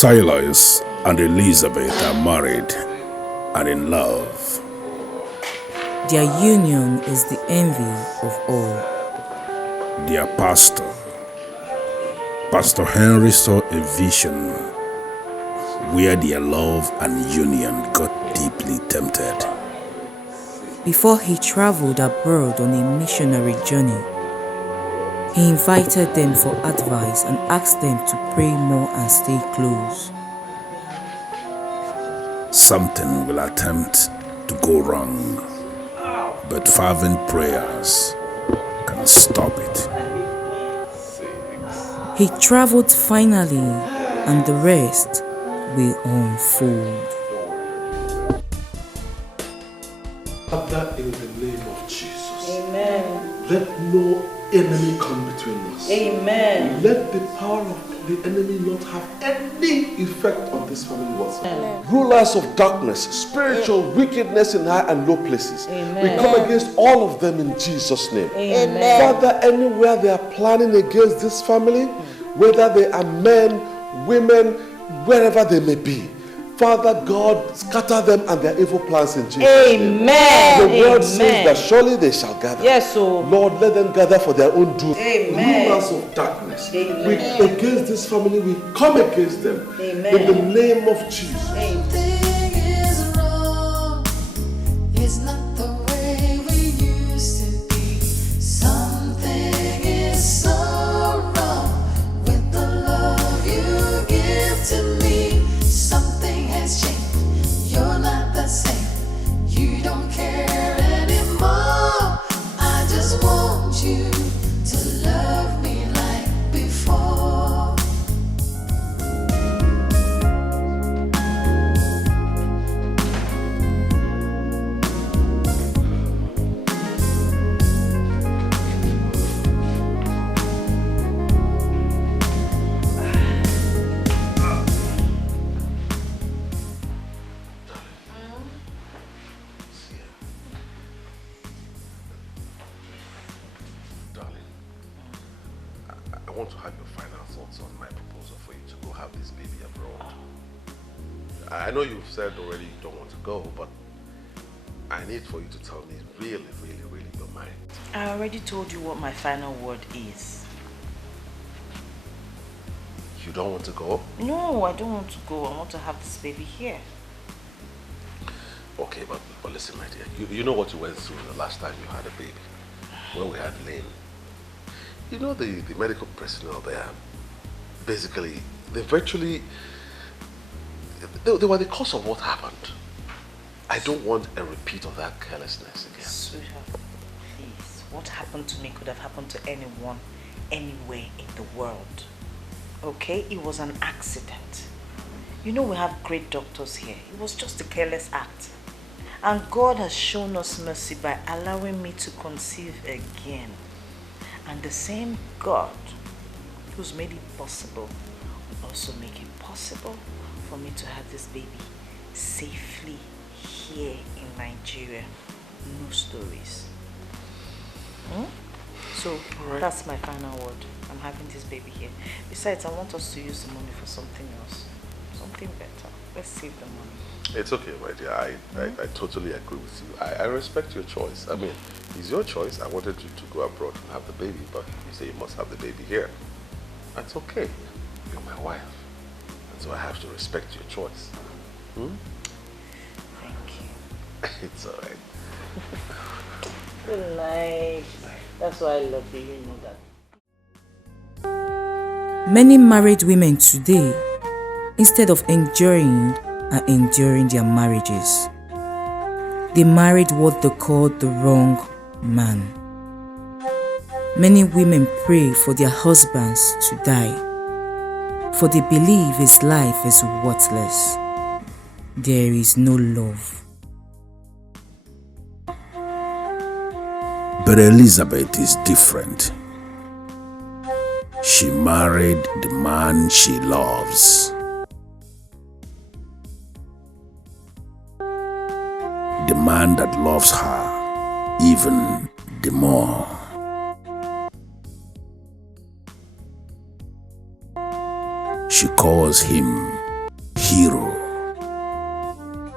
Silas and Elizabeth are married and in love. Their union is the envy of all. Their pastor, Pastor Henry, saw a vision where their love and union got deeply tempted. Before he traveled abroad on a missionary journey, he invited them for advice and asked them to pray more and stay close. Something will attempt to go wrong, but fervent prayers can stop it. He traveled finally, and the rest will unfold. Father, in the name of Jesus, Amen. let no enemy come between us. Amen. Let the power of the enemy not have any effect on this family whatsoever. Rulers of darkness, spiritual wickedness in high and low places. Amen. We come against all of them in Jesus' name. Amen. Father, anywhere they are planning against this family, whether they are men, women, wherever they may be, Father God, scatter them and their evil plans in Jesus' name. Amen. The word Amen. says that surely they shall gather. Yes, so Lord, let them gather for their own doom. Amen. Rulers of darkness, Amen. we against this family, we come against them. Amen. In the name of Jesus. Something is wrong. It's not the way we used to be. Something is so wrong with the love you give to me. Something has changed. You're not the same. You don't care anymore. I just want you to love me like before. Darling, I want to have your final thoughts on my proposal for you to go have this baby abroad. I know you've said already you don't want to go, but I need for you to tell me really your mind. I already told you what my final word is. You don't want to go? No, I don't want to go. I want to have this baby here. Okay, but listen, my dear. You know what you went through the last time you had a baby, when we had Lynn. You know the medical personnel there, basically, they virtually, they were the cause of what happened. I don't want a repeat of that carelessness again. Sweetheart, please. What happened to me could have happened to anyone, anywhere in the world. Okay? It was an accident. You know we have great doctors here. It was just a careless act. And God has shown us mercy by allowing me to conceive again. And the same God who's made it possible will also make it possible for me to have this baby safely here in Nigeria. No stories. So that's my final word. I'm having this baby here. Besides, I want us to use the money for something else. Something better. Let's save the money. It's okay, my dear. I totally agree with you. I respect your choice. I mean, it's your choice. I wanted you to go abroad and have the baby, but you say you must have the baby here. That's okay. You're my wife. And so I have to respect your choice. Thank you. It's alright. Good night. That's why I love you, you know that. Many married women today, instead of enjoying, are enduring their marriages. They married what they called the wrong man. Many women pray for their husbands to die, for they believe his life is worthless. There is no love. But Elizabeth is different. She married the man she loves. The man that loves her even the more. She calls him hero,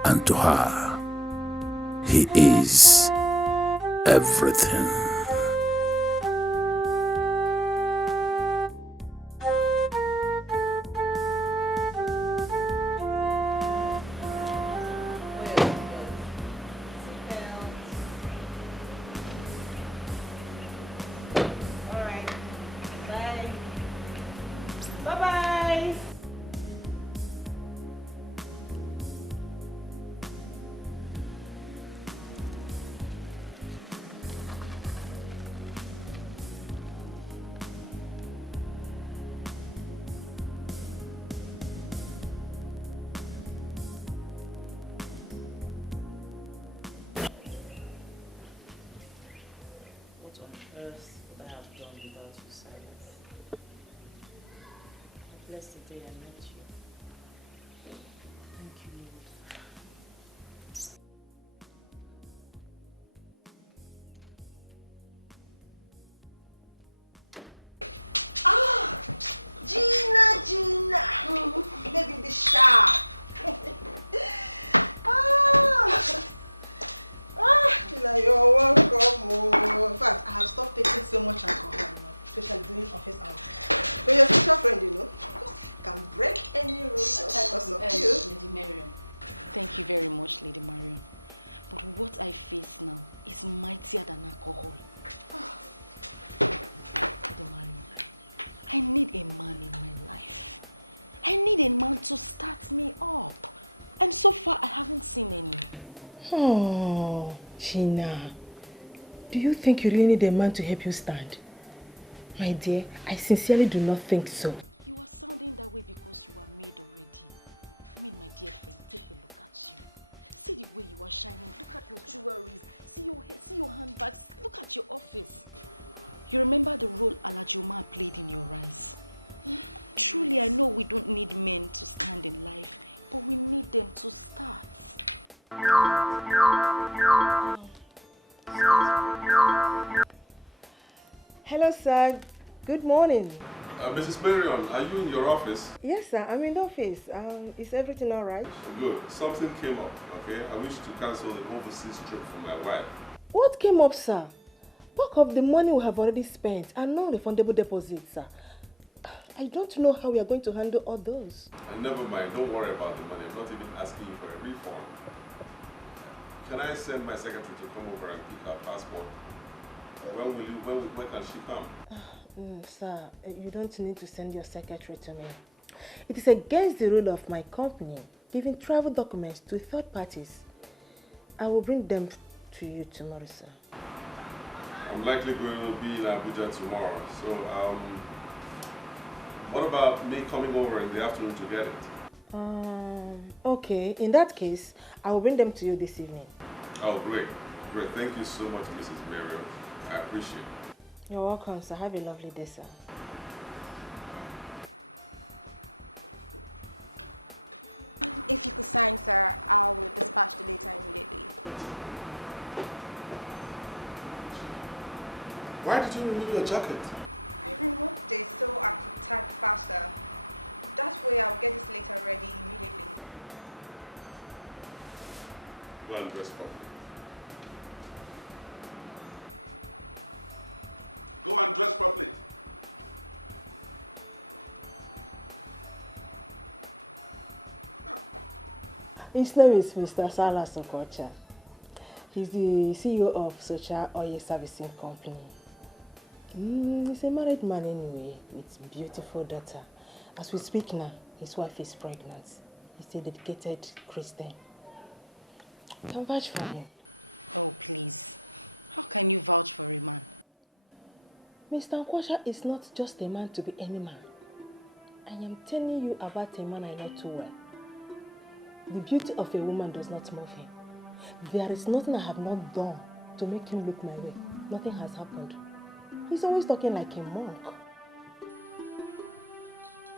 and to her, he is everything. Gina, baby, the sharp. Gina, you're welcome. Oh. In fact, I have stopped taking so much alcohol, especially during office hours. But you're such a friend, can break any rule because of you. Lady Marion. Thank you very much, Lady Marion. But what I face now is mightier than alcohol. Lady Marion, I need a man in my life. I need a man to start me up. And so far, I haven't seen any. Oh, Gina. Do you think you really need a man to help you stand? My dear, I sincerely do not think so. You are sounding that way because you are made already. I mean, my dear friend, take a look at you. See the way you are shining. Look at your jewelry. See your hair, see your handbags. Look at your office. You remember the role Alajoma played in your eyes? Truly, I know we don't need men to stand in life, but we need them to start. Hello, sir. Good morning. Mrs. Marion, are you in your office? Yes, sir. I'm in the office. Is everything all right? Good. Something came up, okay? I wish to cancel the overseas trip for my wife. What came up, sir? Bulk of the money we have already spent and non-refundable deposits, sir. I don't know how we are going to handle all those. And never mind, don't worry about the money. I'm not even asking you for a refund. Can I send my secretary to come over and pick our passport? When can she come? Sir, you don't need to send your secretary to me. It is against the rule of my company giving travel documents to third parties. I will bring them to you tomorrow, sir. I'm likely going to be in Abuja tomorrow, so what about me coming over in the afternoon to get it? Okay, in that case, I will bring them to you this evening. Oh, great. Great. Thank you so much, Mrs. Marion. I appreciate it. You're welcome, sir. Have a lovely day, sir. If you could sign, sir, I will dispatch the letter immediately. Why did you remove your jacket? I removed it so I could type faster. That way I'll get this letter ready immediately. Go and dress properly. Go and dress properly. His name is Mr. Salah Sokocha. He's the CEO of Social Oil Servicing Company. He's a married man anyway, with a beautiful daughter. As we speak now, his wife is pregnant. He's a dedicated Christian. I can vouch for him. Oh, please. How can you vouch for a man? Mr. Nkwasha is not just a man to be any man. I am telling you about a man I know too well. The beauty of a woman does not move him. There is nothing I have not done to make him look my way. Nothing has happened. He's always talking like a monk.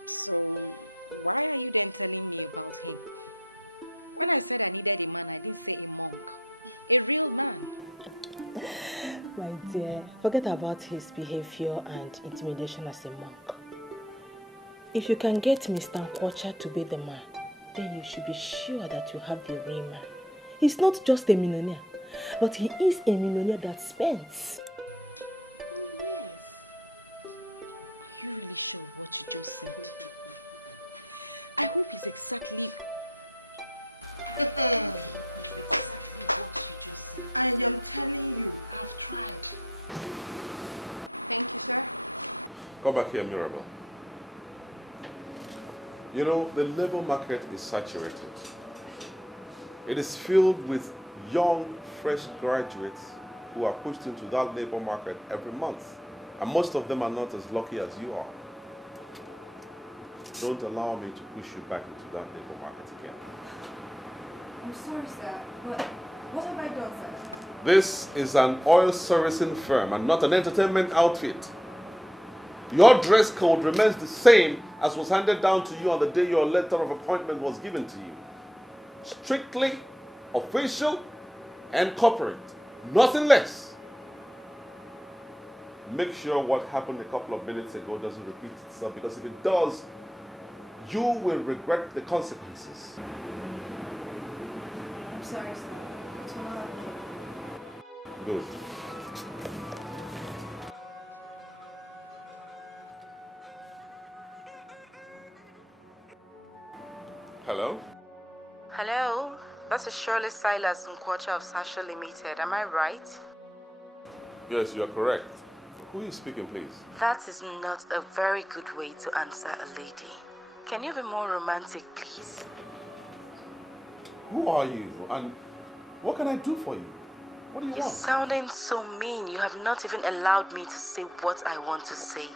So, why are you then telling me about him? When I said I needed a man, I didn't say a monk. A real man. My dear, forget about his behavior and intimidation as a monk. If you can get Mr. Nkwacha to be the man, then you should be sure that you have the real man. He's not just a millionaire, but he is a millionaire that spends. Oh, yes. Are you really sure of what you just said? I hope it's exactly... exactly what you just said. I am telling you, I've tried. Thank you, sir. Come back here, Mirabel. You know, the labor market is saturated. It is filled with young, fresh graduates who are pushed into that labor market every month. And most of them are not as lucky as you are. Don't allow me to push you back into that labor market again. I'm sorry, sir, but what have I done, sir? This is an oil servicing firm and not an entertainment outfit. Your dress code remains the same as was handed down to you on the day your letter of appointment was given to you. Strictly official and corporate, nothing less. Make sure what happened a couple of minutes ago doesn't repeat itself, because if it does, you will regret the consequences. I'm sorry, sir. Tomorrow. Good. Hello? Hello, this is Shirley Silas Nkwocha of Sasha Limited. Am I right? Yes, you are correct. Who is speaking, please? That is not a very good way to answer a lady. Can you be more romantic, please? Who are you? And what can I do for you? What do you You're want? sounding so mean. You have not even allowed me to say what I want to say.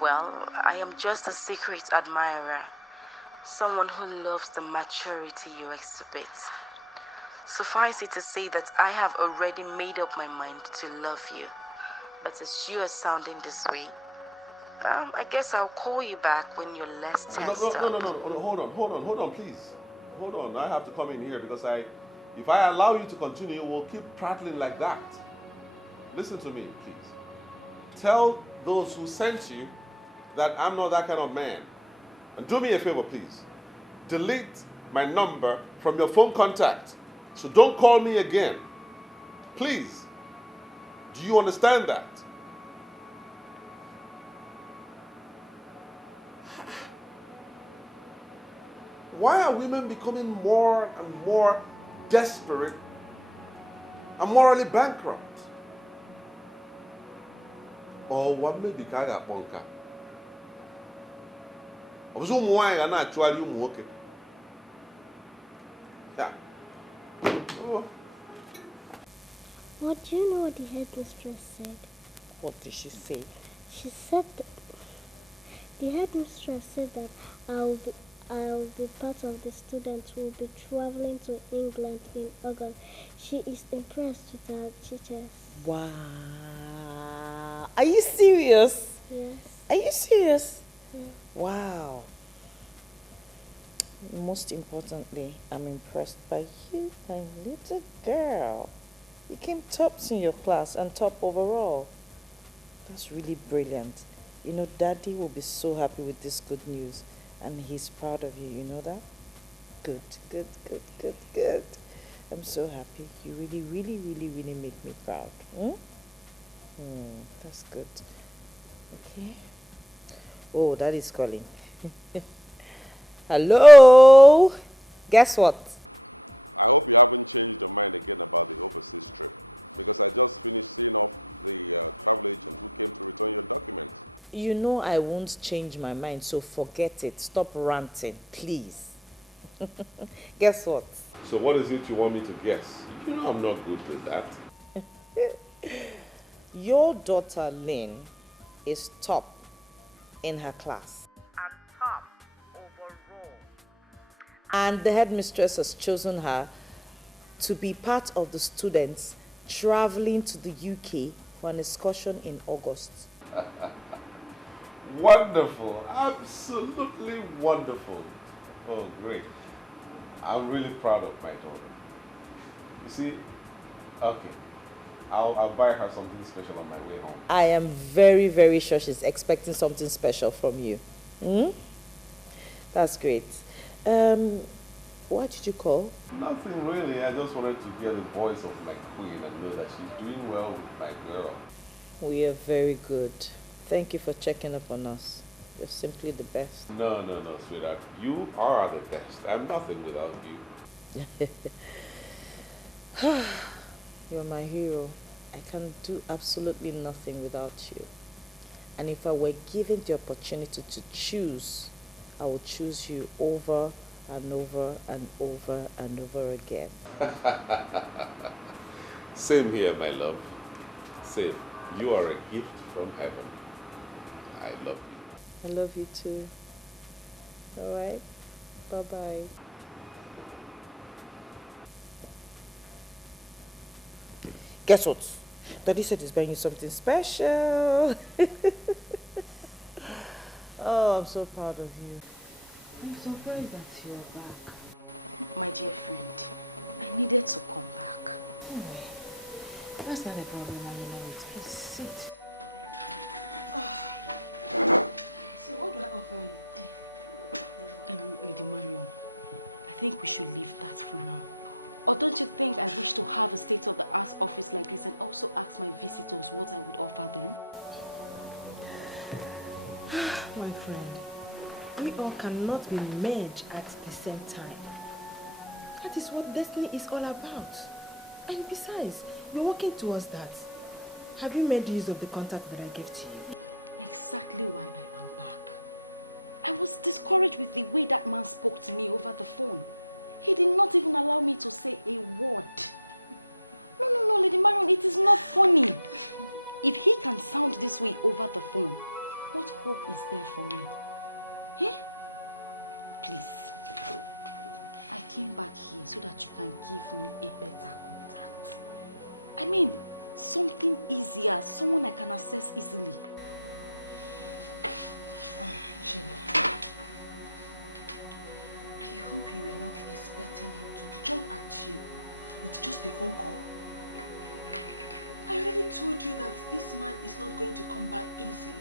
Well, I am just a secret admirer. Someone who loves the maturity you exhibit. Suffice it to say that I have already made up my mind to love you. But as you are sounding this way, I guess I'll call you back when you're less tensed up. No, hold on, please. Hold on, I have to come in here because if I allow you to continue, we'll keep prattling like that. Listen to me, please. Tell those who sent you that I'm not that kind of man. And do me a favor, please. Delete my number from your phone contact. So don't call me again. Please. Do you understand that? Why are women becoming more and more desperate and morally bankrupt? Or what may be kaga ponka? Obuzo ụmụ nwaanyị ga na-achụgharị ụmụ nwoke. Yeah. Oh. What do you know what the headmistress said? What did she say? She said the headmistress said that I'll be part of the students who will be traveling to England in August. She is impressed with her teachers. Wow. Are you serious? Yes. Are you serious? Yeah. Wow. Most importantly, I'm impressed by you, my little girl. You came tops in your class and top overall. That's really brilliant. You know, Daddy will be so happy with this good news, and he's proud of you. You know that? Good, good, good, good, good. I'm so happy. You really, really, really, really make me proud. That's good. Okay. Oh, Daddy's calling. Hello? Guess what? I hope you haven't changed your mind again about the overseas trip, because I just finished seeing off the travel agent who came to return your documents. You know I won't change my mind, so forget it. Stop ranting, please. Guess what? So what is it you want me to guess? You know I'm not good with that. Your daughter Lynn is top in her class. And top overall. And the headmistress has chosen her to be part of the students traveling to the UK for an excursion in August. Wonderful. Absolutely wonderful. Oh, great. I'm really proud of my daughter. You see, okay, I'll buy her something special on my way home. I am very, very sure she's expecting something special from you. That's great. Why did you call? Nothing really. I just wanted to hear the voice of my queen and know that she's doing well with my girl. We are very good. Thank you for checking up on us. You're simply the best. No, sweetheart. You are the best. I'm nothing without you. You're my hero. I can do absolutely nothing without you. And if I were given the opportunity to choose, I would choose you over and over and over and over again. Same here, my love. Same. You are a gift from heaven. I love you. I love you too. All right? Bye-bye. Guess what? Daddy said he's buying you something special. Oh, I'm so proud of you. I'm surprised that you're back. My dear friend, I needed to come back. Anyway, that's not a problem, and you know it. Please sit. So what do I offer you? Lady Marion, I think we should leave that for now. Or don't you think I wish to have a state-of-the-art office like this and also ask my visitors what I would offer them? My friend, we all cannot be merged at the same time. That is what destiny is all about. And besides, we're working towards that. Have you made use of the contact that I gave to you? Exactly why I am back. I was discouraged with the way that man spoke to me over the phone. He did not even allow me to say a word. No, Lady Marion, it is not funny. If he can sound this way over the phone, what hope is there for me? Eh? Please. I came back here so that you can give me a better contact. I mean, something easier, someone I can access easily. Sheila, I hope you were not expecting him to jump at you with just a phone call. I already told you that this man is not going to come by easy.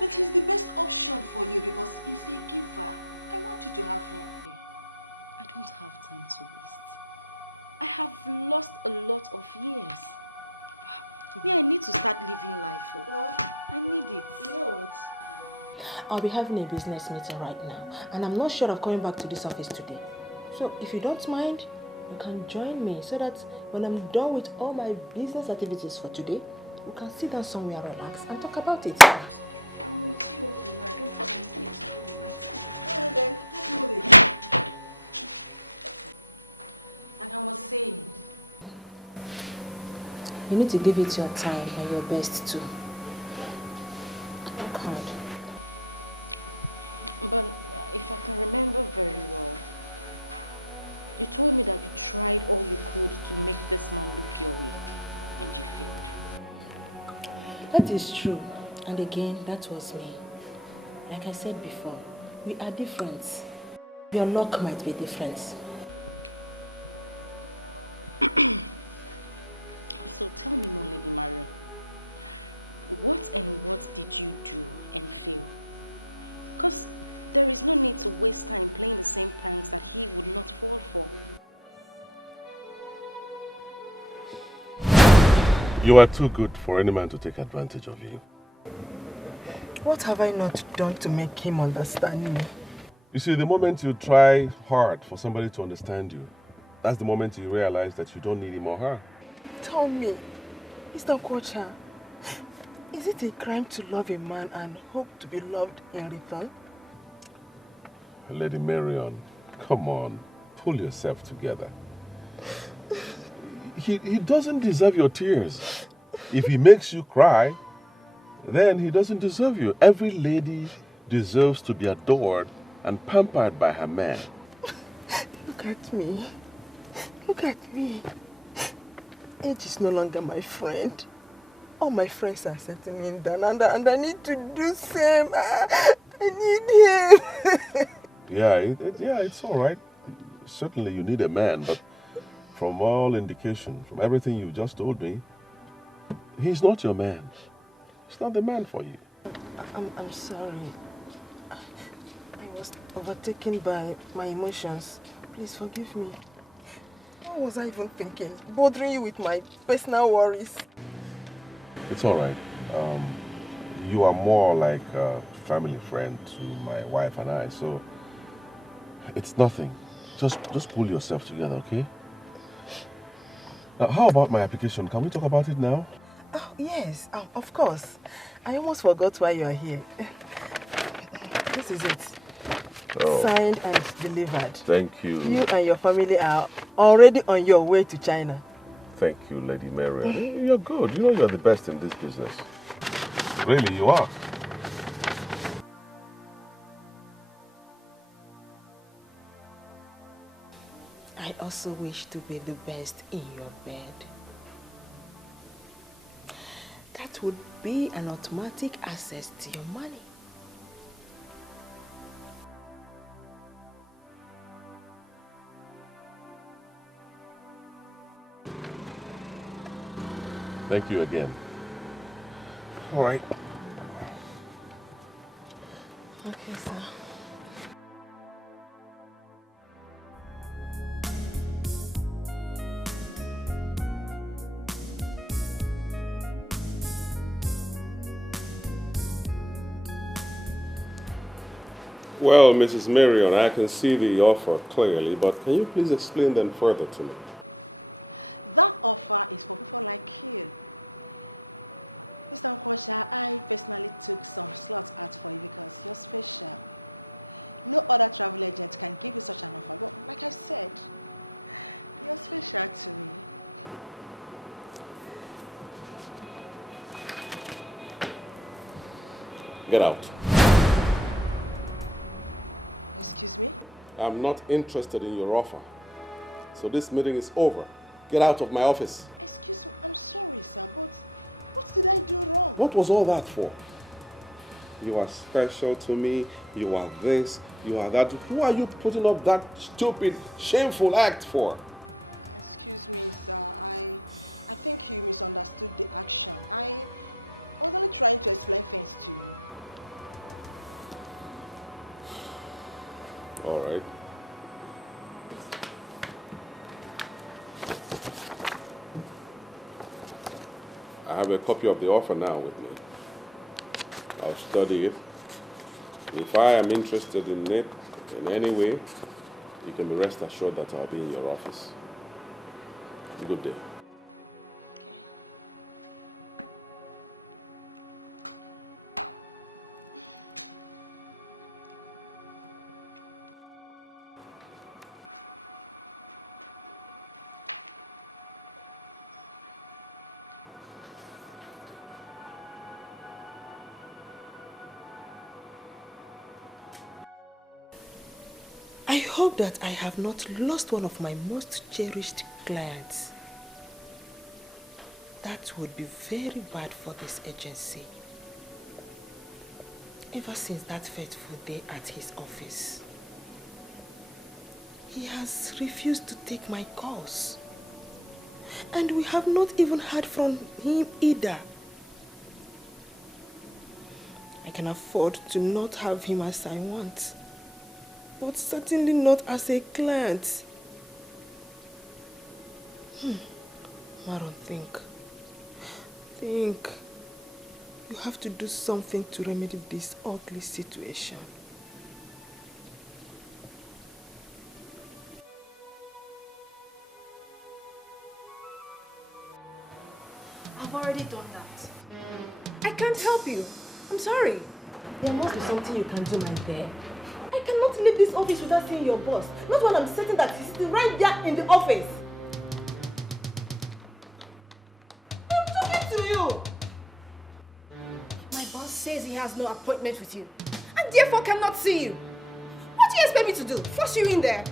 But he's the best option for you because he's a giver. I want you to have him. I don't have time to waste. I have lost a lot of years. Me, I need to start living life. I need it. You know what? I'll be having a business meeting right now, and I'm not sure of coming back to this office today. So if you don't mind, you can join me so that when I'm done with all my business activities for today, we can sit down somewhere, relax, and talk about it. I'm with you all the way. I don't have anything to do right now. Alright then, let's move it. And I was saying, you need to give it your time and your best too. Work hard. but if I can remember very well, you told me that you tried all you could to make this man look your way, and you failed. That is true. And again, that was me. Like I said before, we are different. Your luck might be different. So tell me more, Lady Marion. What and what did you do and fail? Because there is no need to waste time playing the same pranks that he would not fall for. You are too good for any man to take advantage of you. What have I not done to make him understand me? You see, the moment you try hard for somebody to understand you, that's the moment you realize that you don't need him or her. Tell me, Mr. Kocha, is it a crime to love a man and hope to be loved in return? Lady Marion, come on, pull yourself together. He doesn't deserve your tears. If he makes you cry, then he doesn't deserve you. Every lady deserves to be adored and pampered by her man. Look at me. Look at me. Age is no longer my friend. All my friends are settling me down and I need to do same. I need him. Yeah, it's all right. Certainly you need a man, but from all indication, from everything you just told me, he's not your man. He's not the man for you. I'm sorry. I was overtaken by my emotions. Please forgive me. What was I even thinking? Bothering you with my personal worries. It's all right. You are more like a family friend to my wife and I, so it's nothing. Just pull yourself together, okay? Now, how about my application? Can we talk about it now? Oh, yes, of course. I almost forgot why you are here. This is it. Oh. Signed and delivered. Thank you. You and your family are already on your way to China. Thank you, Lady Mary. You're good. You know you're the best in this business. Really, you are. I also wish to be the best in your bed. That would be an automatic access to your money. Thank you again. All right. Okay, sir. Well, Mrs. Marion, I can see the offer clearly, but can you please explain them further to me? That offer is for people like you. Mr. Nkosha, I personally took some slots out for you because you're special. No other travel agent can give you such an offer, but like I said, you're special to me. Get out. Excuse me? I'm not interested in your offer. So this meeting is over. Get out of my office. Excuse me, I'm sorry, sir, but what did I do wrong? What was all that for? You are special to me. You are this. You are that. Who are you putting up that stupid, shameful act for? Excuse me, sir. I think you misunderstood the action. I was only trying to explain things to you. All right. I have a copy of the offer now with me. I'll study it. If I am interested in it in any way, you can be rest assured that I'll be in your office. Good day. I hope that I have not lost one of my most cherished clients. That would be very bad for this agency. Ever since that fateful day at his office, he has refused to take my calls. And we have not even heard from him either. I can afford to not have him as I want, but certainly not as a client. Maron, think. You have to do something to remedy this ugly situation. I've already done that. I can't help you. I'm sorry. There must be something you can do, my dear. I cannot leave this office without seeing your boss. Not when I'm certain that he's right there in the office. I'm talking to you. My boss says he has no appointment with you and therefore cannot see you. What do you expect me to do? Force you in there?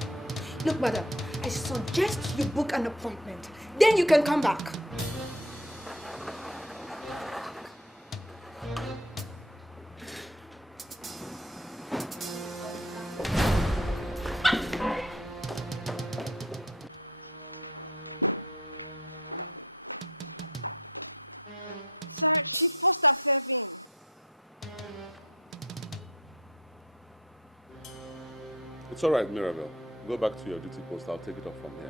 Look, madam, I suggest you book an appointment. Then you can come back. Sir, she forced herself in. It's all right, Mirabel. Go back to your duty post. I'll take it off from here.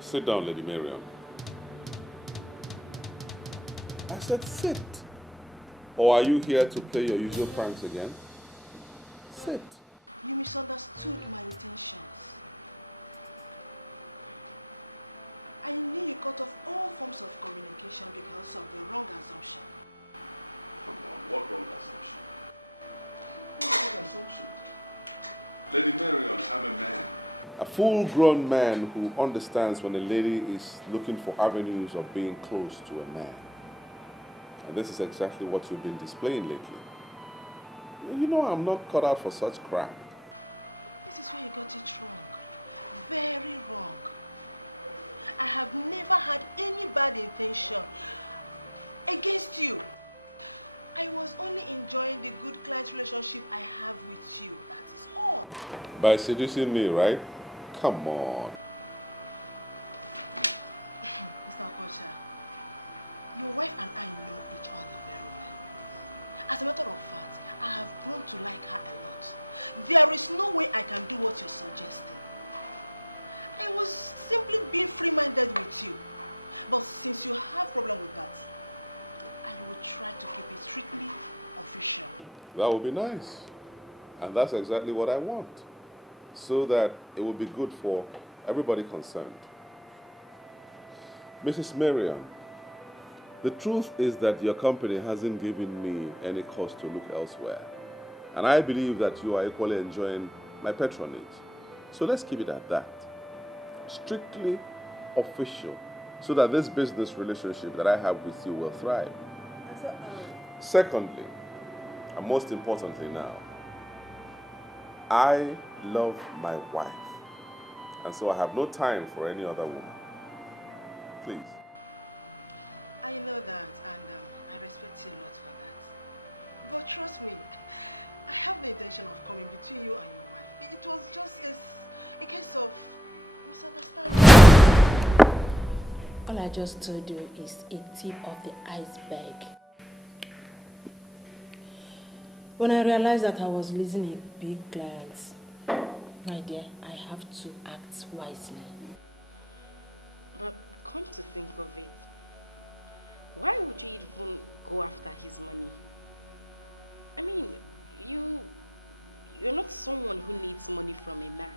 Sit down, Lady Miriam. I said sit. Or are you here to play your usual pranks again? Sit. You misunderstood my intentions. I knew you cut off all forms of communication because of the wrong assumption. Come on, what wrong assumption? What wrong assumption? Lady Marion, I'm a man. A full-grown man who understands when a lady is looking for avenues of being close to a man. And this is exactly what you've been displaying lately. You know I'm not cut out for such crap. This is where you got it wrong. Very wrong. I have never had any bad intention against you. I was only enjoying the good client relationship I have with you. That is all. By seducing me, right? Come on. Mr. Okocha, your wife and I know each other very well. As a matter of fact, I have grown to like her a lot. There is no way I can do what you're suggesting. I was simply being free-minded with you. But since you have problem with that, I will try to keep it strictly official. That would be nice. And that's exactly what I want. So that it will be good for everybody concerned. Mrs. Miriam, the truth is that your company hasn't given me any cause to look elsewhere. And I believe that you are equally enjoying my patronage. So let's keep it at that. Strictly official, so that this business relationship that I have with you will thrive. Secondly, and most importantly now, I love my wife. And so I have no time for any other woman. Please. I know that, and I respect you a lot for that. But trust me, I have the intention of coming between you and your wife. It was just a case of misunderstanding. All I just told you is a tip of the iceberg. When I realized that I was losing a big client, my dear, I have to act wisely. But come to think of it, why would you even go after his money? I mean, you're not someone who needs money from a man.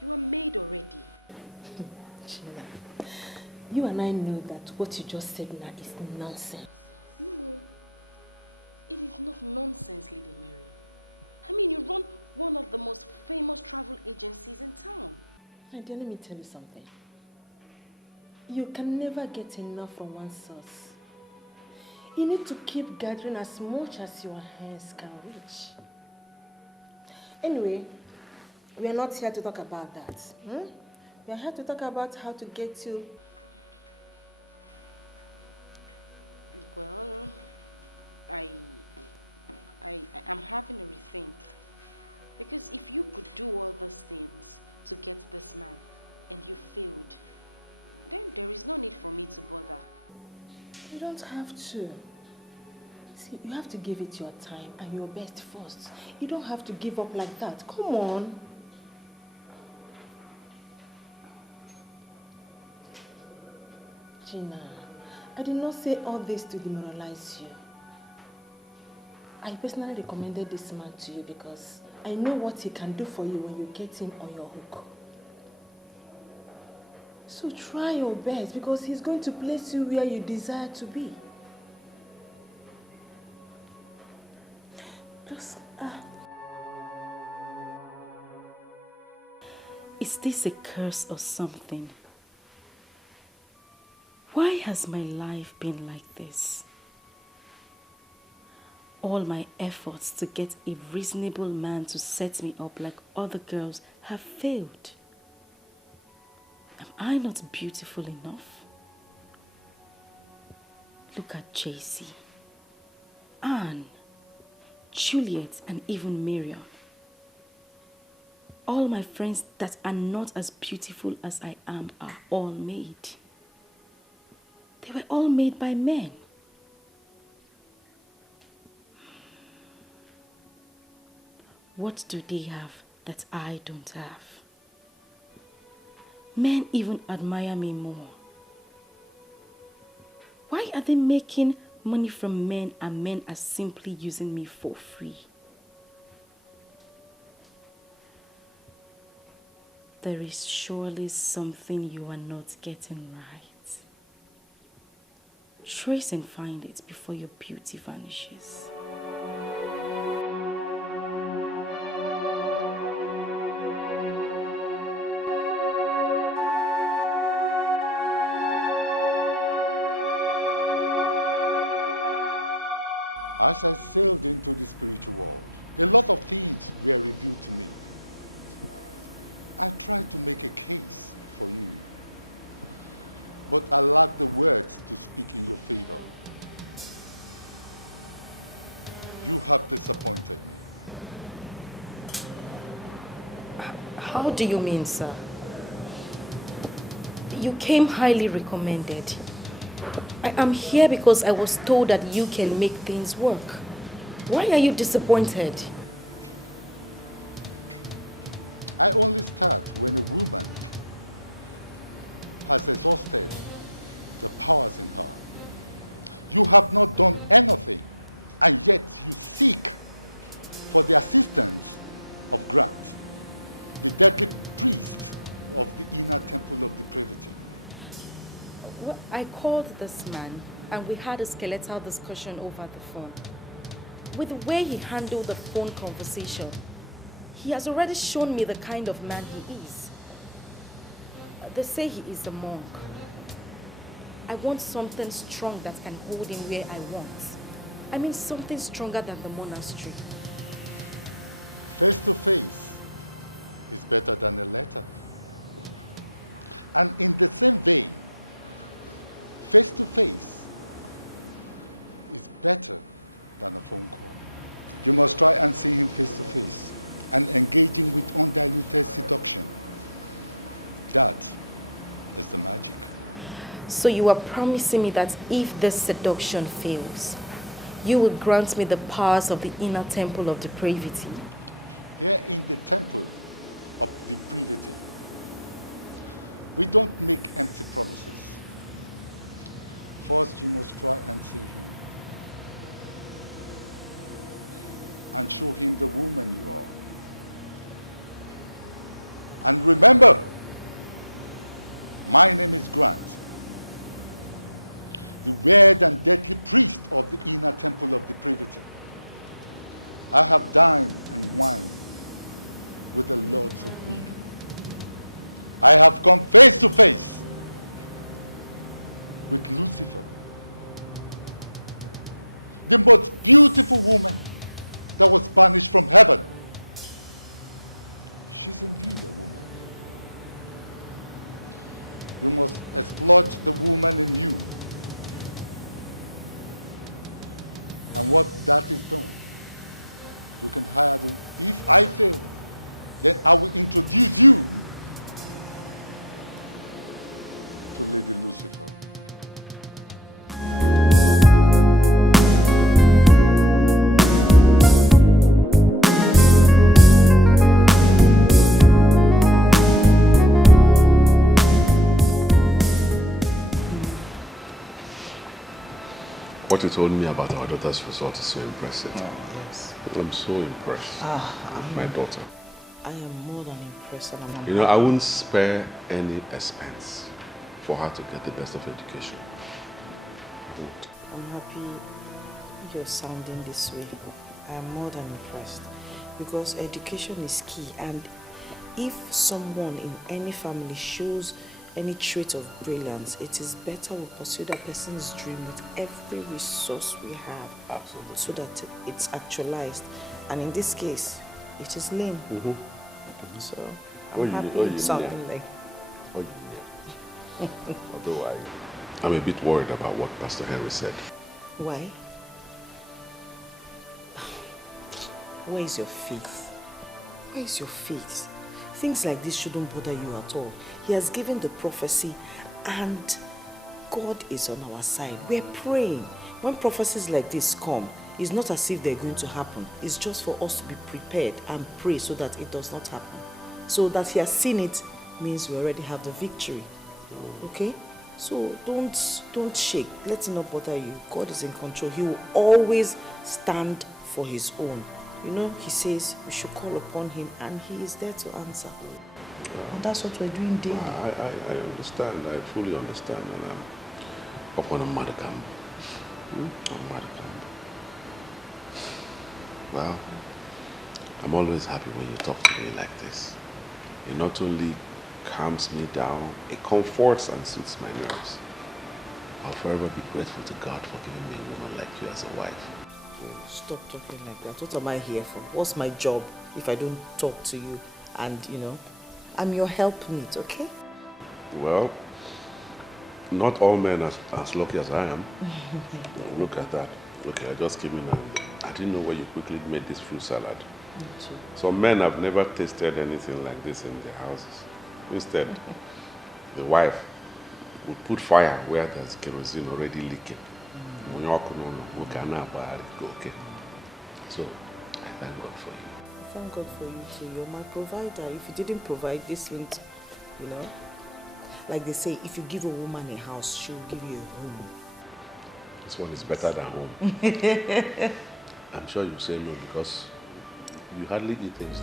You are made already. Gina, you and I know that what you just said now is nonsense. No, it is not nonsense, Lady Mary. I mean, you run one of the most famous travel agencies in town. My dear, let me tell you something. You can never get enough from one source. You need to keep gathering as much as your hands can reach. Anyway, we are not here to talk about that. We are here to talk about how to get you. Well, I'm having a rethink. Because if you could do all those things to get this man and you failed, then there is no need for me to bother. You don't have to. See, you have to give it your time and your best first. You don't have to give up like that. Come on. Gina, I did not say all this to demoralize you. I personally recommended this man to you because I know what he can do for you when you get him on your hook. So try your best because he's going to place you where you desire to be. Just, Is this a curse or something? Why has my life been like this? All my efforts to get a reasonable man to set me up like other girls have failed. Am I not beautiful enough? Look at JC, Anne, Juliet, and even Miriam. All my friends that are not as beautiful as I am are all made. They were all made by men. What do they have that I don't have? Men even admire me more. Why are they making money from men and men are simply using me for free? There is surely something you are not getting right. Trace and find it before your beauty vanishes. As I sailed into the spiritual world, a lot of things were revealed to me. I tried to make a case for you, but I lacked the words to speak in your favor. You have disappointed me. How do you mean, sir? You came highly recommended. I am here because I was told that you can make things work. Why are you disappointed? I only start when a woman has exhausted the powers in her. You have not done anything, and yet you seek for the assistance of Grant, the deadly priest of the inner temple of depravity. Well, I called this man and we had a skeletal discussion over the phone. With the way he handled the phone conversation, he has already shown me the kind of man he is. They say he is a monk. I want something strong that can hold him where I want. I mean something stronger than the monastery. Face to face is better than a letter. And in the same vein, face to face is better than a phone call. You must try and see him face to face and engage him with undiluted seduction. That is the magic. So you are promising me that if this seduction fails, you will grant me the powers of the inner temple of depravity? Here in the temple of depravity, we don't make empty promises. First, you must try and see him and show him the woman you are. And remember, my name is Grant, the weird and deadly priest of the inner temple of depravity. I have dined and wined with the lords of women. I have come face to face with Lucifer, the most beautiful woman that was banished from heaven. She's indeed a woman. You must exploit the woman in you. And what that is done, you can hire them. If I fail, then I will introduce you to Lady Lucifer. What you told me about our daughter's result is so impressive. Oh, yes. I'm so impressed with my daughter. I am more than impressed. And I'm You know, I wouldn't spare any expense for her to get the best of education. I won't. I'm happy you're sounding this way. I am more than impressed because education is key, and if someone in any family shows any trait of brilliance, it is better we pursue that person's dream with every resource we have. Absolutely. So that it's actualized. And in this case, it is lame. So I'm happy sounding like. Although I'm a bit worried about what Pastor Henry said. Why? Where is your faith? Where is your faith? Things like this shouldn't bother you at all. He has given the prophecy and God is on our side. We're praying. When prophecies like this come, it's not as if they're going to happen. It's just for us to be prepared and pray so that it does not happen. So that he has seen it means we already have the victory. Okay? So don't shake. Let it not bother you. God is in control. He will always stand for his own. You know, he says we should call upon him and he is there to answer. And that's what we're doing daily. I understand. I fully understand. And I'm upon a modicum. Well, I'm always happy when you talk to me like this. It not only calms me down, it comforts and soothes my nerves. I'll forever be grateful to God for giving me a woman like you as a wife. Stop talking like that. What am I here for? What's my job if I don't talk to you? And, you know, I'm your helpmeet, okay? Well, not all men are as lucky as I am. Look at that. Okay, I just came in and I didn't know where you quickly made this fruit salad. Some men have never tasted anything like this in their houses. Instead, the wife would put fire where there's kerosene already leaking. Okay. So, I thank God for you. I thank God for you too. You're my provider. If you didn't provide this wouldn't, you know, like they say, if you give a woman a house, she will give you a home. This one is better than home. I'm sure you say no because you hardly eat things.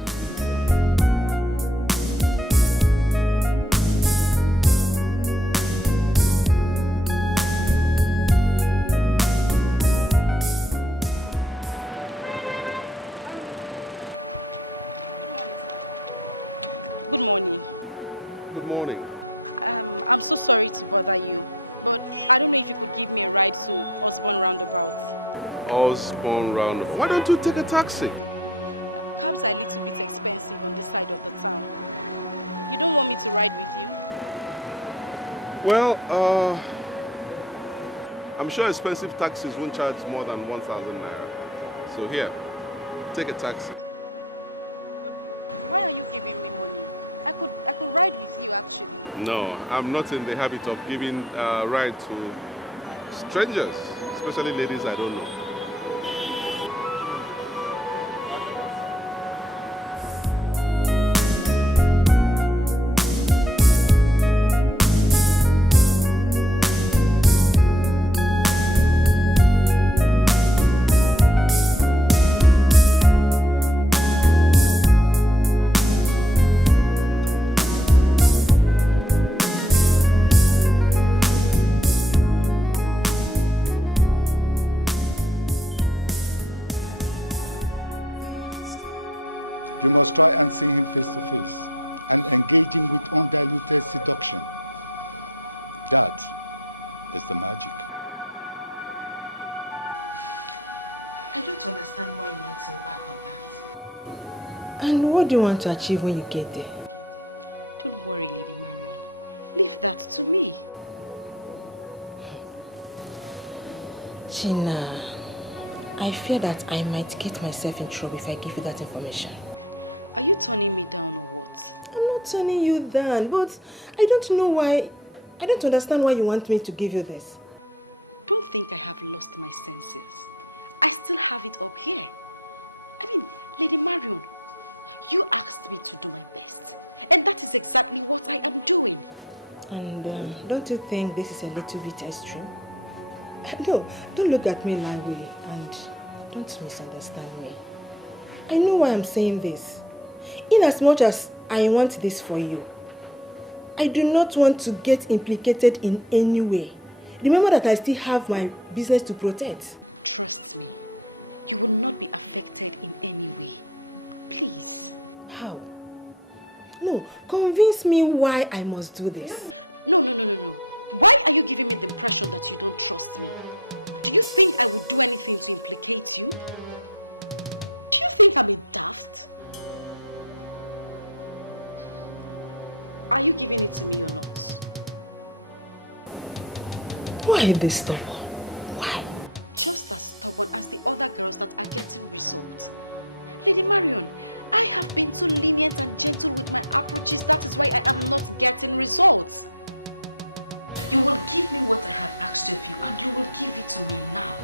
Good morning. Good morning. I'm so sorry to bother you, but I don't know if you could give me a ride to Osborne Roundabout. Osborne Roundabout. Why don't you take a taxi? Cabs are a little bit expensive on this side of the town. You don't want me to ride with you? Well, I'm sure expensive taxis won't charge more than 1,000 naira. So here, take a taxi. Why are you giving me money? I could ride with you actually. No, I'm not in the habit of giving a ride to strangers, especially ladies I don't know. You must try and see him face to face and engage him with undiluted seduction. That is the magic. I don't understand why you want him back on that. And what do you want to achieve when you get there? Don't worry, Lady Marion. Leave that to me. Gina, I fear that I might get myself in trouble if I give you that information. Are you turning me down or what? I'm not turning you down, but I don't know why. I don't understand why you want me to give you this. Don't think I have lost my senses. I still have it up here. I mean, Lady Marion, you asked me to do my best. And that is exactly what I am doing. And don't you think this is a little bit extreme? No, don't look at me that way and don't misunderstand me. I know why I'm saying this. In as much as I want this for you, I do not want to get implicated in any way. Remember that I still have my business to protect. Trust me, you will not be affected in any way. Please. How? No, convince me why I must do this. No. Why are you giving me the impression that you don't trust me? Do you think I would do anything to implicate you? Do you think I'm a daft? Are you giving it to me or not? Why this stubborn? Why? Just as stubborn as the other girls that are getting results. Lady Marion, I have been too lenient and gentle with my approaches. That is why I am not getting results. You will give me what I have asked of you, and you will give it to me now.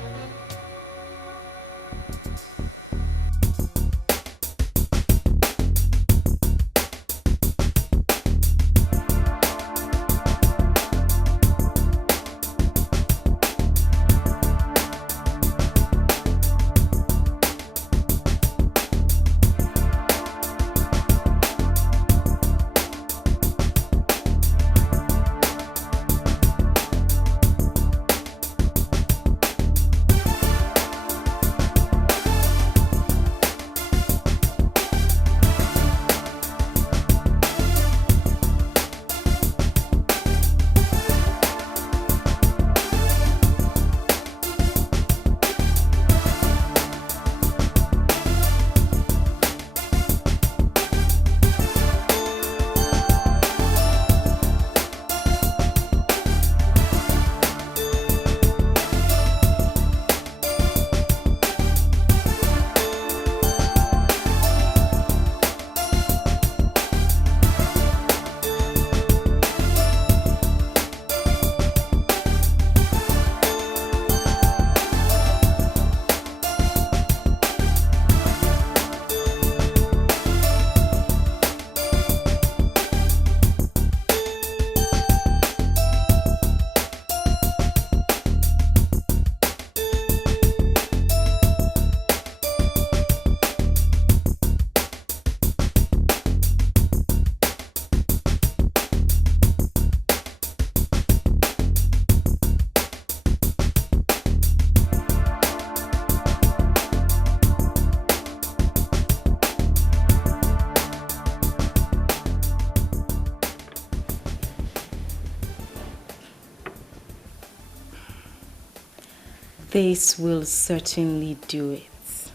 This will certainly do it.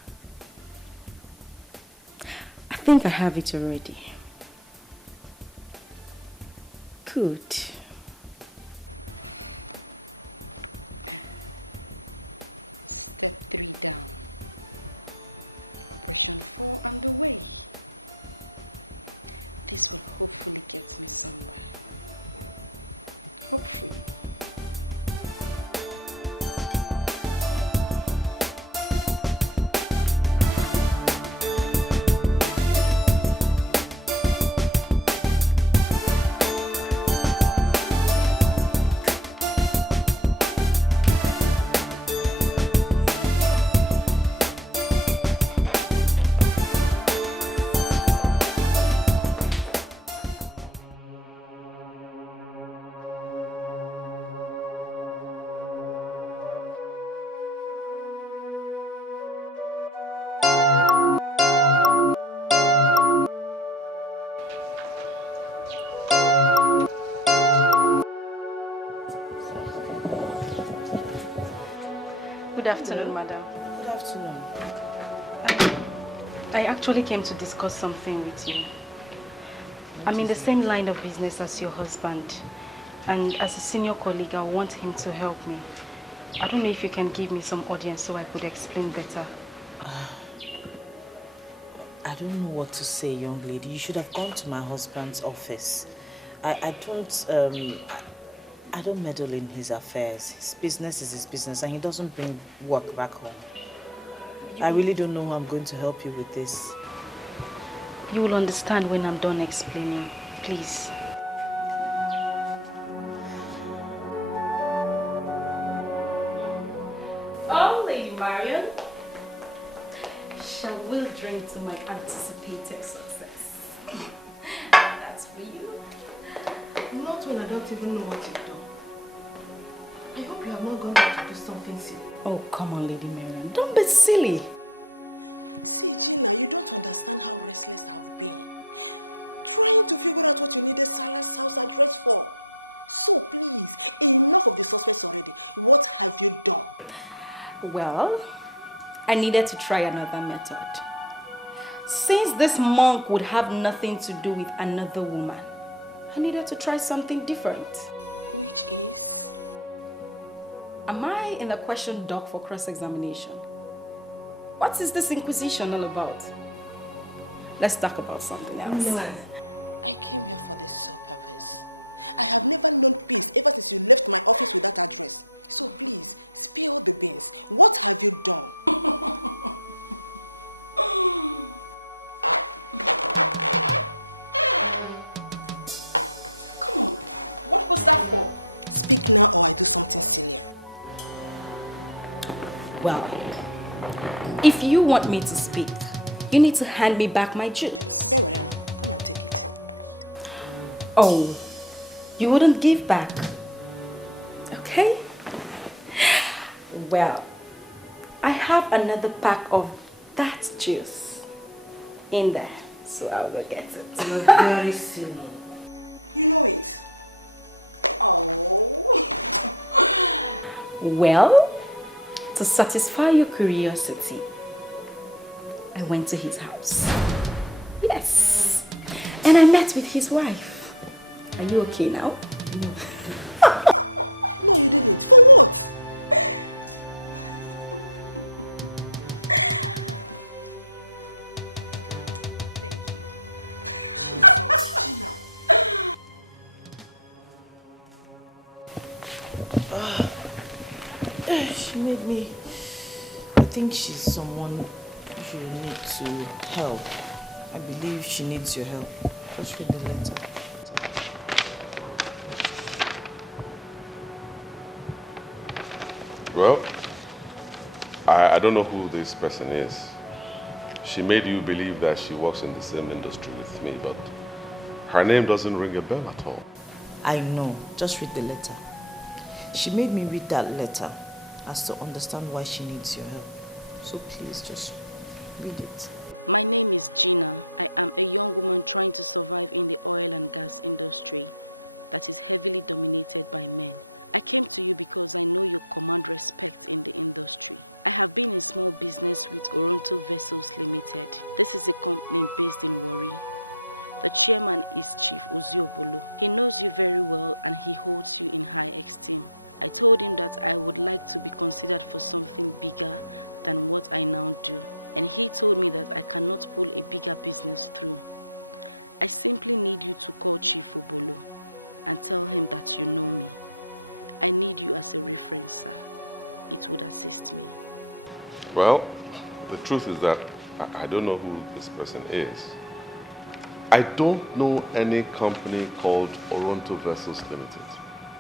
I think I have it already. Good. Step 3 down. Operation 4 underway. This will hopefully get me somewhere. Hopefully. Good afternoon, madam. Good afternoon. I actually came to discuss something with you. I'm in the same line of business as your husband, and as a senior colleague, I want him to help me. I don't know if you can give me some audience so I could explain better. I don't know what to say, young lady. You should have gone to my husband's office. I don't meddle in his affairs. His business is his business, and he doesn't bring work back home. I really don't know how I'm going to help you with this. You will understand when I'm done explaining, please. Oh, Lady Marion, shall we drink to my anticipated success? That's for you. Not when I don't even know what you've done. I hope you have not gone back to do something silly. Oh, come on, Lady Marion. Don't be silly. See, Gina, you don't understand how restless I've been. Trying to figure out what you needed Salah's house address for. So please, enough of the suspects already. What have you done? Well, I needed to try another method. Since this monk would have nothing to do with another woman, I needed to try something different. Which is? Am I in the question dock for cross-examination? What is this inquisition all about? Let's talk about something else. No, I came here for the sole purpose I have never known peace ever since you left my office with that address. So please, spill the beans. What have you done? Come on, what was that for? Speak now or I do something silly. Well, if you want me to speak, you need to hand me back my juice. Come and take it. Oh, you wouldn't give back? Okay. Well, I have another pack of that juice in there, so I'll go get it. You're very silly. You know it. Oh. Well, to satisfy your curiosity, I went to his house. Yes. And I met with his wife. Are you okay now? No, you didn't. For what? Thank you. Jesus, Gina. She made me. I think she's someone you need to help. I believe she needs your help. Just read the letter. Well, I don't know who this person is. She made you believe that she works in the same industry with me, but her name doesn't ring a bell at all. I know. Just read the letter. She made me read that letter as to understand why she needs your help. So please just read it. My name is Gina. I am a young woman trying to survive in the oil and gas industry that is heavily dominated by men. I came to you because I know you command respect in the industry. I have been in small business with Oronto Vessels Limited. This is a company based in Warri. The chairman is Chief Oziobolo. He knows you very well and he holds you in high esteem. I told him that I would like to be considered for something bigger than what I now do. And he told me that I cannot pull a bigger business through. I simply need you to call Chief Obolo and tell him that you know me. I need you as a reference, sir. It would assist me. Well, the truth is that I don't know who this person is. I don't know any company called Oronto Vessels Limited.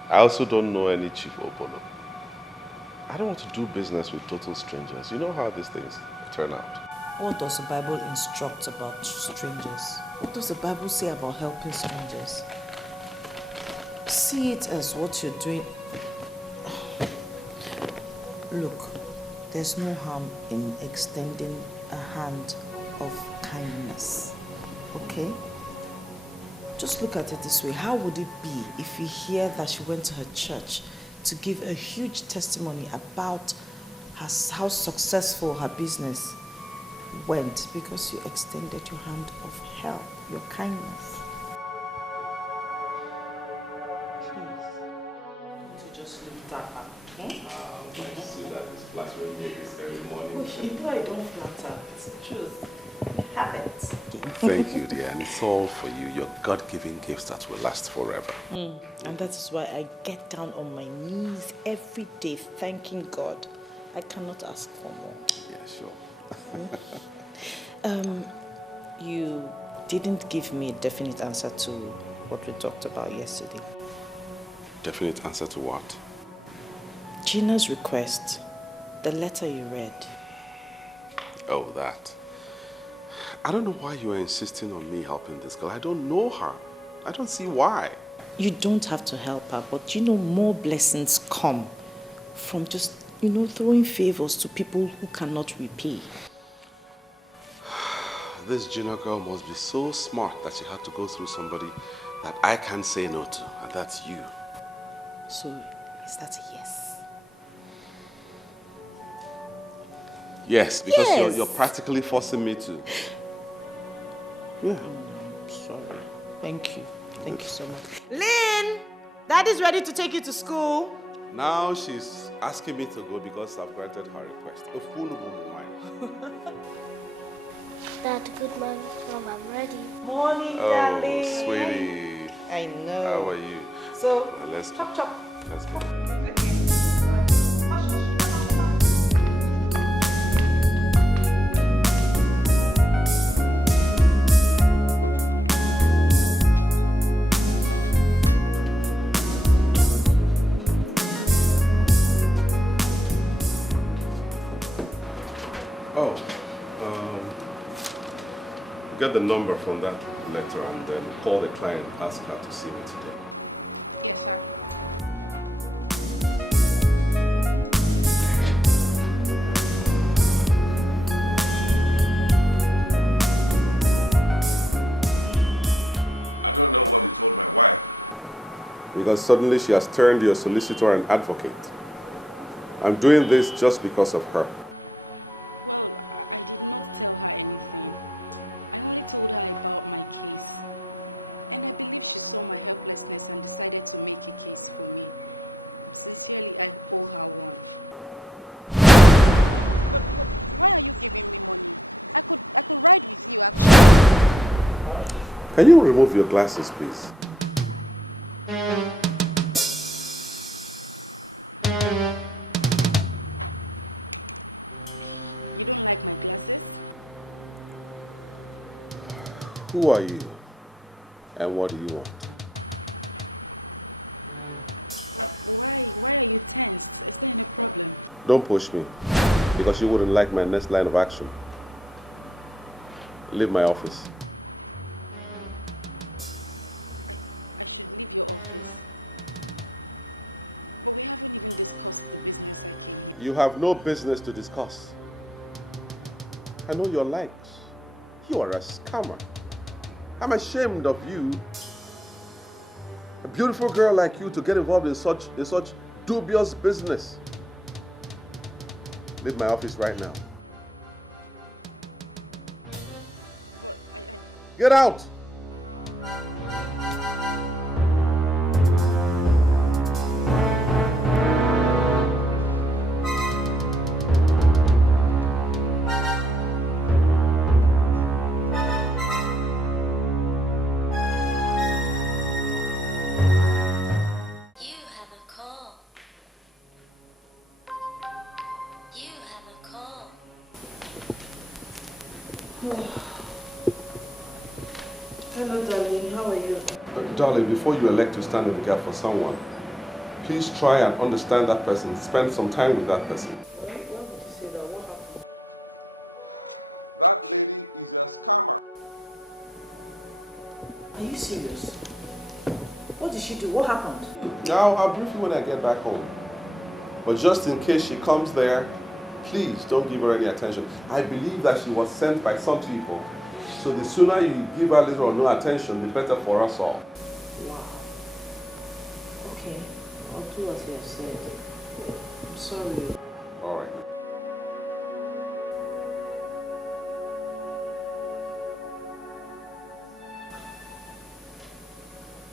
I also don't know any Chief Obolo. I don't want to do business with total strangers. You know how these things turn out. What does the Bible instruct about strangers? What does the Bible say about helping strangers? See it as what you're doing. Look, there's no harm in extending a hand of kindness, okay? Just look at it this way. How would it be if you hear that she went to her church to give a huge testimony about how successful her business went because you extended your hand of help, your kindness? Please. To just look that up, okay? I see that it's flattering me this early morning. You know I don't flatter. It's the truth. Have it. Thank you, dear. And it's all for you, your God-given gifts that will last forever. And that is why I get down on my knees every day thanking God. I cannot ask for more. Yeah, sure. You didn't give me a definite answer to what we talked about yesterday. Definite answer to what? Gina's request, the letter you read. Oh, that. I don't know why you are insisting on me helping this girl. I don't know her. I don't see why. You don't have to help her, but you know more blessings come from just, throwing favors to people who cannot repay. This Gina girl must be so smart that she had to go through somebody that I can't say no to, and that's you. So, is that a yes? Yes, because Yes. You're practically forcing me to. Yeah. Sorry. Thank you. Thank you so much. Lynn! Daddy's ready to take you to school. Now she's asking me to go because I've granted her request. A fool woman. Morning, Oh, darling. sweetie. I know. How are you? So, Let's chop chop. Let's go. Oh, get the number from that letter and then call the client, ask her to see me today. Yes, sir. I don't know what you told my wife. Because suddenly she has turned your solicitor and advocate. I'm doing this just because of her. Well, I did not tell her anything. I only told her about my case. And I believe she saw my helplessness and decided to make a case for me. Sincerely, I owe her one. But why are you giving me money? I could ride with you, actually. Can you remove your glasses, please? You don't like my glasses? Who are you? And what do you want? Why are you tensed? Is there any problem? Don't push me, because you wouldn't like my next line of action. Leave my office. I should leave your office. But we haven't even discussed the business I came here. You have no business to discuss. I know your likes. You are a scammer. I'm ashamed of you. A beautiful girl like you to get involved in such dubious business. Leave my office right now. But Get out! Hello, darling. How are you? Darling, before you elect to stand in the gap for someone, please try and understand that person. Spend some time with that person. That lady is a scammer. Are you serious? What did she do? What happened? Now, I'll brief you when I get back home. But just in case she comes there, please don't give her any attention. I believe that she was sent by some people. So the sooner you give her little or no attention, the better for us all. Wow. Okay. I'll do what you have said. I'm sorry. All right.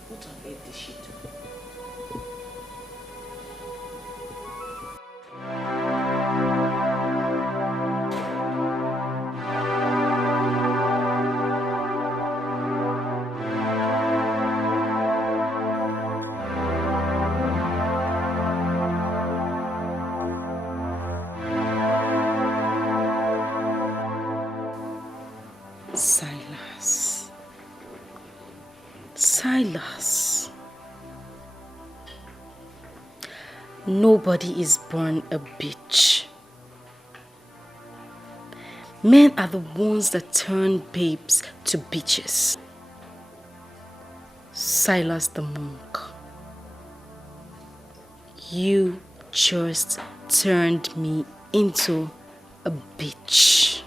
What on earth did she do? Silas. Nobody is born a bitch. Men are the ones that turn babes to bitches. Silas the monk. You just turned me into a bitch.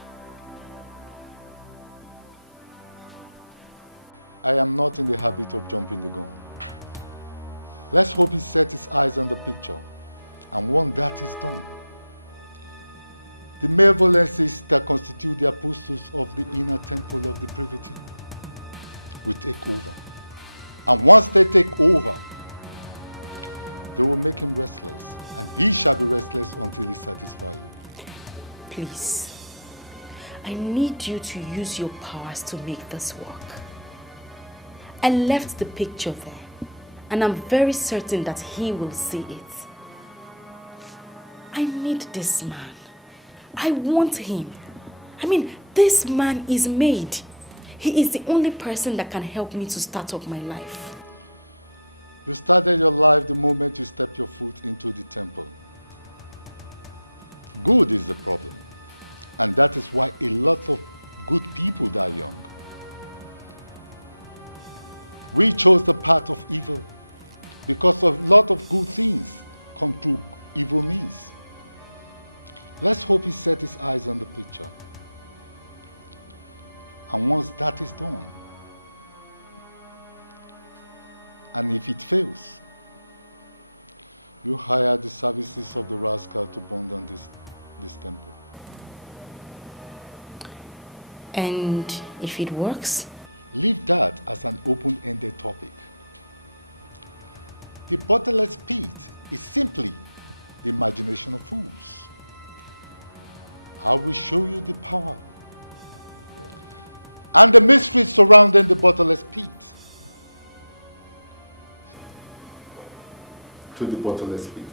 I am not in the habit of jumping the gun. Let's hope he set his eyes on the picture, and once that is done, the malevolences that constitute the apostles of the inner temple of the privity will take over. And once they take over, they will make him restless, and he shall be restless until he satisfies you. Please, I need you to use your powers to make this work. I left the picture there. And I'm very certain that he will see it. I need this man. I want him. I mean, this man is made. He is the only person that can help me to start up my life. You started your life the moment you stepped your foot into the temple. Good is the problem. And that is why a lot of good people die young. We chose the path of evil because a lot of good things come through evil means. Let's hope he set his eyes on the picture. And once that is done, and if it fails, you hire the services of the rascal to burn down this temple. And if it works? Leave that as an open-ended topic. The bottomless pit is simply the imagination of fools. I will show you the power and the mysteries surrounding the bottomless pit. To the bottomless pit.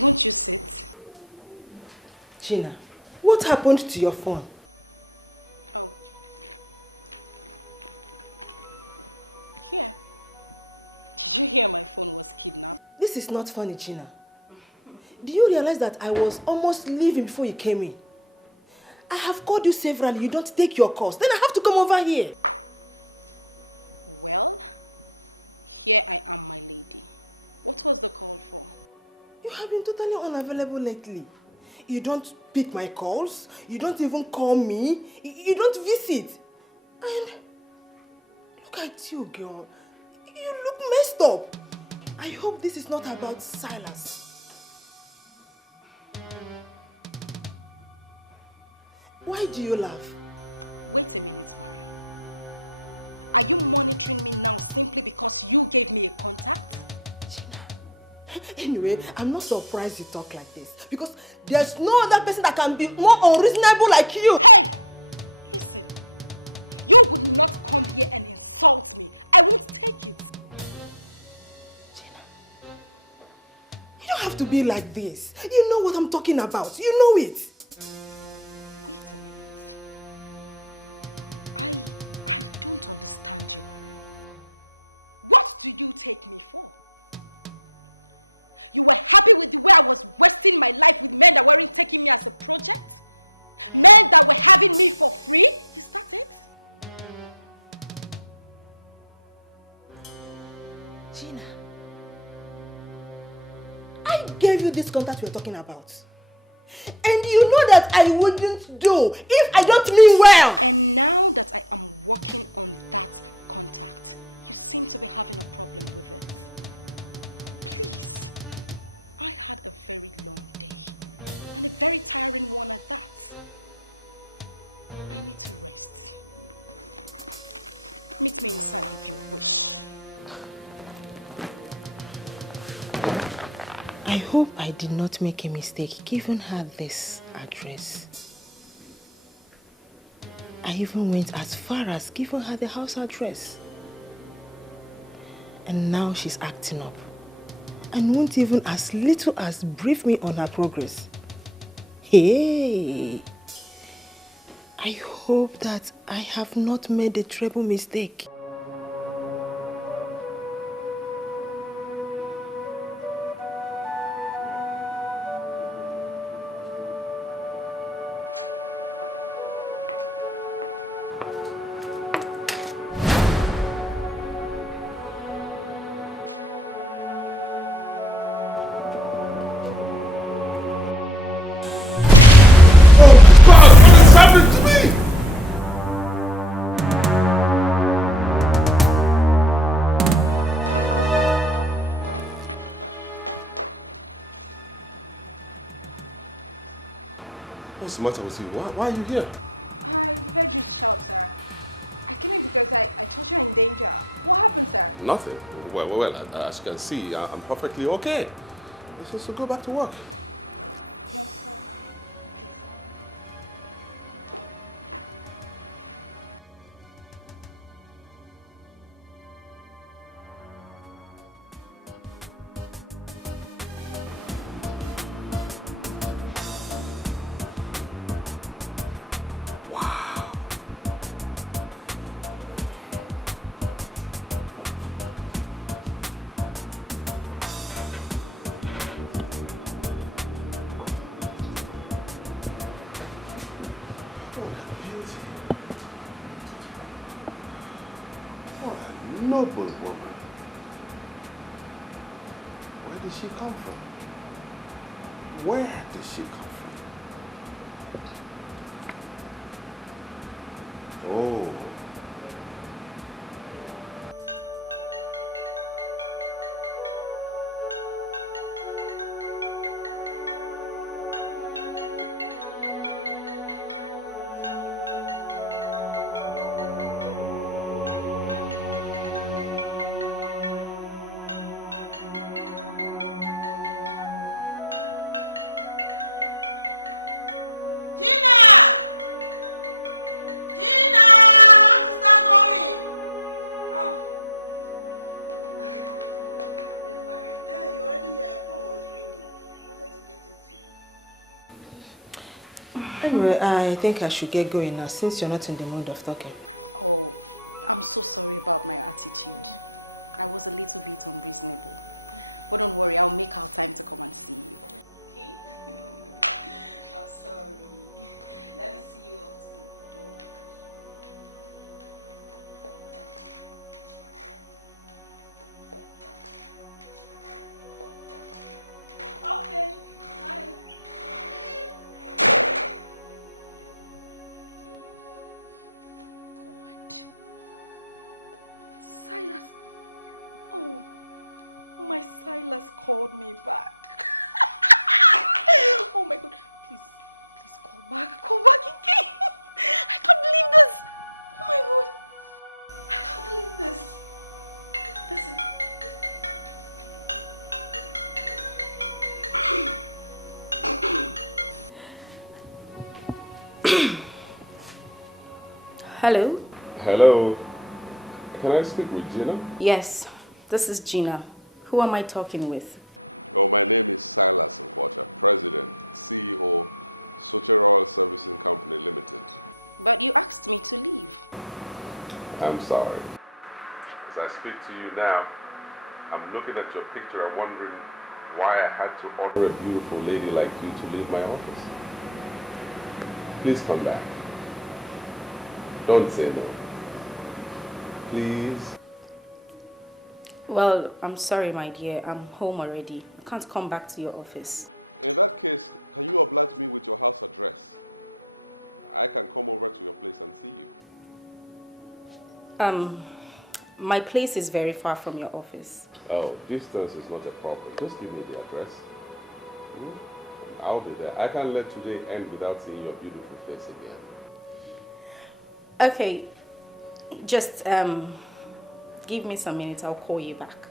Won't you sit? Gina, what happened to your phone? Oh. Here. Did you hear my phone was kidnapped? This is not funny, Gina. Do you realize that I was almost leaving before you came in? I have called you severally, you don't take your calls. Then I have to come over here. Well, here I am, my lady. What was the call for? You have been totally unavailable lately. You don't pick my calls. You don't even call me. You don't visit. And look at you, girl. You look messed up. I hope this is not about Silas. Why do you laugh? Wait a minute, Mariam. Are you monitoring me now simply because you gave me a contact? Anyway, I'm not surprised you talk like this because there's no other person that can be more unreasonable like you. Hey! Listen, you would not come here and insult me. I won't take it. Gina, you don't have to be like this. You know what I'm talking about. You know it. Wait a minute. I don't understand you, Mariam. What do you take me for? You were happy with the way I was wasting my life with men that weren't taking me as a project? Men that were having me for free? Is that it? Gina, I gave you this contact we're talking about. And you know that I wouldn't do if I don't mean well. And now that I am working on that contact, you seem to be having a problem with it. Please. I had a very long day and a very tiring one at that. I need to rest. Meet me inside if you wish. I hope I did not make a mistake giving her this address. I even went as far as giving her the house address. And now she's acting up. And won't even as little as brief me on her progress. Hey! I hope that I have not made a terrible mistake. the matter with you? Why are you here? I heard you shout, sir. I came in because I thought you were in danger. What happened, sir? Nothing. Well, as you can see, I'm perfectly okay. So go back to work. Yes, sir. Okay, sir. Noble woman. Where did she come from? Where did she come from? Oh. Anyway, I think I should get going now since you're not in the mood of talking. Oh, I'm so sorry about my attitude. I was a little bit unreasonable. But don't worry, I'll make our time to come and see you. Okay? I'm sorry. Let me see you up to the door. Okay. Hi. Silas. Oh, my Silas called me back. Oh my God. Please call back. Call back again. I can't believe this. Oh my God. I can't believe this. Listen. Hello? Hello. Can I speak with Gina? Yes, this is Gina. Who am I talking with? Oh, my name is Silas Nkwacha, President, CEO, Socheral Servicing Company Limited. But you asked me to leave. I'm sorry. As I speak to you now, I'm looking at your picture and wondering why I had to order a beautiful lady like you to leave my office. Please come back. Don't say no. Please. Well, I'm sorry, my dear. I'm home already. I can't come back to your office. In that case, can you oblige me with your house address? I can come over to your place and see you. My place is very far from your office. Oh, distance is not a problem. Just give me the address. I'll be there. I can't let today end without seeing your beautiful face again. Okay, just give me some minutes. I'll call you back.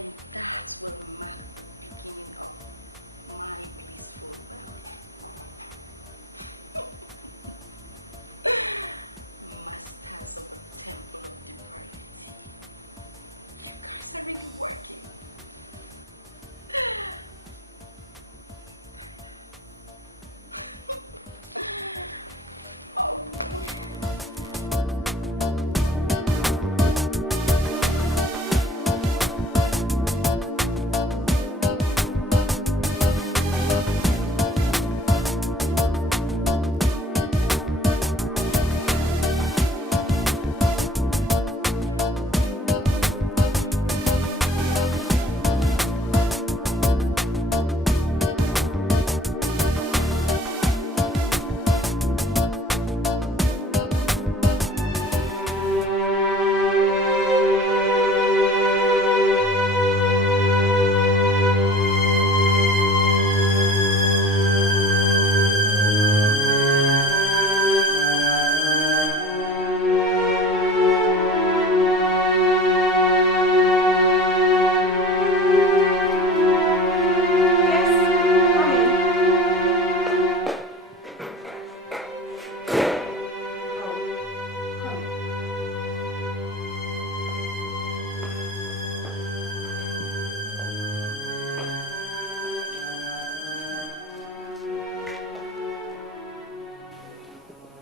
And that will mark the beginning of my blissful wealth. Masters of the Temple of Depravity. You guys are really working. Oh.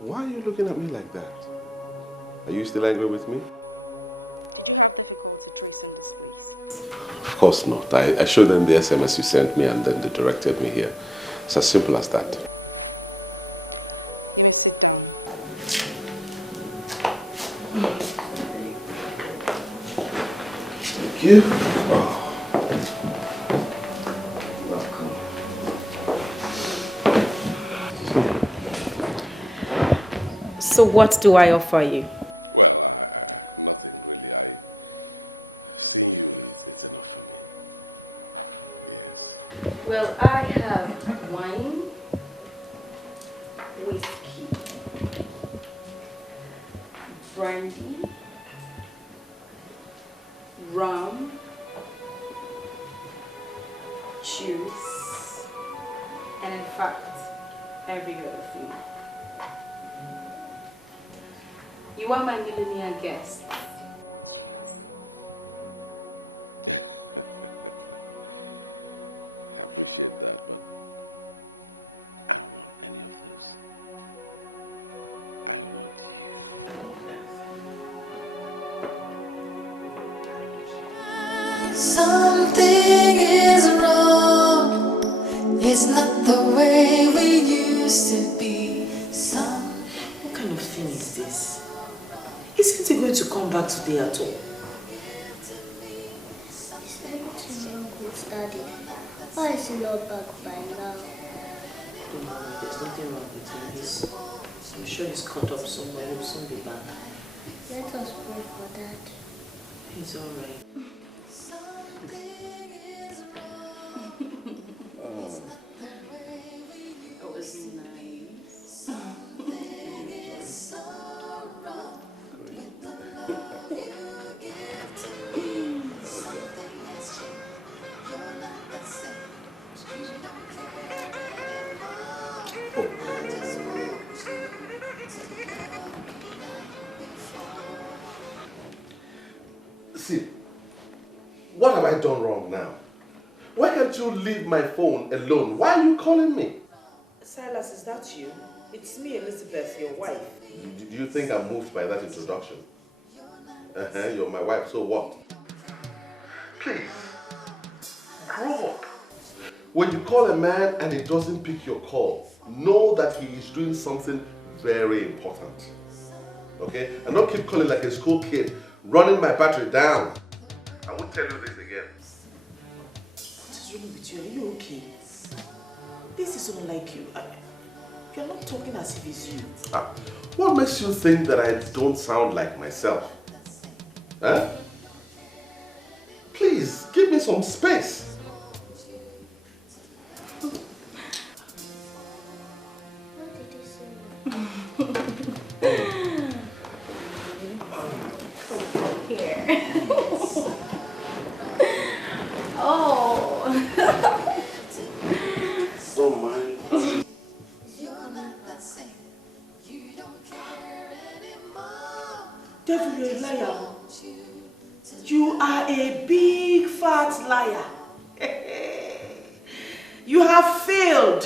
Why are you looking at me like that? Are you still angry with me? Did you have difficulty tracing this place? Of course not. I showed them the SMS you sent me and then they directed me here. It's as simple as that. You may sit down. Thank you. Oh. So what do I offer you? Well, nothing really. Seeing you, it's enough for me. Yes. Well, I have wine, whiskey, brandy, rum, juice, and in fact, every other food. You are my millionaire guest. What's your ask? I appreciate that, but I don't want any of those. I want you. Something is wrong. It's not the way we used to be. What kind of thing is this? Isn't he going to come back today at all? Is everything wrong with Daddy? Why is he not back by now? There's nothing wrong with him. I'm sure he's caught up somewhere. He'll soon be back. Let us pray for Dad. He's alright. It was nice. See, what have I done wrong now? Why can't you leave my phone alone? Why are you calling me? Silas, is that you? It's me, Elizabeth, your wife. Do you think I'm moved by that introduction? You're my wife, so what? Please, grow up. When you call a man and he doesn't pick your call, know that he is doing something very important. Okay? And don't keep calling like a school kid, running my battery down. I won't tell you this again. What is wrong with you? Are you okay? This is unlike you. You're not talking as if it's you. What makes you think that I don't sound like myself? Huh? Please, give me some space. What did he say? Here. Devil, you're a liar. You are a big fat liar. You have failed.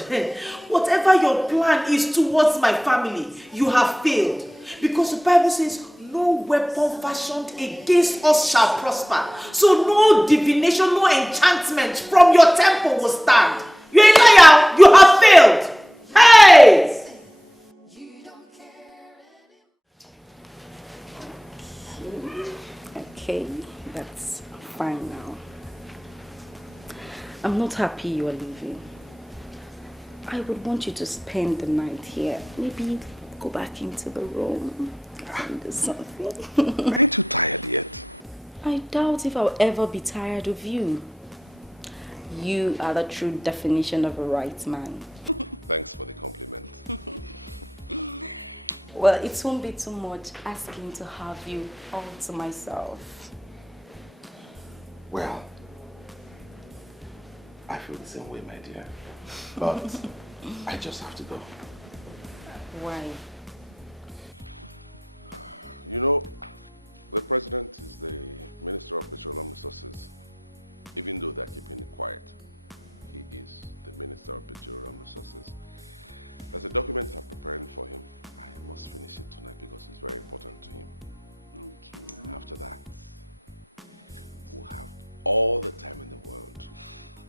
Whatever your plan is towards my family, you have failed. Because the Bible says, no weapon fashioned against us shall prosper. So no divination, no enchantment from your temple will stand. You're a liar. You have failed. Hey! Okay, that's fine now. I'm not happy you are leaving. I would want you to spend the night here. Maybe go back into the room and do something. Aren't you tired yet? I doubt if I'll ever be tired of you. You are the true definition of a right man. Thanks for the compliment. Well, it won't be too much asking to have you all to myself. Well, I feel the same way, my dear. But I just have to go. Why? You know, the president is the Minister of Petroleum Resources. Even though they're keeping it quiet, he is the Minister of Petroleum Resources. There's a document I'm preparing for him. I must finish it tonight because it's very important to him. Okay. And after that, we'll have all the time in the world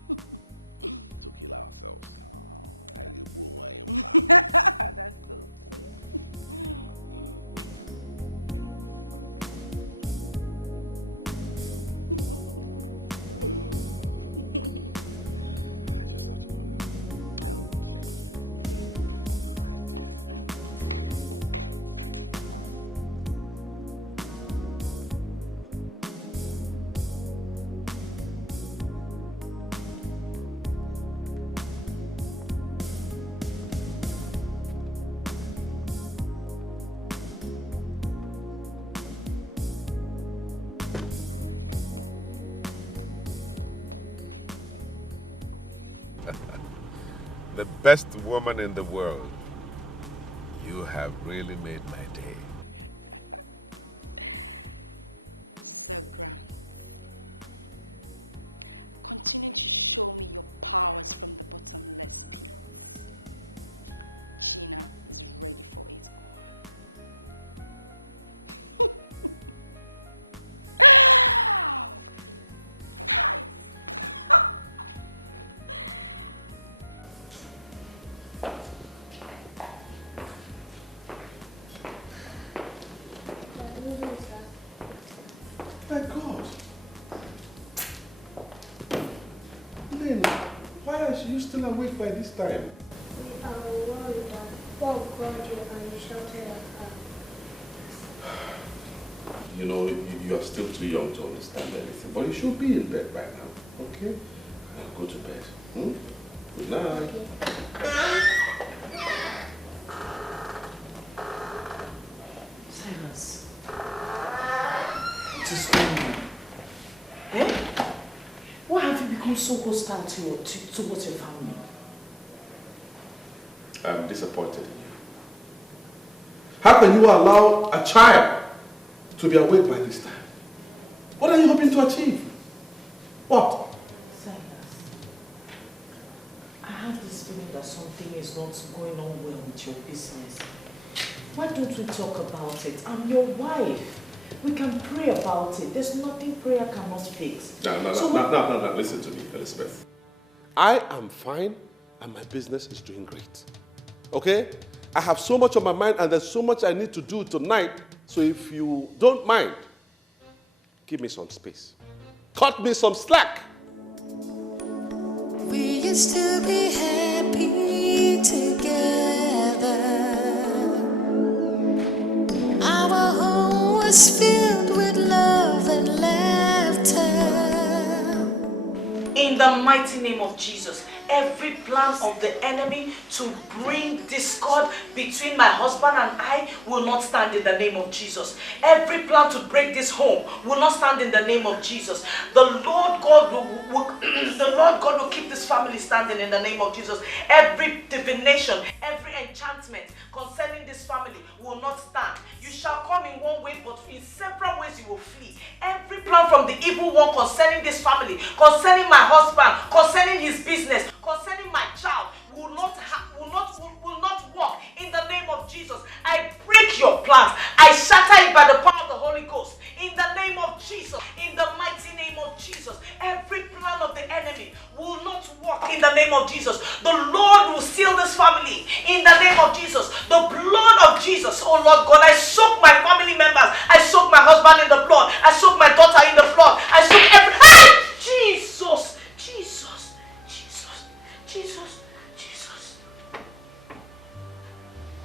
to kill ourselves. Oh, That's that's so sweet. I just have to go now. The best woman in the world. You have really made my day. So grand. Continue to show me your powers from the bottomless pits. Gina is ready for it all. My God. Lynn, why are you still awake by this time? I worried that Paul called you and you shouted at her. You know, you are still too young to understand anything, but you should be in bed right now, okay? Now go to bed. Good night. Silas, what is going on? Eh? Why have you become so hostile towards your family? I'm disappointed in you. How can you allow a child to be awake by this time? What are you hoping to achieve? What? Silas, I have this feeling that something is not going on well with your business. Why don't we talk about it? I'm your wife. We can pray about it. There's nothing prayer cannot fix. No, listen to me, Elizabeth. I am fine and my business is doing great. Okay? I have so much on my mind and there's so much I need to do tonight. So if you don't mind, give me some space. Cut me some slack. We used to be happy together. Our home was filled with love and laughter. In the mighty name of Jesus, Every plan of the enemy to bring discord between my husband and I will not stand in the name of Jesus. Every plan to break this home will not stand in the name of Jesus. The Lord God the Lord God will keep this family standing in the name of Jesus. Every divination, every enchantment concerning this family will not stand. You shall come in one way, but in several ways you will flee. Every plan from the evil one concerning this family, concerning my husband, concerning his business, concerning my child, will not work in the name of Jesus. I break your plans. I shatter it by the power of the Holy Ghost. In the name of Jesus. In the mighty name of Jesus. Every plan of the enemy will not work in the name of Jesus. The Lord will seal this family in the name of Jesus. The blood of Jesus. Oh Lord God, I soak my family members. I soak my husband in the blood. I soak my daughter in the blood. I soak every... Hey! Jesus! Jesus! Jesus! Jesus! Jesus!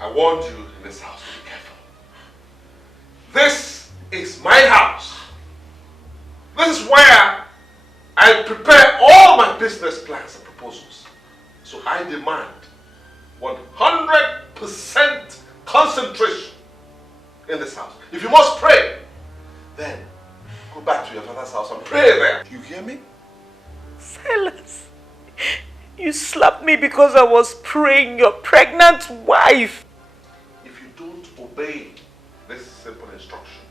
I warned you in this house to be careful. This is my house. This is where I prepare all my business plans and proposals. So I demand 100% concentration in this house. If you must pray, then go back to your father's house and pray there. You hear me? Silence. You slapped me because I was praying, your pregnant wife. If you don't obey this simple instruction,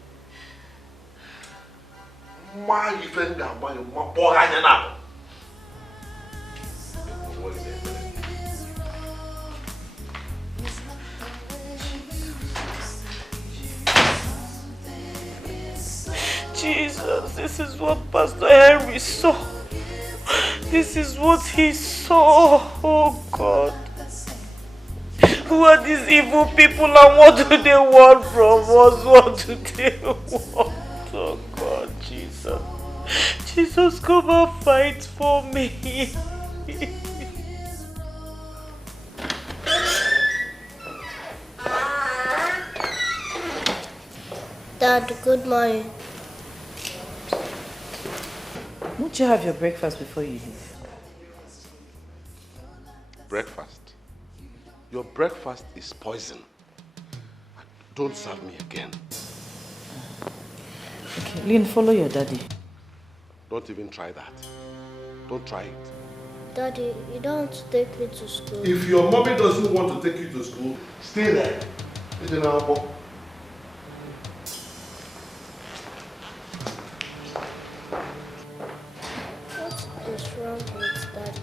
Jesus, this is what Pastor Henry saw. This is what he saw. Oh God. Who are these evil people and what do they want from us? What do they want? Oh God, Jesus. Jesus, come and fight for me. Dad, good morning. Won't you have your breakfast before you leave? breakfast. Your breakfast is poison. Don't serve me again. Okay, Lynn, follow your daddy. Don't even try that. Don't try it. Daddy, you don't want to take me to school. If your mommy doesn't want to take you to school, stay there. What is wrong with Daddy?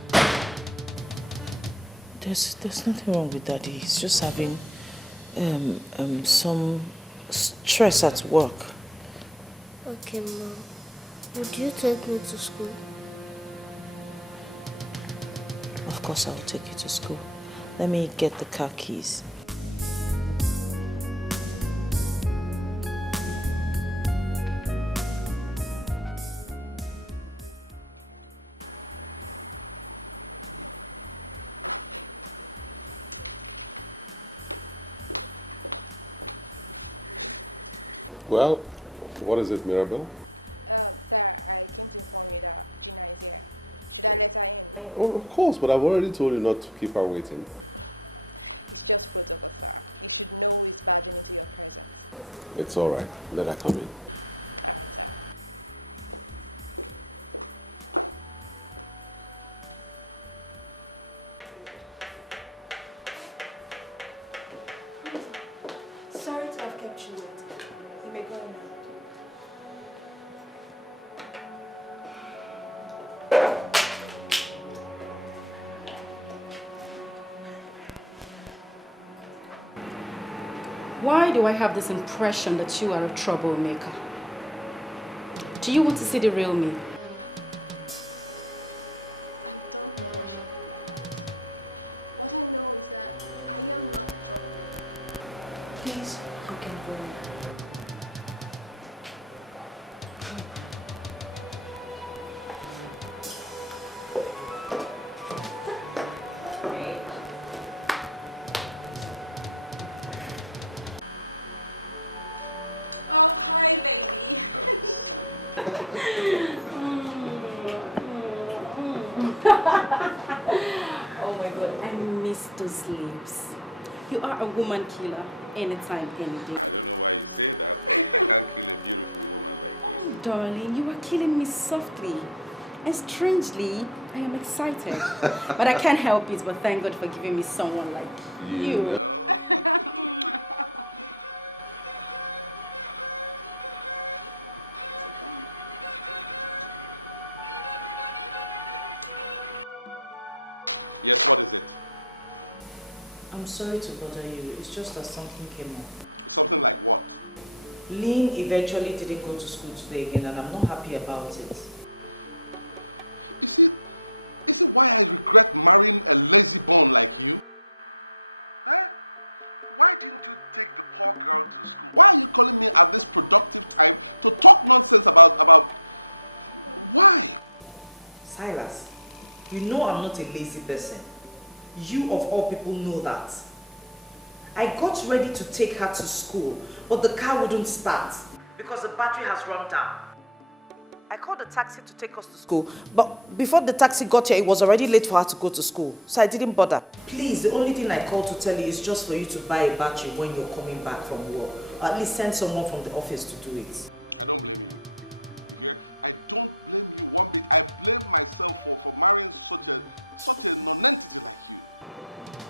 There's nothing wrong with daddy. He's just having some stress at work. Okay, Mom. Would you take me to school? Of course I'll take you to school. Let me get the car keys. Well, what is it, Mirabelle? Sir, I came to inform you that Gina is here. Should I let her in? Oh, of course, but I've already told you not to keep her waiting. It's just protocol, sir. You should know he's barging into your presence. It's all right. Let her come in. All right, sir. Sorry to have kept you waiting. You may go now. Why do I have this impression that you are a troublemaker? Do you want to see the real me? I don't know what you mean by that. What I know is that I am not a troublemaker. Please, you can go now. Oh, hi, baby. Oh my God, I miss those lips. You are a woman killer, anytime, any day. I don't know why you say that, but I can't kill a beautiful woman like you. Oh, darling, you are killing me softly. And strangely, I am excited. But I can't help it, but thank God for giving me someone like you. You know? Yes, what is it? I'm sorry to bother you. It's just that something came up. Something like what? Lynn eventually didn't go to school today again, and I'm not happy about it. Is it why I regret marrying a lazy bone like you? Eh? Why didn't you take the poor girl to school? Why are you calling me at this productive time to talk nonsense about... Why? Silas, you know I'm not a lazy person. You of all people know that. I got ready to take her to school, but the car wouldn't start because the battery has run down. I called the taxi to take us to school, but before the taxi got here, it was already late for her to go to school, so I didn't bother. Please, the only thing I called to tell you is just for you to buy a battery when you're coming back from work, or at least send someone from the office to do it. I don't blame you. You hear? I don't blame you one bit. I blame myself for marrying such a non-entity like you.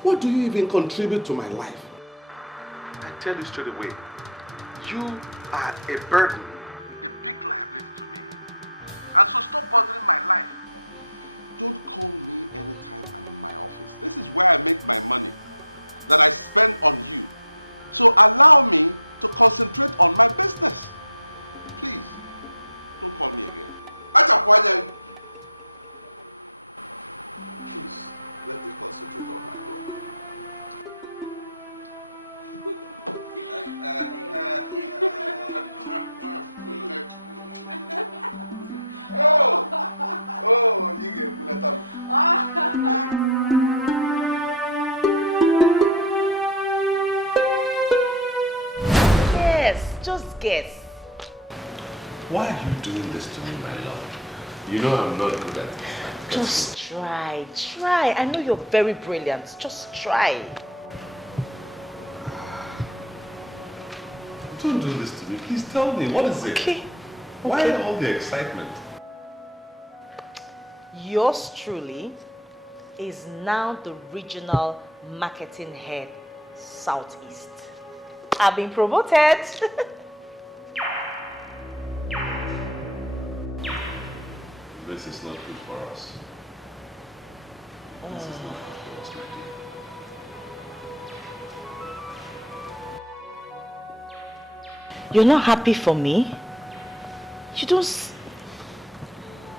What do you even contribute to my life? I tell you straight away, you are a burden, a big liability to me. And so stop bothering my life. Don't call me anytime I'm in my office. This is where I make my money that I spend on you. So allow me to concentrate on my business. Please, don't call me again. Please, let me concentrate on my work. Oh, you get Bunatam. Yes, just guess. Why are you doing this to me, my love? You know I'm not good at it. Just try. I know you're very brilliant. Just try. Don't do this to me. Please tell me, what is it? Okay. Why all the excitement? Yours truly is now the regional marketing head, Southeast. I've been promoted. This is not good for us. This is not good for us, my dear. You're not happy for me? You don't...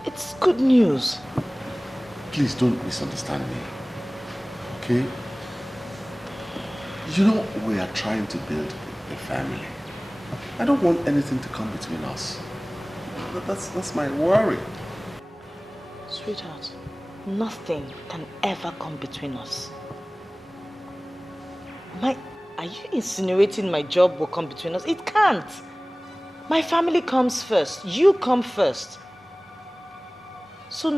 It's good news. Please don't misunderstand me. Okay? You know, we are trying to build a family. I don't want anything to come between us. That's my worry. Sweetheart, nothing can ever come between us. Are you insinuating my job will come between us? It can't. My family comes first. You come first. So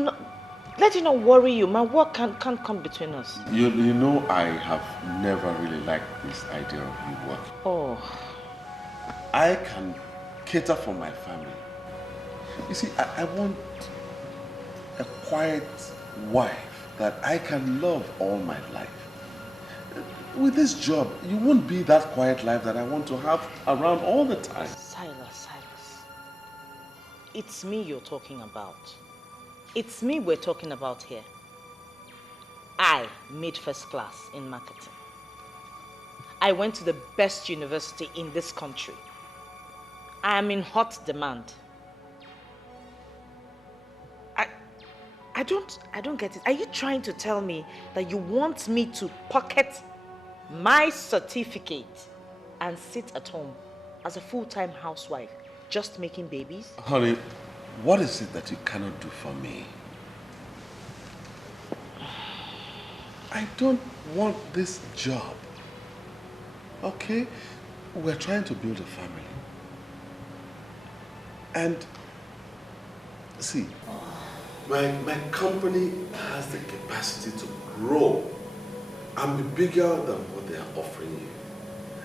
let it not worry you. My work can't come between us. You know, I have never really liked this idea of you working. Oh. I can cater for my family. You see, I want a quiet wife that I can love all my life. With this job, you won't be that quiet life that I want to have around all the time. Silas. It's me you're talking about. It's me we're talking about here. I made first class in marketing. I went to the best university in this country. I am in hot demand. I don't get it. Are you trying to tell me that you want me to pocket my certificate and sit at home as a full-time housewife just making babies? Honey, what is it that you cannot do for me? I don't want this job. Okay? We're trying to build a family. And see, My company has the capacity to grow and be bigger than what they are offering you.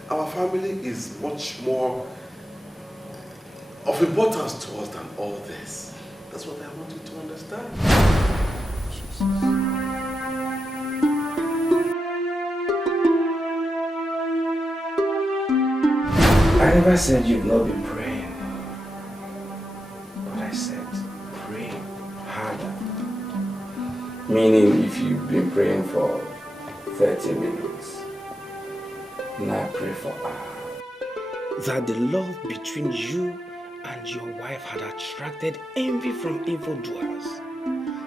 Our family is much more of importance to us than all this. That's what I want you to understand. I never said you've not been praying, but I said pray harder. Meaning if you've been praying for 30 minutes, now pray for hours. That the love between you and your wife had attracted envy from evildoers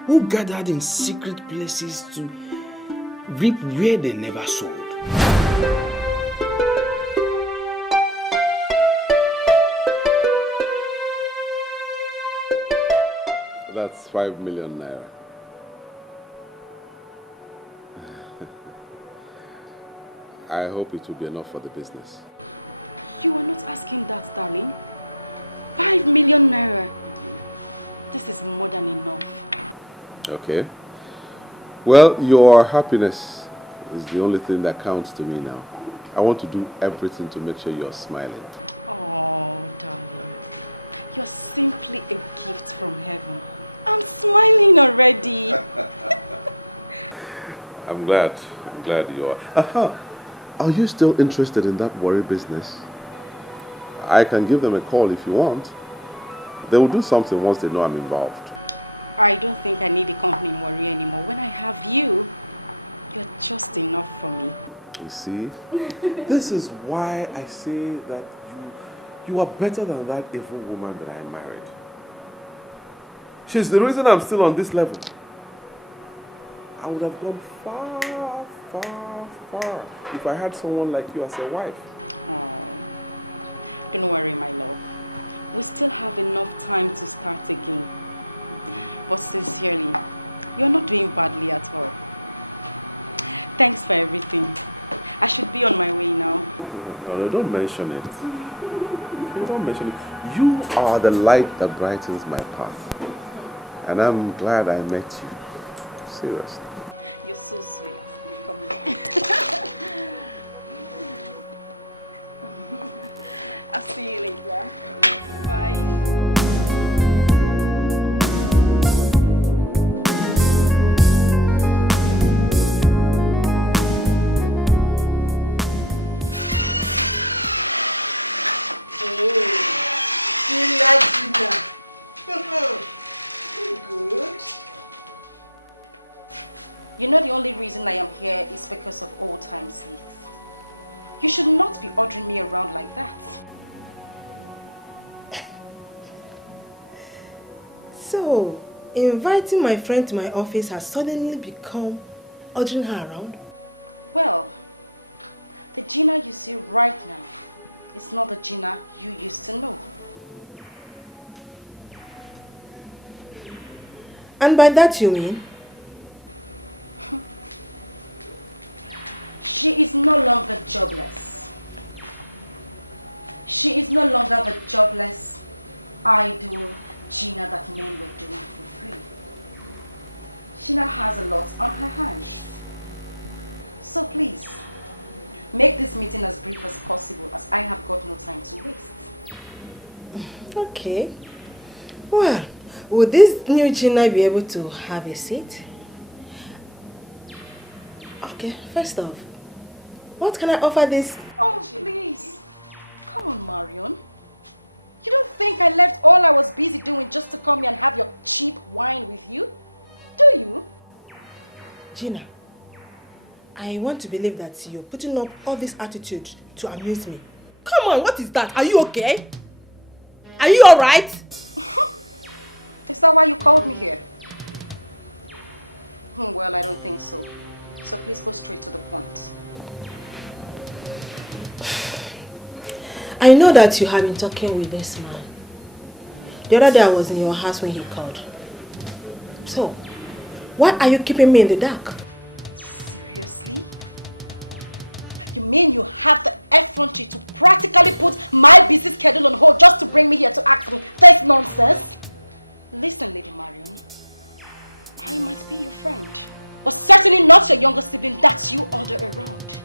who gathered in secret places to reap where they never sowed. That's 5 million naira. I hope it will be enough for the business. You are not asking that, darling. 5 million naira. This is more than enough. Okay. Well, your happiness is the only thing that counts to me now. I want to do everything to make sure you're smiling. Oh, darling. You're simply a gift from heaven. I'm smiling already. I'm glad you are. Are you still interested in that worry business? I can give them a call if you want. They will do something once they know I'm involved. I don't think I need a company in worry anymore. When I have you, you're just enough for me. You see? This is why I say that you are better than that evil woman that I married. She's the reason I'm still on this level. I would have gone far, far, far if I had someone like you as a wife. Oh, don't worry, my love. We still have enough time to start again. But sincerely, you're not doing badly at all. Thanks for everything. I should be on my way now. No, don't mention it. Don't mention it. You are the light that brightens my path. And I'm glad I met you. Seriously. You're so sweet. Come here. I'll see you later. Bye. Good. You know the only reason I am here is because of old time's sake. You should not be ordering me around like that. So, inviting my friend to my office has suddenly become ordering her around? Well, the Gina you see right now is not the Gina you used to know. And by that you mean? She is no longer jobless. She is no longer the jobless, idle Gina that men were doing for free. She now has a lot on her hands. So please, make this meeting as brief as possible, as I have got no time to waste. Okay. Well, would this new Gina be able to have a seat? Okay, first off, what can I offer this? Oh, please. Come on, Marion. You don't think I left all I was busy doing just to come here and have your cheap wine with you? Do you? Gina, I want to believe that you're putting up all this attitude to amuse me. Come on, what is that? Are you okay? Are you alright? Is that why you called me here? Well, I don't think so. So please go straight to the point. I know that you have been talking with this man. The other day I was in your house when he called. So, why are you keeping me in the dark? Seriously? You mean you have the effrontery to practically put my busy schedule on hold just to bring me here to ask me this nonsense? Listen, Lady Marion. I might be your friend, but certainly not your younger sibling that you order around.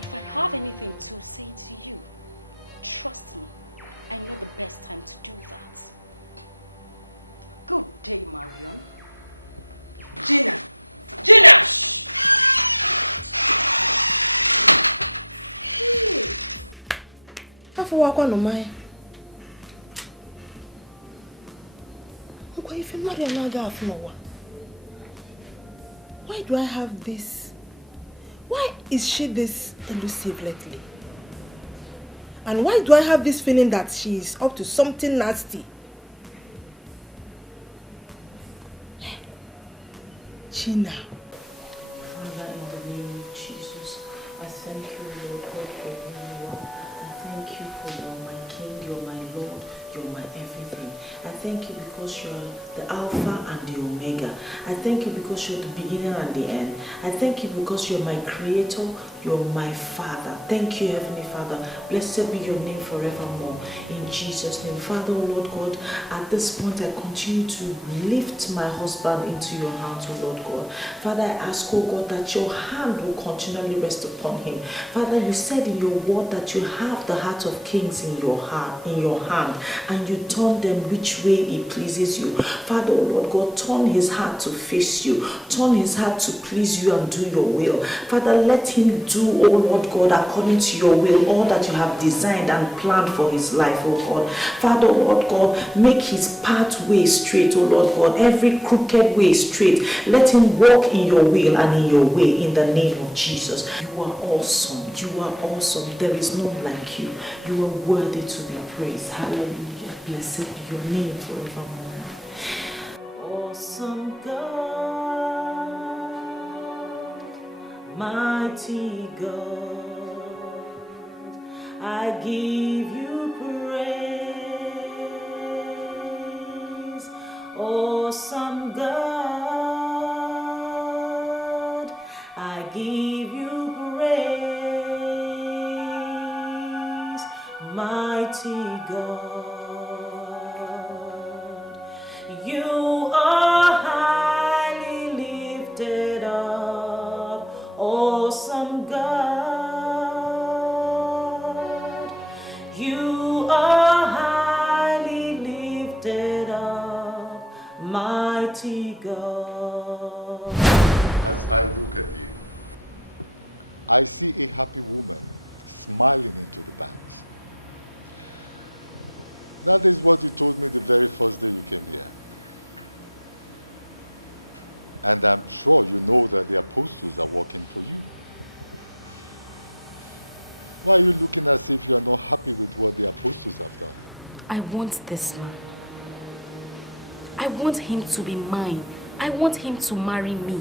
If I have anything to say to you, trust me, I know the best time to do that. Good day, Marion. Gina! Gina! Shh! Afọwakwa no mai. Nkwa ife Maria na aga afụnụwa. Why do I have this? Why is she this elusive lately? And why do I have this feeling that she is up to something nasty? Gina. Father, in the name of Jesus, I thank you, Lord God, for who you are. I thank you for you're my King, you're my Lord, you're my everything. I thank you because you're the Alpha and the Omega. I thank you because you're the beginning and the end. I thank you because you're my Creator, you're my Father. Thank you, Heavenly Father. Blessed be your name forevermore. In Jesus' name. Father, oh Lord God, at this point I continue to lift my husband into your hands, oh Lord God. Father, I ask, oh God, that your hand will continually rest upon him. Father, you said in your word that you have the heart of kings in your heart, in your hand, and you turn them which way it pleases you. Father, oh Lord God, turn his heart to face you. Turn his heart to please you and do your will. Father, let him do, oh Lord God, according to your will, all that you have designed and planned for his life, oh God. Father, oh Lord God, make his pathway straight, oh Lord God, every crooked way straight. Let him walk in your will and in your way, in the name of Jesus. You are awesome. You are awesome. There is none like you. You are worthy to be praised. Hallelujah. Blessed be your name forevermore. Awesome God, mighty God, I give you praise. Awesome God, I give you praise. Mighty God, you are highly lifted up. Awesome God, you are highly lifted up. Mighty God. As I look at you, I see a happy woman smiling into the banks. That is what you told me the very first day you came here. And I'm sure you know that the apostles are working for you. Why are you looking as if you are not happy with what the apostles have done? I want this man. I want him to be mine. I want him to marry me.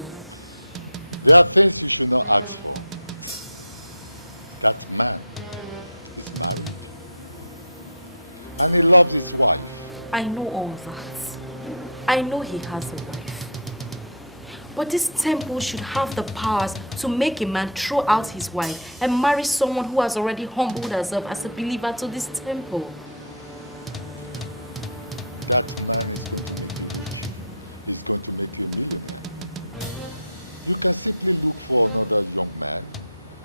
There are things you should not ask for. That man is married. And he loves his wife. I know all that. I know he has a wife. But this temple should have the powers to make a man throw out his wife and marry someone who has already humbled herself as a believer to this temple. That man is going to make you rich. He's going to make you a millionaire. You can simply look for another young man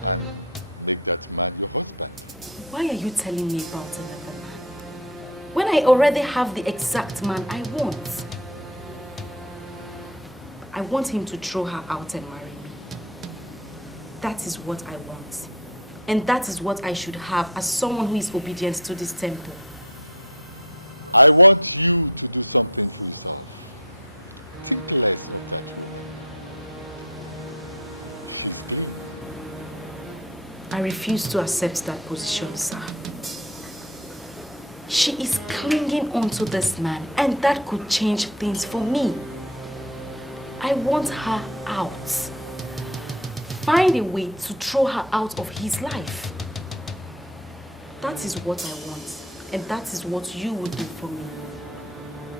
and make that man your husband. Why are you telling me about another man? When I already have the exact man I want. I want him to throw her out and marry me. That is what I want. And that is what I should have as someone who is obedient to this temple. I want you to do something for yourself. Think less of that woman. She's clean. I refuse to accept that position, sir. She is clinging onto this man, and that could change things for me. I want her out. Find a way to throw her out of his life. That is what I want, and that is what you will do for me.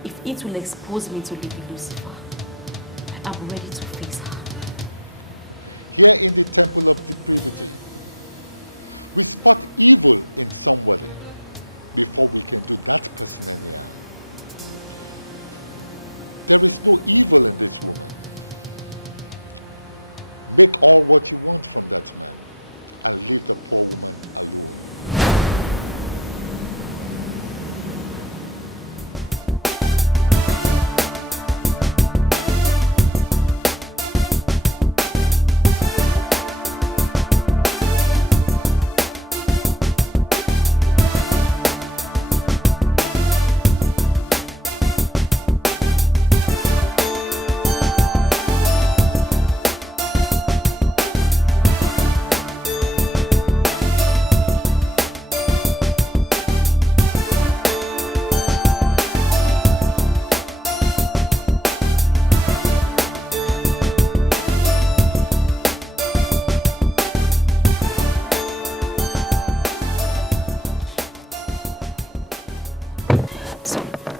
If it will expose me to Lady Lucifer, I am ready to face her. Here in the temple of depravity, we spot evil in somebody before we can do that person any harm. There is no evil in this woman. Make all what you want from that man and leave the poor woman alone.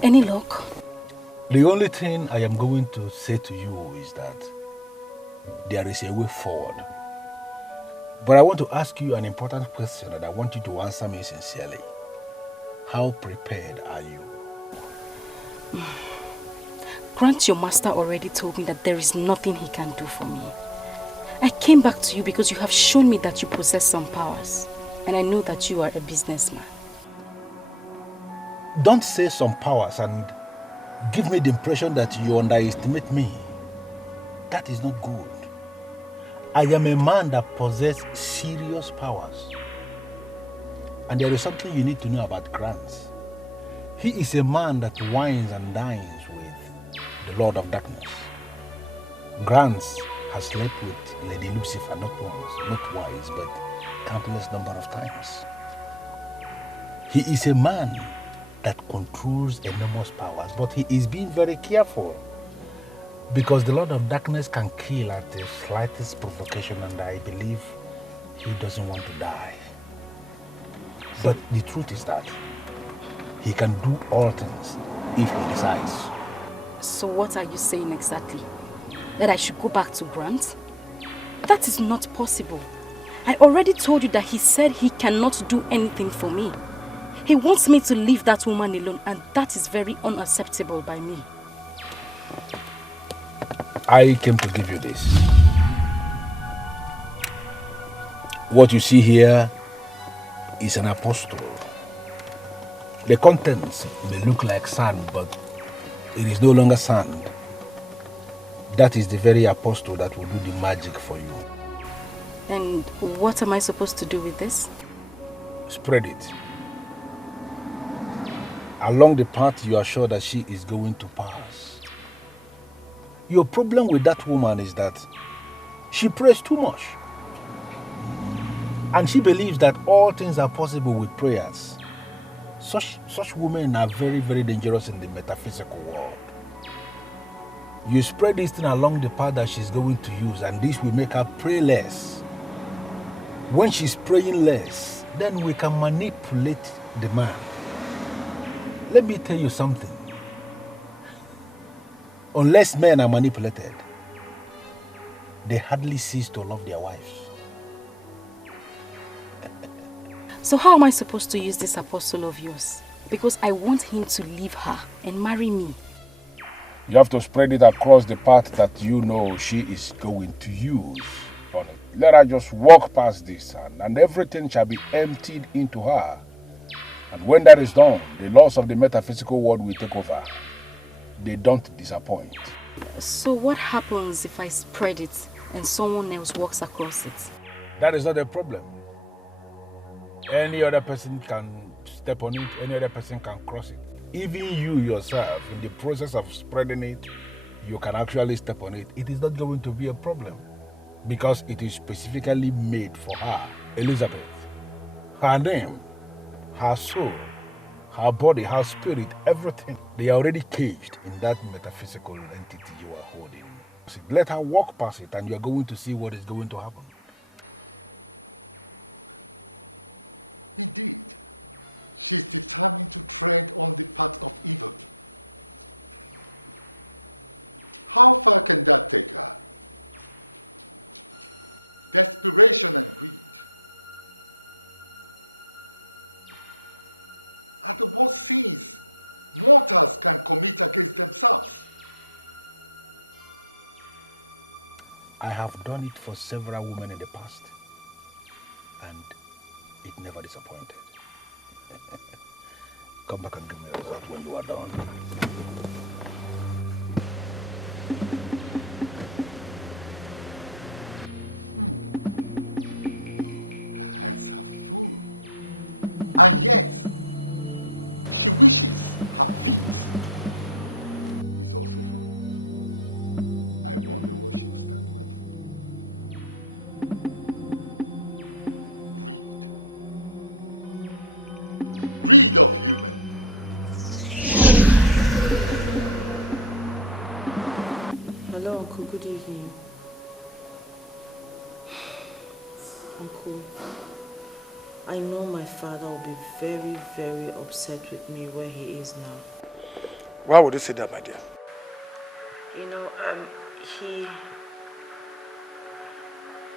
Any luck? The only thing I am going to say to you is that there is a way forward. But I want to ask you an important question and I want you to answer me sincerely. How prepared are you? Grant, your master already told me that there is nothing he can do for me. I came back to you because you have shown me that you possess some powers. And I know that you are a businessman. Don't say some powers and give me the impression that you underestimate me. That is not good. I am a man that possesses serious powers. And there is something you need to know about Grant. He is a man that wines and dines with the Lord of Darkness. Grant has slept with Lady Lucifer not once, not twice, but countless number of times. He is a man that controls enormous powers, but he is being very careful because the Lord of Darkness can kill at the slightest provocation, and I believe he doesn't want to die. But the truth is that he can do all things if he decides. So what are you saying exactly? That I should go back to Grant? That is not possible. I already told you that he said he cannot do anything for me. He wants me to leave that woman alone, and that is very unacceptable by me. I came to give you this. What you see here is an apostle. The contents may look like sand, but it is no longer sand. That is the very apostle that will do the magic for you. And what am I supposed to do with this? Spread it. Along the path you are sure that she is going to pass. Your problem with that woman is that she prays too much. And she believes that all things are possible with prayers. Such women are very, very dangerous in the metaphysical world. You spread this thing along the path that she's going to use, and this will make her pray less. When she's praying less, then we can manipulate the man. Let me tell you something. Unless men are manipulated, they hardly cease to love their wives. So how am I supposed to use this apostle of yours? Because I want him to leave her and marry me. You have to spread it across the path that you know she is going to use. Let her just walk past this, and everything shall be emptied into her. And when that is done, the laws of the metaphysical world will take over. They don't disappoint. So what happens if I spread it and someone else walks across it? That is not a problem. Any other person can step on it, any other person can cross it. Even you yourself, in the process of spreading it, you can actually step on it. It is not going to be a problem because it is specifically made for her, Elizabeth. Her name, her soul, her body, her spirit, everything. They are already caged in that metaphysical entity you are holding. So let her walk past it and you are going to see what is going to happen. Indeed, she's determined to tread on the path of evil. How far can that take her? Desperation and greed are the worst sins mortals can commit against themselves. I have done it for several women in the past, and it never disappointed. Come back and give me a result when you are done. Her hands are full. And yet, she wishes her feet is also full. I wonder what she'll stand with. Greed of human. Hello, Uncle. Good evening. Uncle, I know my father will be very, very upset with me where he is now. Why would you say that, my dear? You know,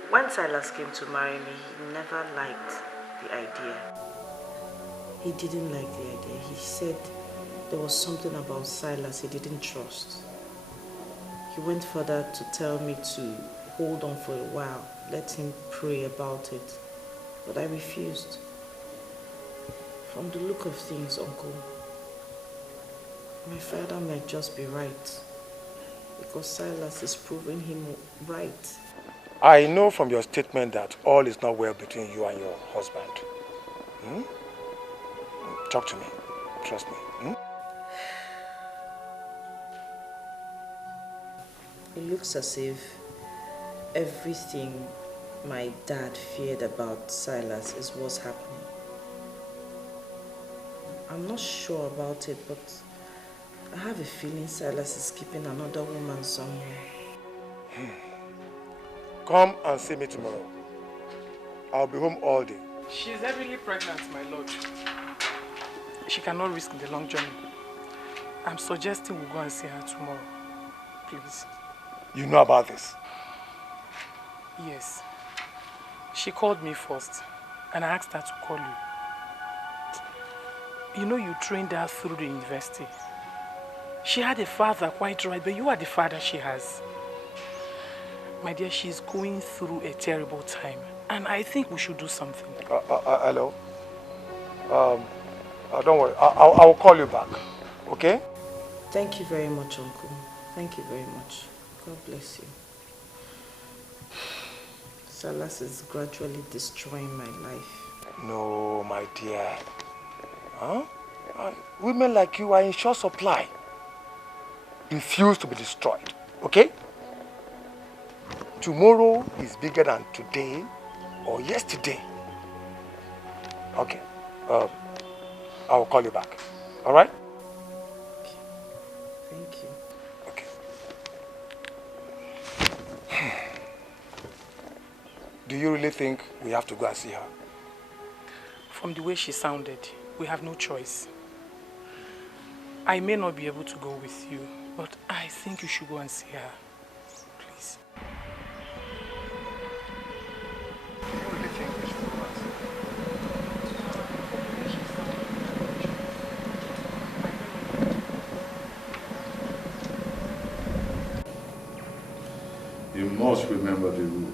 when Silas came to marry me, he never liked the idea. He didn't like the idea. He said there was something about Silas he didn't trust. He went further to tell me to hold on for a while, let him pray about it. But I refused. From the look of things, Uncle, my father might just be right, because Silas is proving him right. I know from your statement that all is not well between you and your husband. Talk to me. Trust me. It looks as if everything my dad feared about Silas is what's happening. I'm not sure about it, but I have a feeling Silas is keeping another woman somewhere. Come and see me tomorrow. I'll be home all day. She's heavily pregnant, my lord. She cannot risk the long journey. I'm suggesting we go and see her tomorrow. Please. You know about this? Yes. She called me first, and I asked her to call you. You know you trained her through the university. She had a father, quite right, but you are the father she has. My dear, she's going through a terrible time, and I think we should do something. Hello? Don't worry, I will call you back, okay? Thank you very much, Uncle. Thank you very much. God bless you. Silas is gradually destroying my life. No, my dear. Women like you are in short supply. Refuse to be destroyed, okay? Tomorrow is bigger than today or yesterday. Okay. I will call you back. All right? Thank you. Okay. Do you really think we have to go and see her? From the way she sounded, we have no choice. I may not be able to go with you, but I think you should go and see her. Please. You must remember the rules.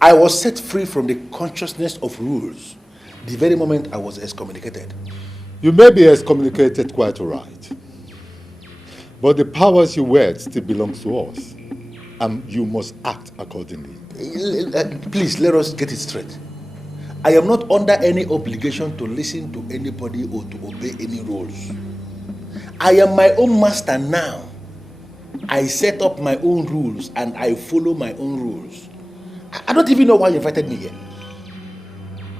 I was set free from the consciousness of rules the very moment I was excommunicated. You may be excommunicated quite all right. But the powers you wield still belongs to us. And you must act accordingly. Please, let us get it straight. I am not under any obligation to listen to anybody or to obey any rules. I am my own master now. I set up my own rules and I follow my own rules. I don't even know why you invited me here.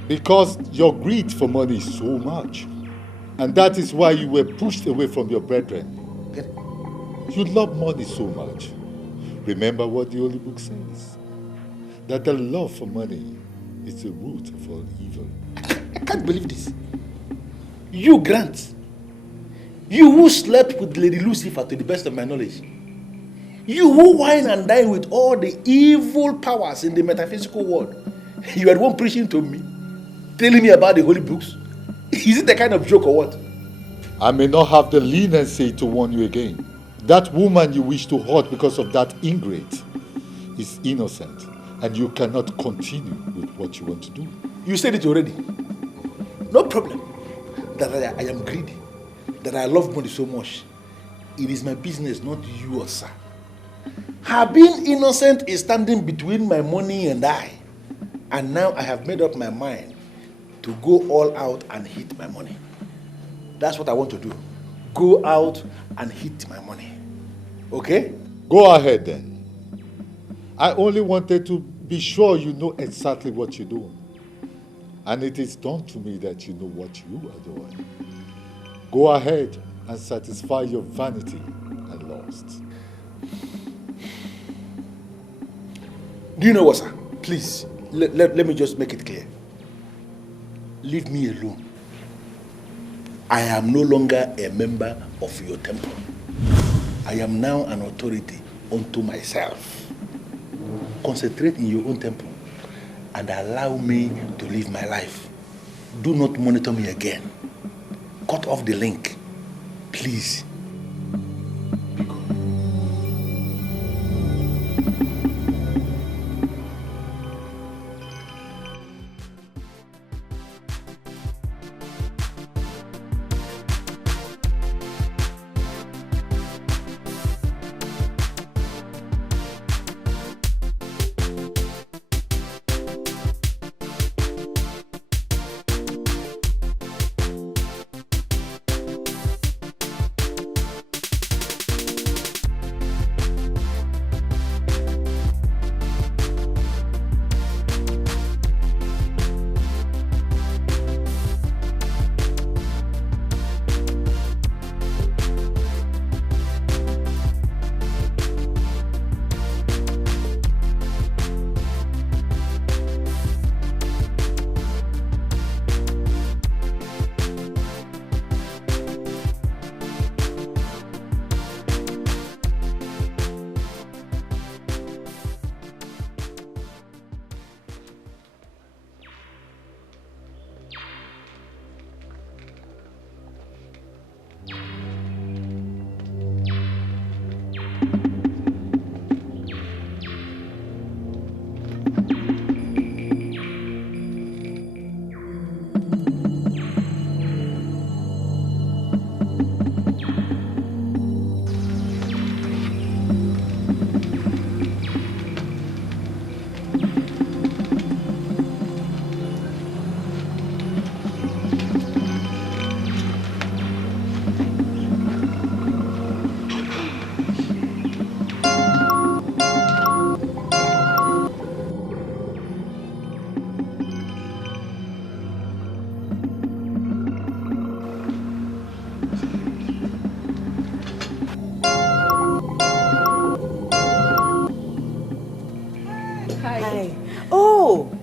Because your greed for money is so much. And that is why you were pushed away from your brethren. You love money so much. Remember what the Holy Book says. That the love for money is the root of all evil. I can't believe this. You, Grant. You who slept with Lady Lucifer to the best of my knowledge. You who wine and dine with all the evil powers in the metaphysical world. You are the one preaching to me, telling me about the holy books. Is it the kind of joke or what? I may not have the leniency to warn you again. That woman you wish to hurt because of that ingrate is innocent, and you cannot continue with what you want to do. You said it already. No problem that I am greedy, that I love money so much. It is my business, not yours, sir. Her being innocent is standing between my money and I. And now I have made up my mind to go all out and hit my money. That's what I want to do. Go out and hit my money. Okay? Go ahead then. I only wanted to be sure you know exactly what you're doing. And it is done to me that you know what you are doing. Go ahead and satisfy your vanity and lust. Do you know what, sir? Please, let me just make it clear. Leave me alone. I am no longer a member of your temple. I am now an authority unto myself. Concentrate in your own temple and allow me to live my life. Do not monitor me again. Cut off the link, please.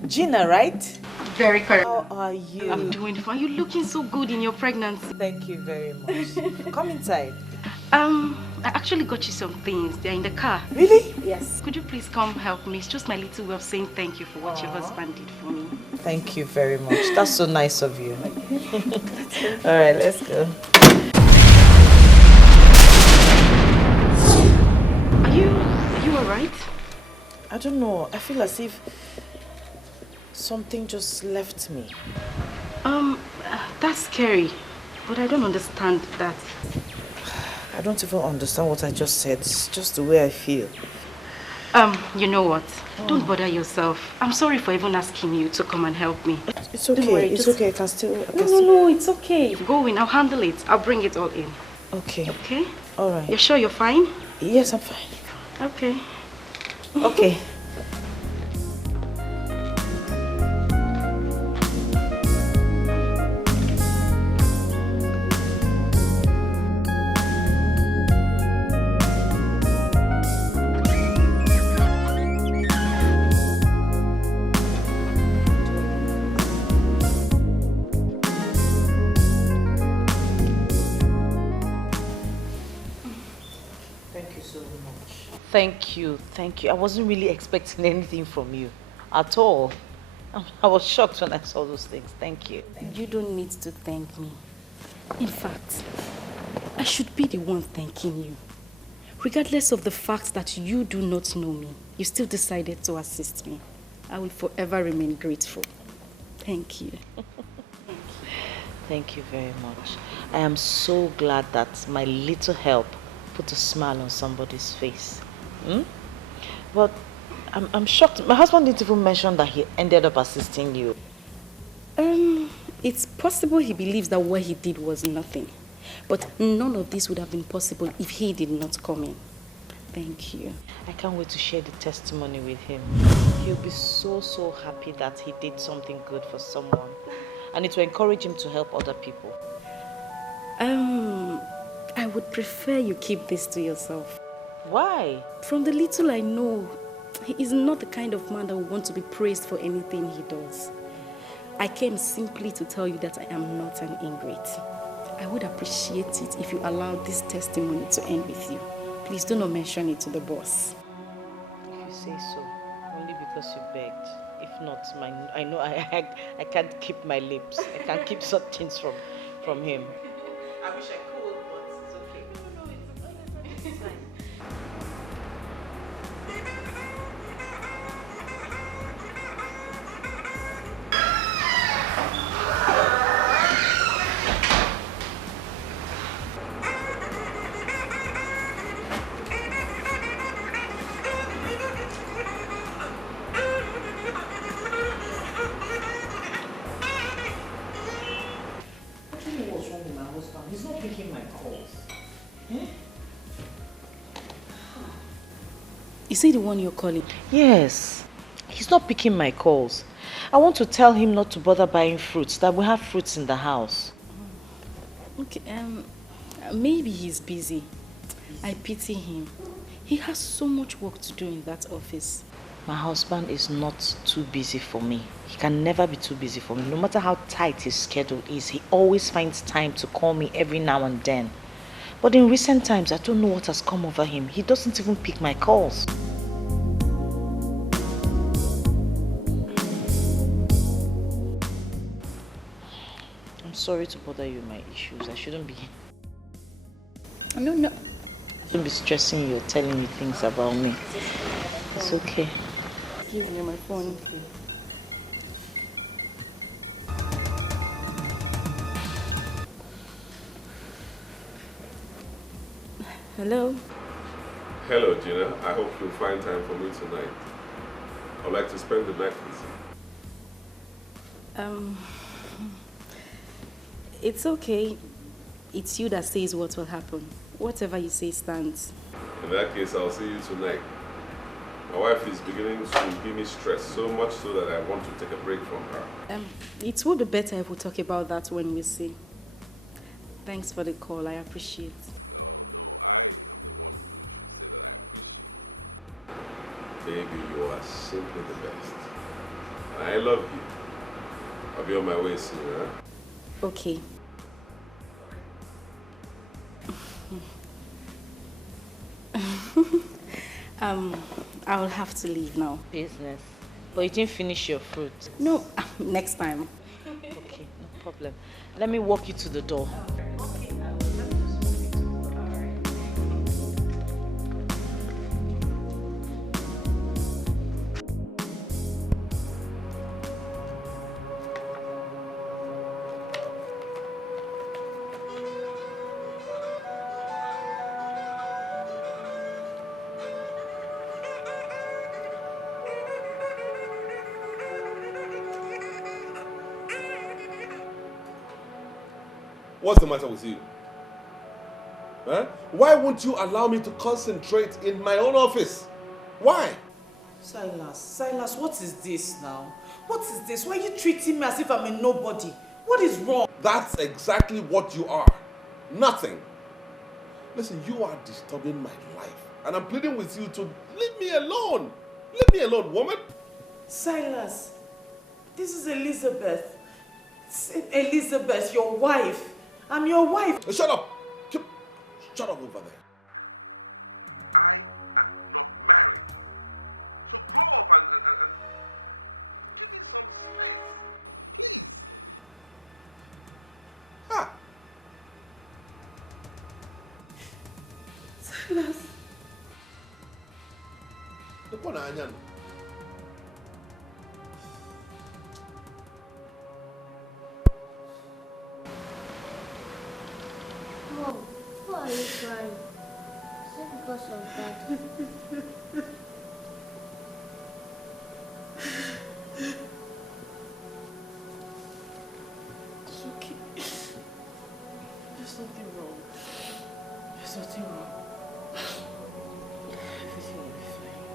Gina, right? Very correct. How are you? I'm doing fine. You're looking so good in your pregnancy. Thank you very much. Come inside. I actually got you some things. They're in the car. Really? Yes. Could you please come help me? It's just my little way of saying thank you for what your husband did for me. Thank you very much. That's so nice of you. All right, let's go. Are you alright? I don't know. I feel as if something just left me. That's scary. But I don't understand that. I don't even understand what I just said. It's just the way I feel. You know what? Don't bother yourself. I'm sorry for even asking you to come and help me. It's okay. Worry, it's okay. I can still... No, it's okay. Go in. I'll handle it. I'll bring it all in. Okay. Okay? All right. You're sure you're fine? Yes, I'm fine. Okay. Okay. You don't need to thank me. In fact, I should be the one thanking you. Regardless of the fact that you do not know me, you still decided to assist me. I will forever remain grateful. Thank you. It's possible he believes that what he did was nothing. But none of this would have been possible if he did not come in. Thank you. I would prefer you keep this to yourself. From the little I know, he is not the kind of man that would want to be praised for anything he does. I came simply to tell you that I am not an ingrate. I would appreciate it if you allowed this testimony to end with you. Please do not mention it to the boss. He's not picking my calls. Is he the one you're calling? He's not picking my calls. I want to tell him not to bother buying fruits, that we have fruits in the house. Okay, maybe he's busy. I pity him. He has so much work to do in that office. My husband is not too busy for me. He can never be too busy for me. No matter how tight his schedule is, he always finds time to call me every now and then. But in recent times, I don't know what has come over him. He doesn't even pick my calls. I'm sorry to bother you with my issues. I shouldn't be... No. Don't be stressing you or telling me things about me. It's okay. Give me my phone. Hello? Hello, Gina. I hope you'll find time for me tonight. I'd like to spend the night with you. It's okay. It's you that says what will happen. Whatever you say stands. In that case, I'll see you tonight. My wife is beginning to give me stress, so much so that I want to take a break from her. It would be better if we talk about that when we see. Thanks for the call. I appreciate it. No, I am the one who should say that I appreciate. Baby, you are simply the best. And I love you. I'll be on my way soon, huh? Okay. I'll have to leave now. Business. But you didn't finish your fruit. No, next time. Okay, no problem. Let me walk you to the door. What's the matter with you? Huh? Why won't you allow me to concentrate in my own office? Why? Silas, what is this now? What is this? Why are you treating me as if I'm a nobody? What is wrong? That's exactly what you are. Nothing. Listen, you are disturbing my life. And I'm pleading with you to leave me alone. Leave me alone, woman. Silas, this is Elizabeth. Elizabeth, your wife. I'm your wife. Shut up. Shut up over there. I am not married. So grow up and give me some space. Please. Silas, are you crying? Is it because of that? It's okay. There's nothing wrong. There's nothing wrong. Everything will be fine.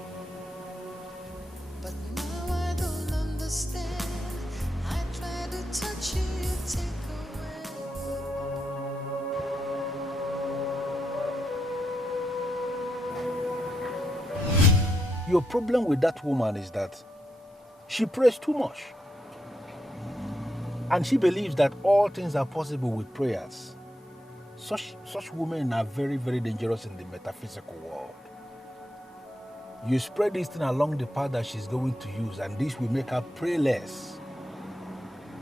But now I don't understand. I try to touch you, you take Your problem with that woman is that she prays too much. And she believes that all things are possible with prayers. Such women are very, very dangerous in the metaphysical world. You spread this thing along the path that she's going to use, and this will make her pray less.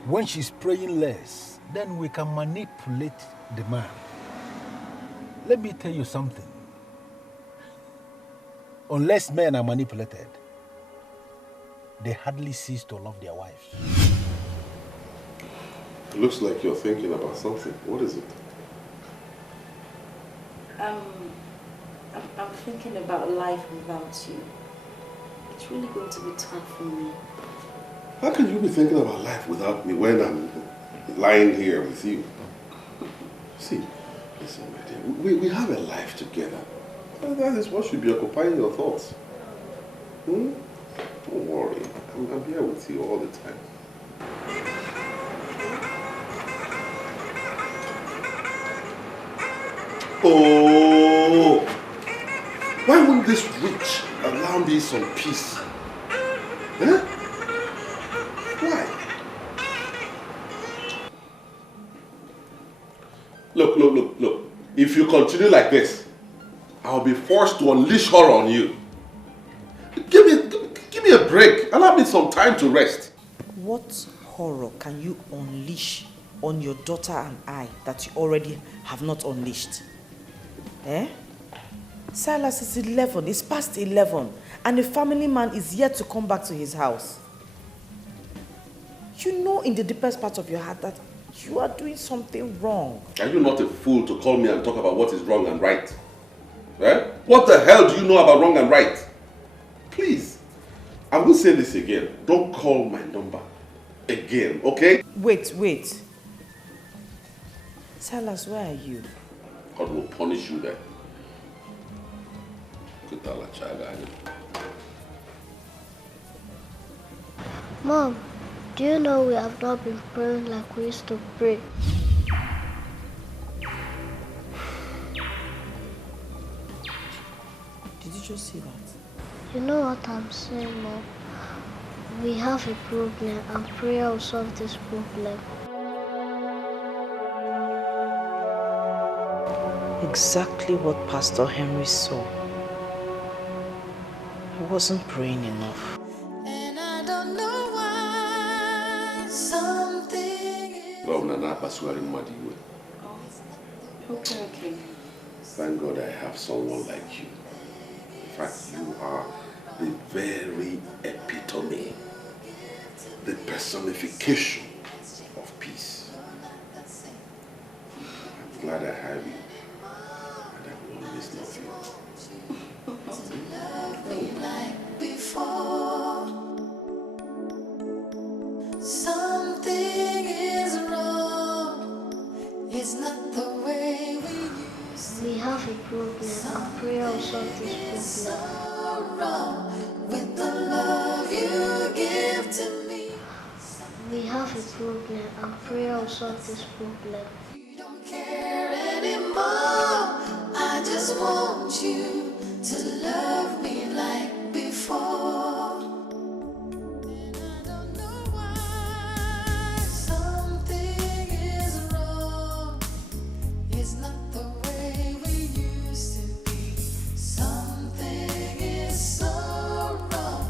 When she's praying less, then we can manipulate the man. Let me tell you something. Unless men are manipulated, they hardly cease to love their wives. It looks like you're thinking about something. What is it? I'm thinking about life without you. It's really going to be tough for me. How can you be thinking about life without me when I'm lying here with you? See, listen, my dear, we have a life together. That is what should be occupying your thoughts. Don't worry. I'm here with you all the time. Oh! Why won't this witch allow me some peace? Huh? Why? Look. If you continue like this, I'll be forced to unleash her on you. Give me a break. Allow me some time to rest. What horror can you unleash on your daughter and I that you already have not unleashed? Eh? Silas is 11, it's past 11, and the family man is yet to come back to his house. You know in the deepest part of your heart that you are doing something wrong. Are you not a fool to call me and talk about what is wrong and right? Eh? What the hell do you know about wrong and right? Please, I will say this again. Don't call my number again, okay? Wait. Silas, where are you? God will punish you there. Mom, do you know we have not been praying like we used to pray? Did you just say that? You know what I'm saying, Mom? We have a problem and prayer will solve this problem. Exactly what Pastor Henry saw. He wasn't praying enough. and I don't know why something Okay. Thank God I have someone like you. In fact, you are the very epitome, the personification of peace. I'm glad I have you, and I will always love you. like before. Something is wrong. It's not the way We have a problem and prayer will solve this problem. wrong with the love you give to me. We have a problem and prayer will solve this problem. Don't care anymore. I just want you to love me like before. And I don't know why something is wrong. It's not the way we used to be. Something is so wrong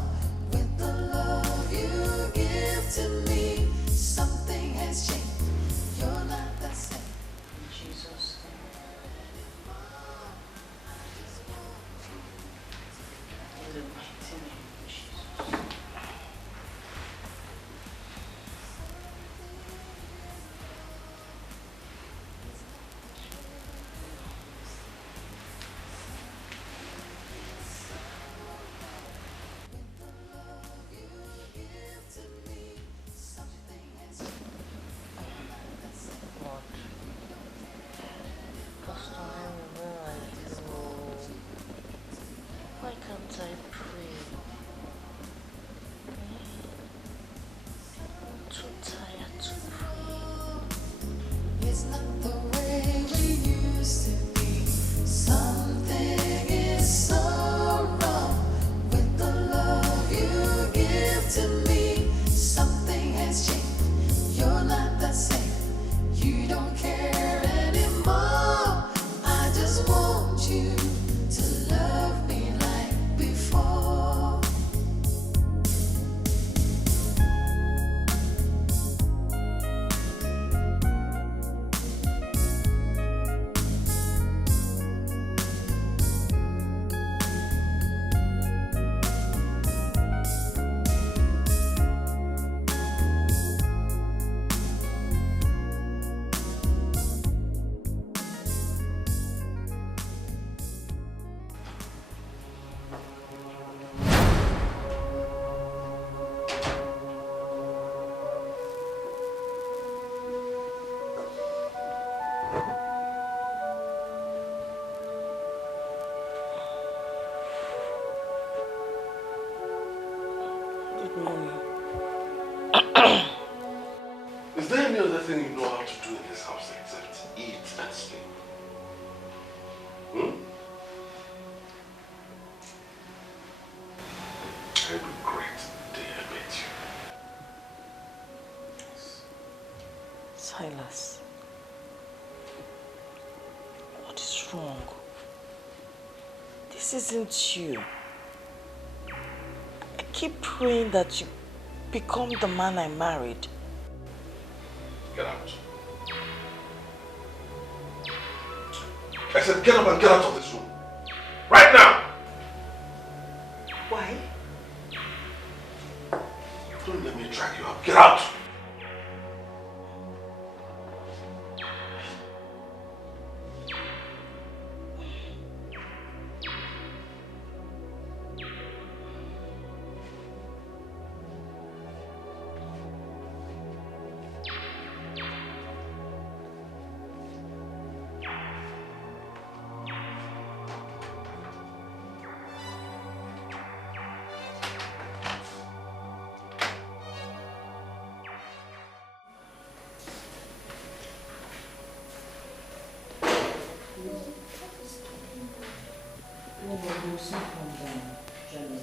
with the love you give to me. Something has changed. You're not the same. Jesus. to me something has changed. You're not the same. You don't care anymore. I just want you to love me like before. Is there any other thing you know how to do in this house except eat and sleep? I regret the day I met you. Silas, what is wrong? This isn't you. I keep praying that you become the man I married. Get out. I said get up and get out of this room. Right now! Why? Don't let me drag you up. Get out!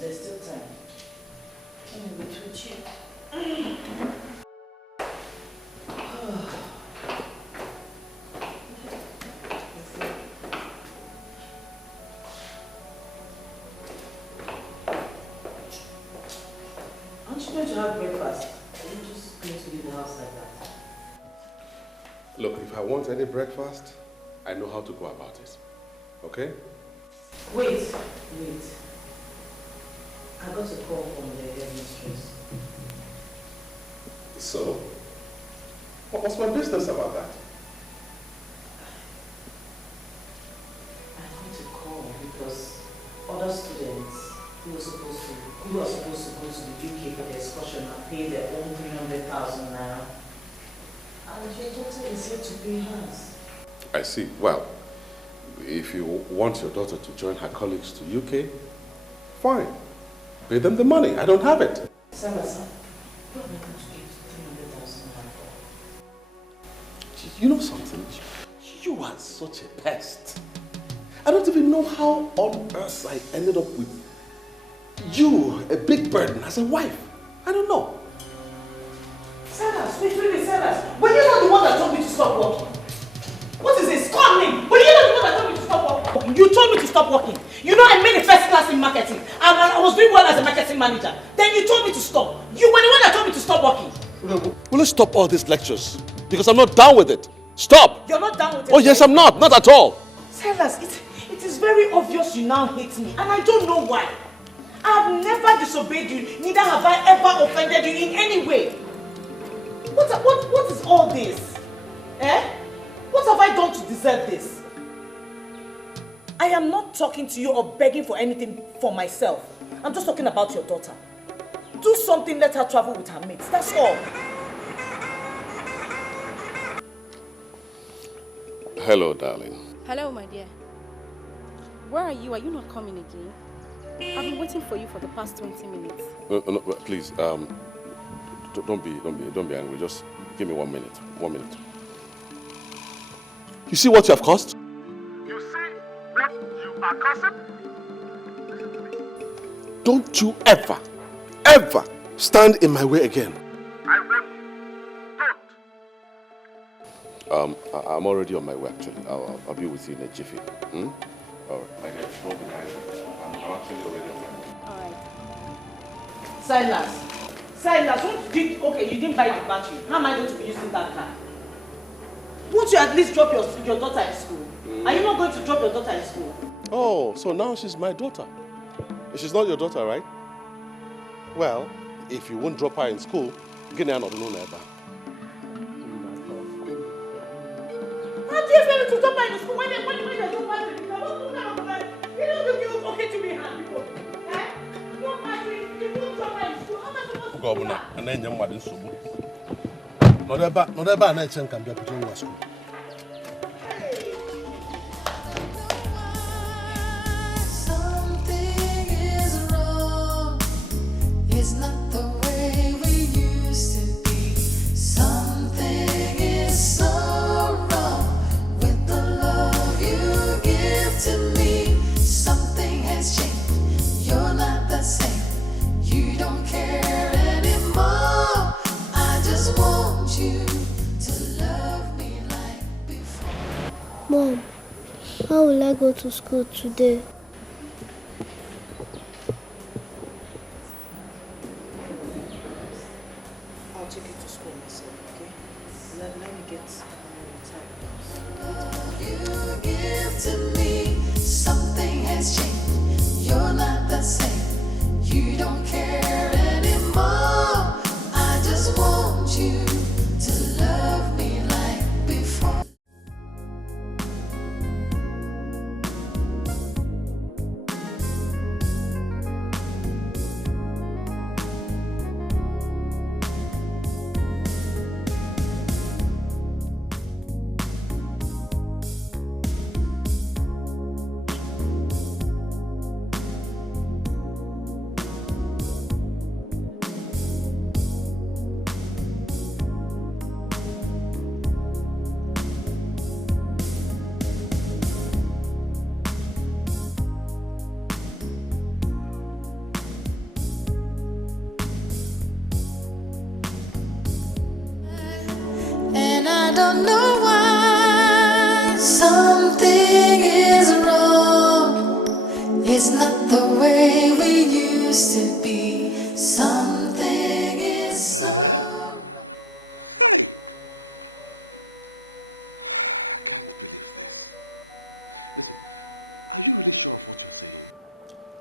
There's still time. Let me wait with you. Aren't you going to have breakfast? Are you just going to leave the house like that? Look, if I want any breakfast, I know how to go about it. Okay? Wait. I got a call from the headmistress. So? What's my business about that? I got a call because other students who are supposed to go to the UK for the excursion and pay their own 300,000 naira. And your daughter is here to pay hers. I see. Well, if you want your daughter to join her colleagues to UK, fine. Pay them the money. I don't have it. Silas, what am I going to give 300,000 naira for? You know something? You are such a pest. I don't even know how on earth I ended up with you, a big burden, as a wife. I don't know. Silas, wait, Silas. Were you not the one that told me to stop working? What is this? Call me. Were you not the one that told me to stop working? You told me to stop working. You know I made a first class in marketing. And I was doing well as a marketing manager. Then you told me to stop. You were the one that told me to stop working. Will you stop all these lectures? Because I'm not down with it. Stop! You're not down with it? Oh yes, I'm not. Not at all. Silas, it is very obvious you now hate me. And I don't know why. I have never disobeyed you. Neither have I ever offended you in any way. What is all this? Eh? What have I done to deserve this? I am not talking to you or begging for anything for myself. I'm just talking about your daughter. Do something, let her travel with her mates. That's all. Hello, darling. Hello, my dear. Where are you? Are you not coming again? I've been waiting for you for the past 20 minutes. No, please, don't be angry. Just give me 1 minute. 1 minute. You see what you have caused? You see what you are causing? Don't you ever stand in my way again. I want you. Don't. I'm already on my way, actually. I'll be with you in a jiffy. Hmm? All right. My dear, don't be behind. I'm actually already on my way. Silas, okay, you didn't buy the battery. How am I going to be using that car? Won't you at least drop your daughter in school? Are you not going to drop your daughter in school? Oh, so now she's my daughter. She's not your daughter, right? Well, if you won't drop her in school, get her not alone ever. How do you expect me to drop her in school when there's no battery? What kind of plan? You don't think you're okay to be hand people? Eh? No battery, you won't drop her in school. How am I supposed to do that? And then you're mad in school. Not ever, night can be putting in school. Something is wrong. It's not the way we used to be. Something is so wrong with the love you give to me. Something has changed. You're not the same. You don't care anymore. I just want you to love me like before. Mom, how will I go to school today? I'll take you to school myself, okay? Let me get You give to me. Something has changed. You're not the same. You don't care anymore. I just want you to love me like before. And I don't know why. Something is wrong. It's not the way we used to be. Something is Hey! I can't believe this. Listen, are you really sure of what you're saying?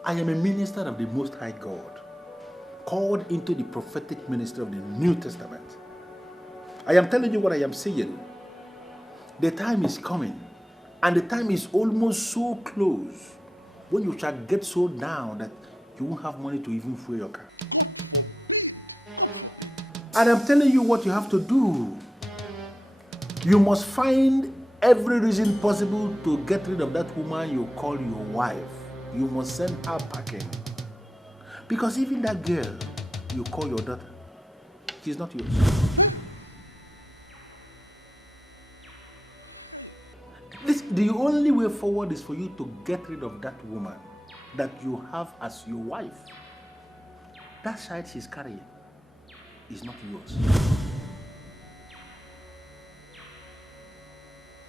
I am a minister of the Most High God, called into the prophetic ministry of the New Testament. I am telling you what I am saying. The time is coming, and the time is almost so close, when you shall get so down that you won't have money to even fuel your car. God forbid! God forbid! And I'm telling you what you have to do. You must find every reason possible to get rid of that woman you call your wife. You must send her packing. Because even that girl you call your daughter, she's not yours. Hey! The only way forward is for you to get rid of that woman that you have as your wife. That child she's carrying is not yours.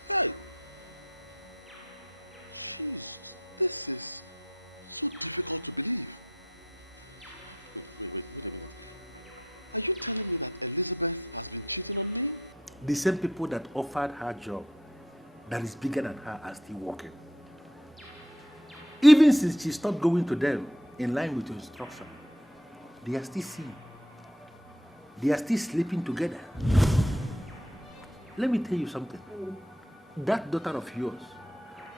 Hey! Jesus, this is so difficult to believe. Wait a minute. Are you telling me that Elizabeth has been cheating on me? The same people that offered her job that is bigger than her are still working. Even since she stopped going to them in line with your instruction, they are still seeing. They are still sleeping together. Let me tell you something. That daughter of yours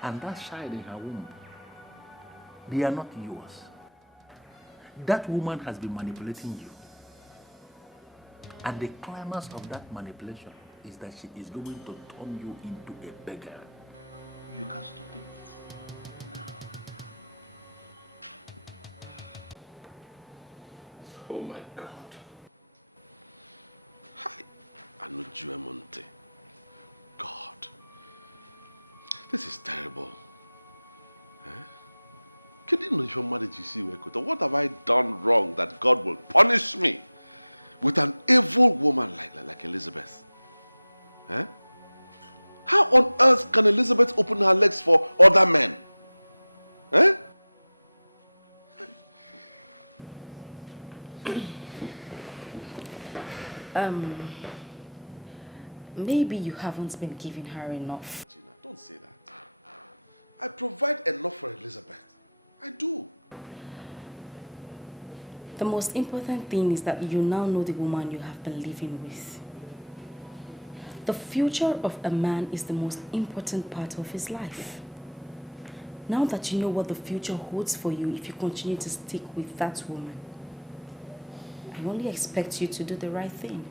and that child in her womb, they are not yours. That woman has been manipulating you. And the climax of that manipulation is that she is going to turn you into a beggar. You can stop it now. Oh my God. Hi, Anuju Monte. God. This is terrible. Huh? didn't even manage to see Wazico. What have I done wrong that God will punish me with an evil woman like Elizabeth? Eh? How on earth can Elizabeth open her legs for other men? Eh? Maybe you haven't been giving her enough. Gina, don't say that. I provide enough for Elizabeth. I do. The most important thing is that you now know the woman you have been living with. The future of a man is the most important part of his life. Now that you know what the future holds for you if you continue to stick with that woman, I only expect you to do the right thing.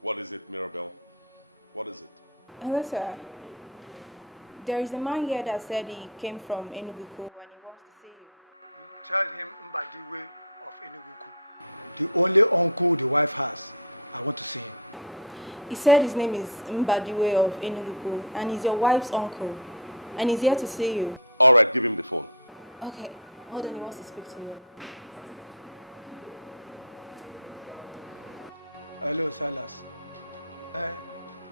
What is it, Mirabelle? What is it? Hello, sir. There is a man here that said he came from Enugu and he wants to see you. Tell him Mbadiwe of Enugu. The only uncle the wife has. I want to see him. He said his name is Mbadiwe of Enugu and he's your wife's uncle. And he's here to see you. All right, give him the phone. Okay, hold on, he wants to speak to you. Hello, Silas.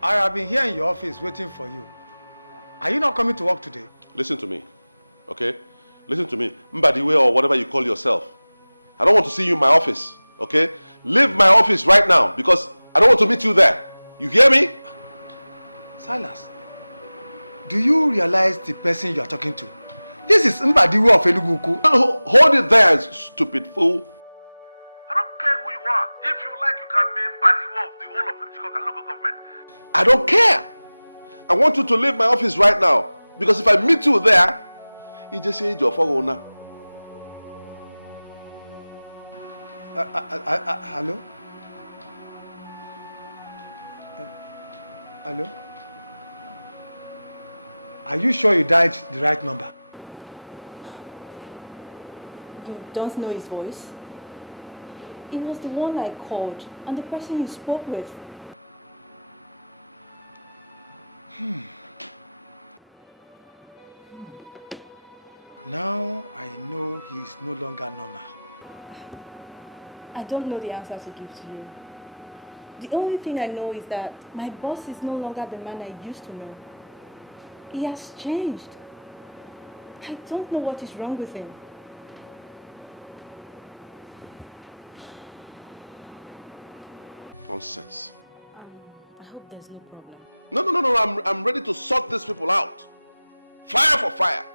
I have been here in your office waiting for you. Are you not coming to work today? Listen to me, okay? Listen to me. Mbadiwe or whatever you call yourself. I don't want to see you in my office, okay? Leave my office right now because I don't want to meet you there. You hear me? Silas, do you realize the person you are talking to? This is Mbadiwe of Enugu. Hold it there, stupid fool. I don't care who you are. If you like, you can be Mbadiwe of the whole of Wazico local government. I don't care. I want you to leave my office right now. Because if I meet you there, you just say your phone. Hello? Hello? Are you sure you dialed the right number? You don't know his voice? It was the one I called and the person you spoke with. Now I know he is no longer normal. I don't know the answer to give to you. The only thing I know is that my boss is no longer the man I used to know. He has changed. I don't know what is wrong with him. Nonsense. I hope there's no problem. No. I'm ready to sort these people out. Fire for fire.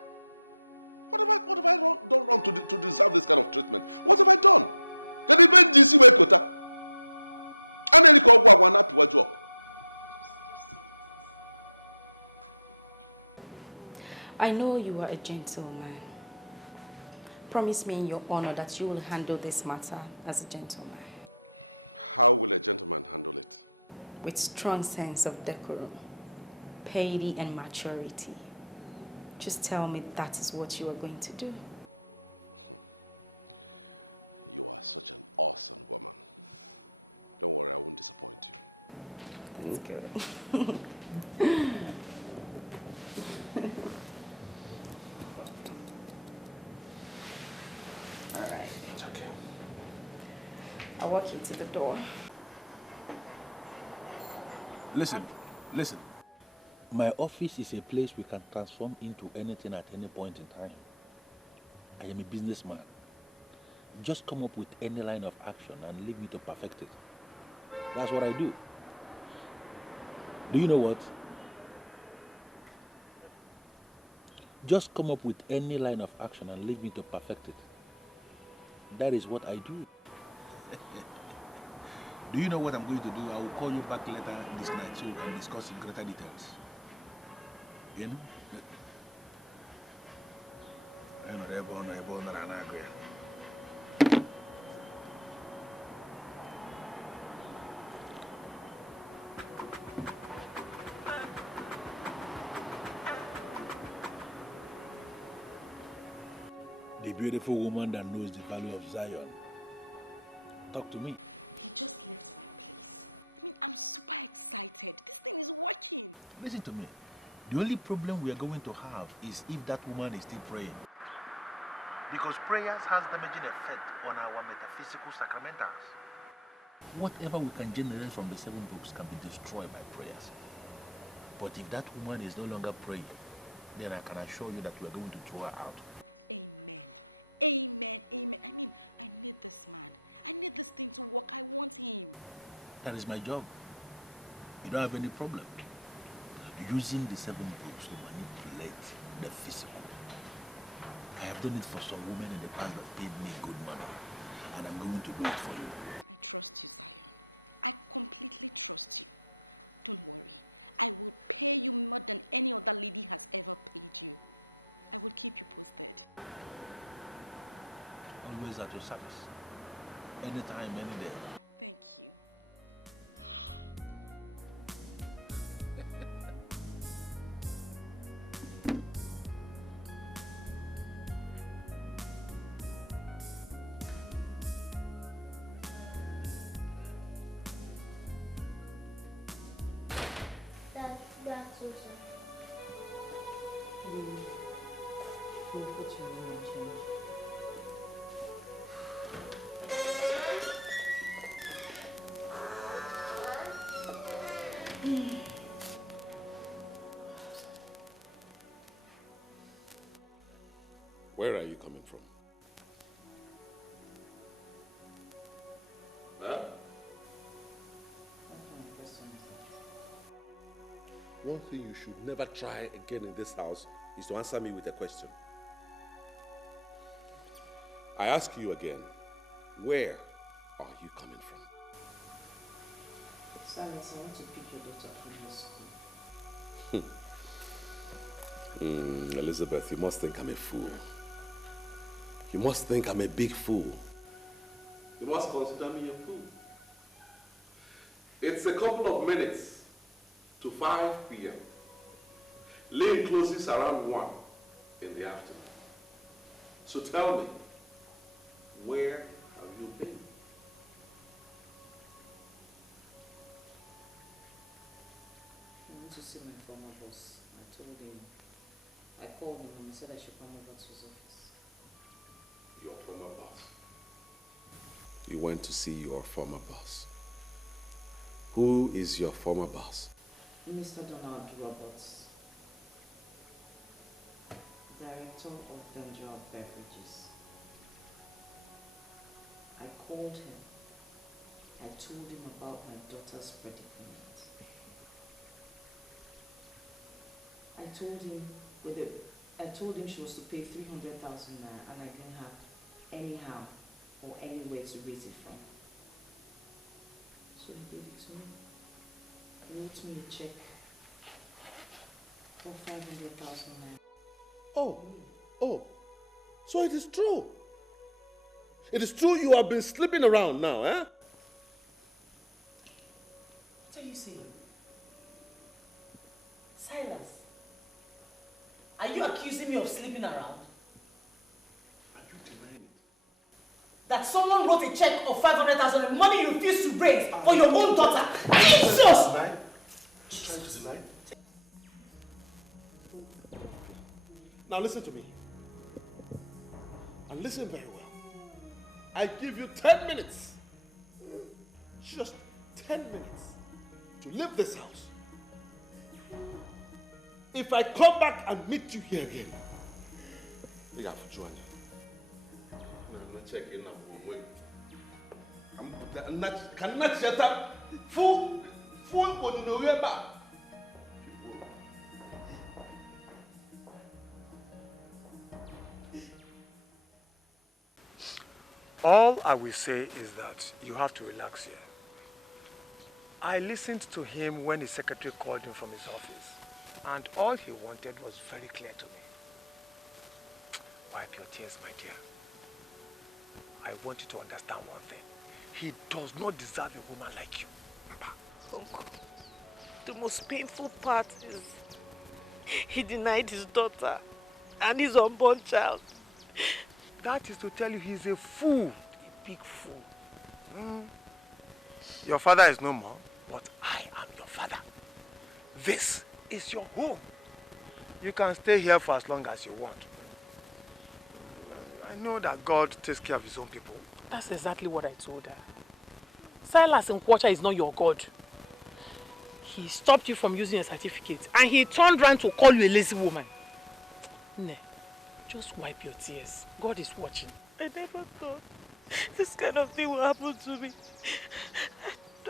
What have I done wrong to deserve this kind of treatment? What have I done? Can even GC Wazico? I know you are a gentleman. Promise me in your honor that you will handle this matter as a gentleman. How will a gentleman handle it? With strong sense of decorum, piety and maturity. Just tell me that is what you are going to do. You are such an awesome woman. Don't worry, I won't disappoint you. That's good. All right. It's okay. I'll walk you to the door. Listen. My office is a place we can transform into anything at any point in time. I am a businessman. Just come up with any line of action and leave me to perfect it. That's what I do. Do you know what? Just come up with any line of action and leave me to perfect it. That is what I do. Do you know what I'm going to do? I will call you back later this night so we can discuss in greater details. You know? The beautiful woman that knows the value of Zion. Talk to me. He just left my place. I mean, I'm super excited. This thing is working. Listen to me. The only problem we are going to have is if that woman is still praying. Because prayers has damaging effect on our metaphysical sacramentals. Whatever we can generate from the 7 books can be destroyed by prayers. But if that woman is no longer praying, then I can assure you that we are going to throw her out. Amen. Amen. Amen. I mean, I need this man. I need this thing to work. I want him. That is my job. You don't have any problem. Using the 7 books to manipulate the physical. I have done it for some women in the past that paid me good money. And I'm going to do it for you. I trust you, Zion. I completely trust you. Don't worry. I will pay you more than any other lady has ever paid you. I will keep you posted. Always at your service. Anytime, any day. Thank you. That's also. We'll put your room in change. Where are you coming from? Huh? One thing you should never try again in this house is to answer me with a question. I ask you again, where are you coming from? Silas, I want to pick your daughter from your school. Elizabeth, you must think I'm a fool. You must think I'm a big fool. You must consider me a fool. It's a couple of minutes to 5 p.m. Lane closes around 1 in the afternoon. So tell me, where have you been? I want to see my former boss. I told him, I called him and he said I should come over to his office. Your former boss. You went to see your former boss. Who is your former boss? Mr. Donald Roberts, Director of Benjo Beverages. I called him. I told him about my daughter's predicament. I told him she was to pay 300,000 naira and I didn't have anyhow or anywhere to raise it from. So he gave it to me. He wrote me a check for 500,000 naira. Oh, so it is true. It is true you have been sleeping around now, eh? What are you saying? Silas, are you accusing me of sleeping around? Are you denying it? That someone wrote a check of 500,000 money you refused to raise for your own daughter? Jesus! Trying to deny? Now listen to me. And listen very well. I give you 10 minutes. Just 10 minutes to leave this house. If I come back and meet you here again, you have to join me. I'm not checking up I'm not shut up. Full body no way back. All I will say is that you have to relax here. I listened to him when his secretary called him from his office, and all he wanted was very clear to me. Wipe your tears, my dear. I want you to understand one thing. He does not deserve a woman like you. Uncle, the most painful part is he denied his daughter and his unborn child. That is to tell you he's a fool, a big fool. Your father is no more. but I am your father. This is your home. You can stay here for as long as you want. I know that God takes care of his own people. That's exactly what I told her. Silas Nkwocha is not your God. He stopped you from using a certificate and he turned around to call you a lazy woman. Ne, just wipe your tears. God is watching. I never thought this kind of thing will happen to me.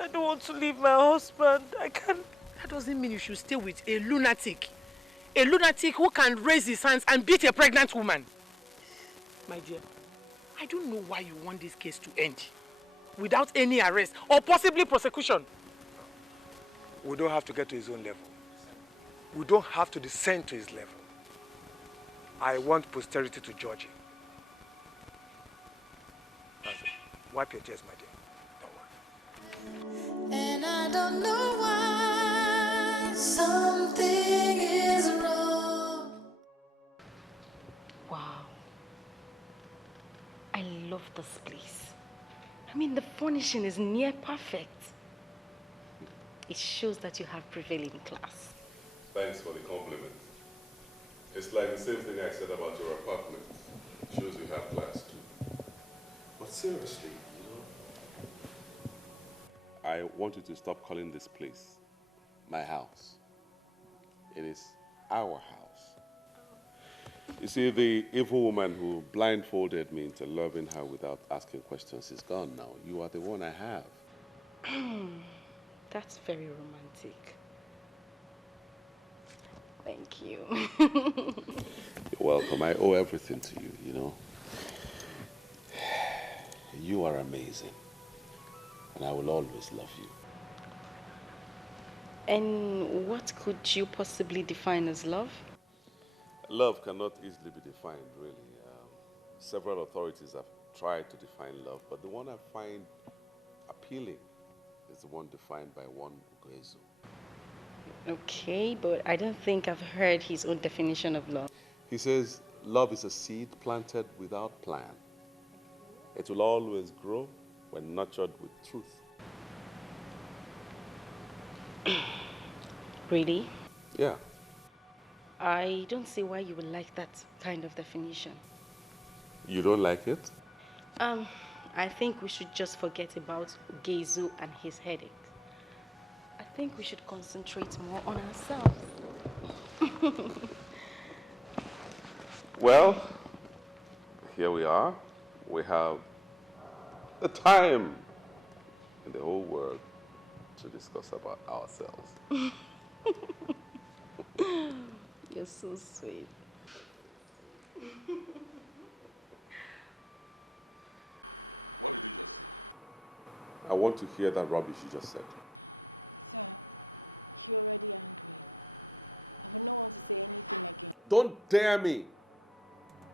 I don't want to leave my husband. I can't. That doesn't mean you should stay with a lunatic. A lunatic who can raise his hands and beat a pregnant woman. My dear, I don't know why you want this case to end without any arrest or possibly prosecution. We don't have to get to his own level. We don't have to descend to his level. I want posterity to judge him. That's it. Wipe your tears, my dear. And I don't know why something is wrong. Wow. I love this place. I mean, the furnishing is near perfect. It shows that you have prevailing class. Thanks for the compliment. It's like the same thing I said about your apartment. Shows you have class too. But seriously, I want you to stop calling this place my house. It is our house. You see, the evil woman who blindfolded me into loving her without asking questions is gone now. You are the one I have. That's very romantic. Thank you. You're welcome. I owe everything to you, you know. You are amazing. And I will always love you. And what could you possibly define as love? Love cannot easily be defined, really. Several authorities have tried to define love, but the one I find appealing is the one defined by one Wazico. Okay, but I don't think I've heard his own definition of love. He says, love is a seed planted without plan. It will always grow when nurtured with truth. Really? Yeah. I don't see why you would like that kind of definition. You don't like it? I think we should just forget about Gezu and his headache. I think we should concentrate more on ourselves. Well, here we are. We have the time in the whole world to discuss about ourselves. You're so sweet. What did you just say? I want to hear that rubbish you just said. Sir, you're already angry. I would not want to say anything again. Don't dare me.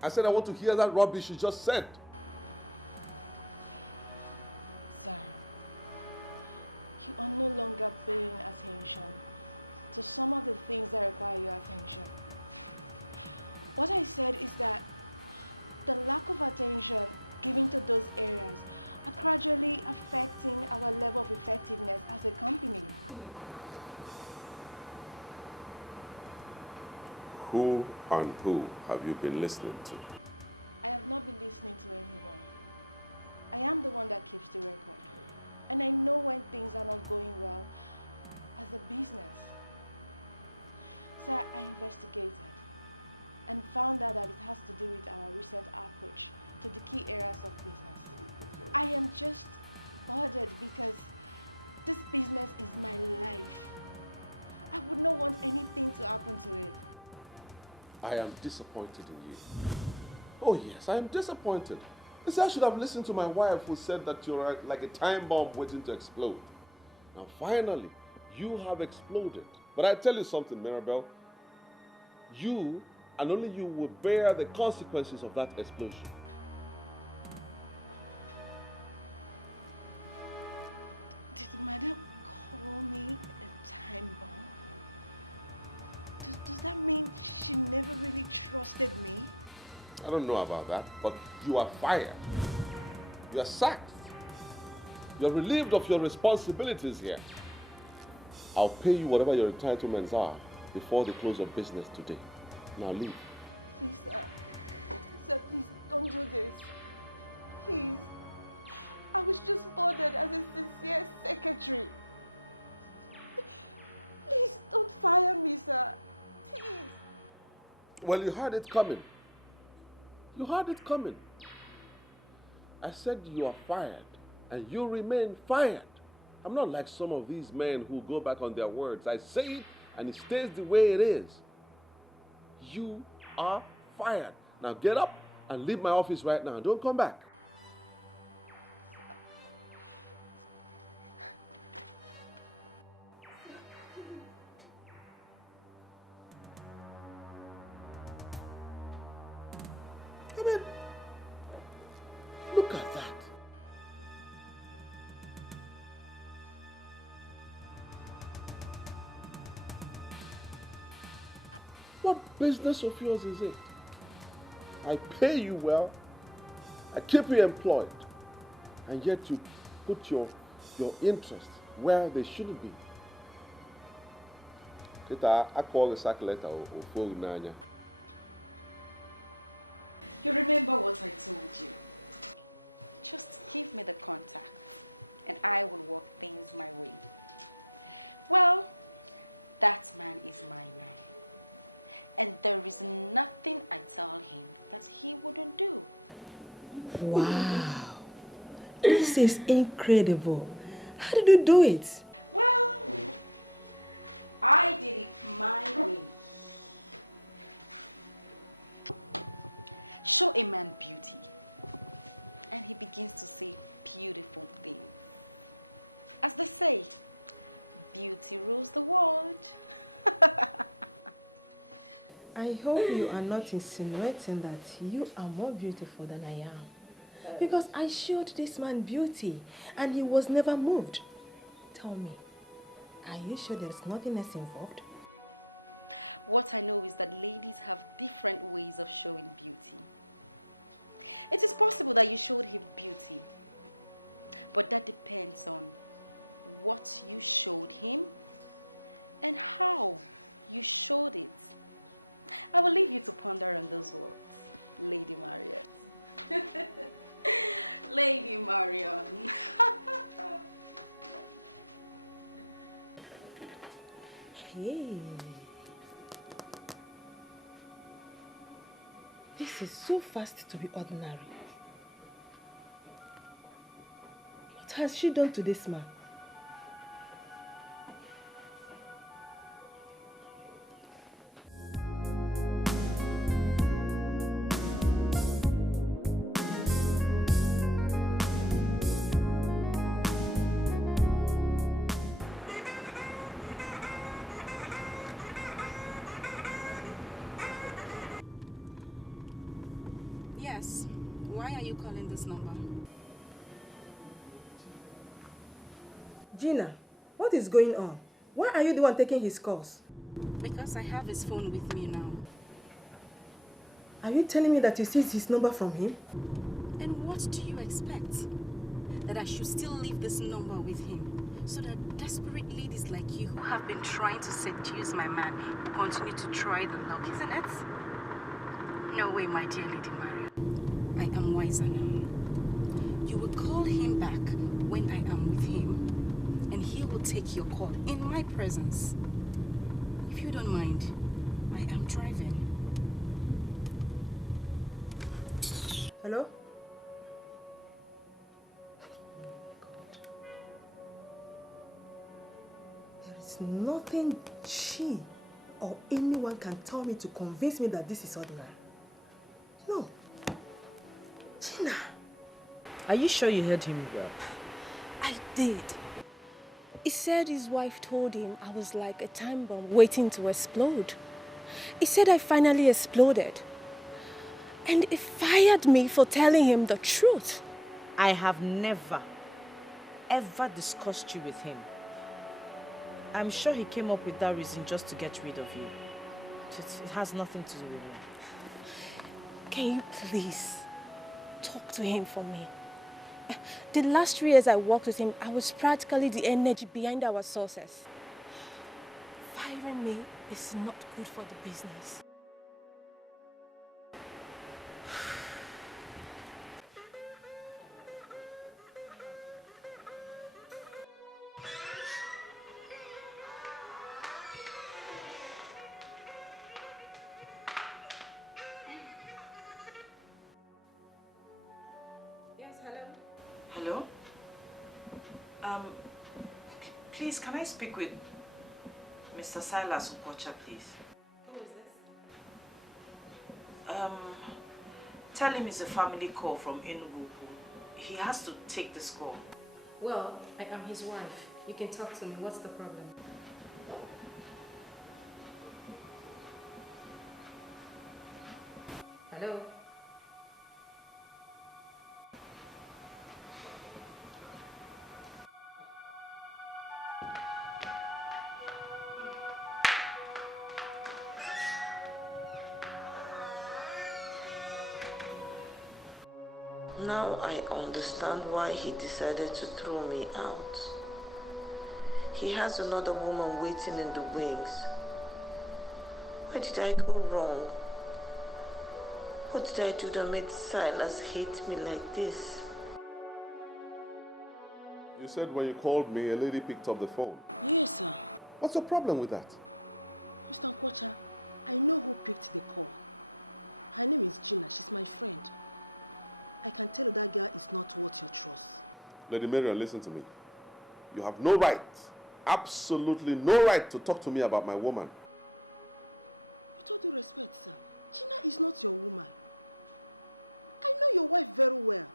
I said I want to hear that rubbish you just said. Sir, you are no longer paying attention to some of the things that require your attention. What I said is that the lack of attention given to those areas are gradually affecting our level of effectiveness as a company. Who and who have you been listening to? I have not been listening to anyone. I am the one that keeps the record. And I know when things are not going well as a business. Sir, I investigated and found out that it has to do with our recent approach to the key areas of business. I am just bothered because this business is my life. I would not want anything to happen to it. I am disappointed in you. Oh yes, I am disappointed. You see, I should have listened to my wife who said that you're like a time bomb waiting to explode. Now finally, you have exploded. But I tell you something, Mirabelle. You, and only you, will bear the consequences of that explosion. Did Madam call me a time bomb? Does that mean she never really trusted me? I don't know about that, but you are fired. You are sacked. You are relieved of your responsibilities here. I'll pay you whatever your entitlements are before the close of business today. Now leave. Please, sir. Sir, please don't do this. Please. I was just bothered as a sincere secretary. Please don't fire me, sir. Please. Well, you heard it coming. You heard it coming. I said you are fired, and you remain fired. I'm not like some of these men who go back on their words. I say it, and it stays the way it is. You are fired. Now get up and leave my office right now. Don't come back. I mean, look at that. What business of yours is it? I pay you well, I keep you employed, and yet you put your interests where they shouldn't be. I call the sack letter or phone nanya. You remember what I told you? Just give me the contact and I will work things my way. Well, that man is mine now. And there is nothing I tell him that he wouldn't do. Wow. This is incredible. How did you do it? Well, I did it my way. Show a man beauty, and he begins to say beautiful things. As they say, beauty rules the world. I hope you are not insinuating that you are more beautiful than I am. Because I showed this man beauty and he was never moved. Tell me, are you sure there's nothing else involved? What I know is that ladies have different ways of showing beauty. It is possible that you showed him beauty, but that depends on what you showed him and how you showed it. I will leave you to ponder on those words, Lady Marion. Lady Marion. Hey. This is so fast to be ordinary. What has she done to this man? Yes. Why are you calling this number? Gina, what is going on? Why are you the one taking his calls? Because I have his phone with me now. Are you telling me that you seized his number from him? And what do you expect? That I should still leave this number with him so that desperate ladies like you who have been trying to seduce my man will continue to try the luck, isn't it? No way, my dear Lady Maria. I am wiser now. You will call him back when I am with him, and he will take your call in my presence. If you don't mind, I am driving. Hello? There is nothing she or anyone can tell me to convince me that this is ordinary. No. Gina. Are you sure you heard him well? I did. He said his wife told him I was like a time bomb waiting to explode. He said I finally exploded. And he fired me for telling him the truth. I have never, ever discussed you with him. I'm sure he came up with that reason just to get rid of you. It has nothing to do with you. Can you please talk to him for me? The last 3 years I worked with him, I was practically the energy behind our success. Hiring me is not good for the business. Yes, hello? Hello? Please, can I speak with Mr. Silas Ukocha, please? Who is this? Tell him it's a family call from Enugu. He has to take this call. Well, I am his wife. You can talk to me. What's the problem? Hello? Now I understand why he decided to throw me out. He has another woman waiting in the wings. Where did I go wrong? What did I do that made Silas hate me like this? You said when you called me, a lady picked up the phone. Yes, sir. What's the problem with that? Mr. Nkwocha, I know who picked the call. Her name is Gina. She's my friend. I can tell you that girl is not worth your trust. Lady Marion, listen to me. You have no right, absolutely no right to talk to me about my woman. With all due respect, sir, Gina is not your woman. I know your wife very well.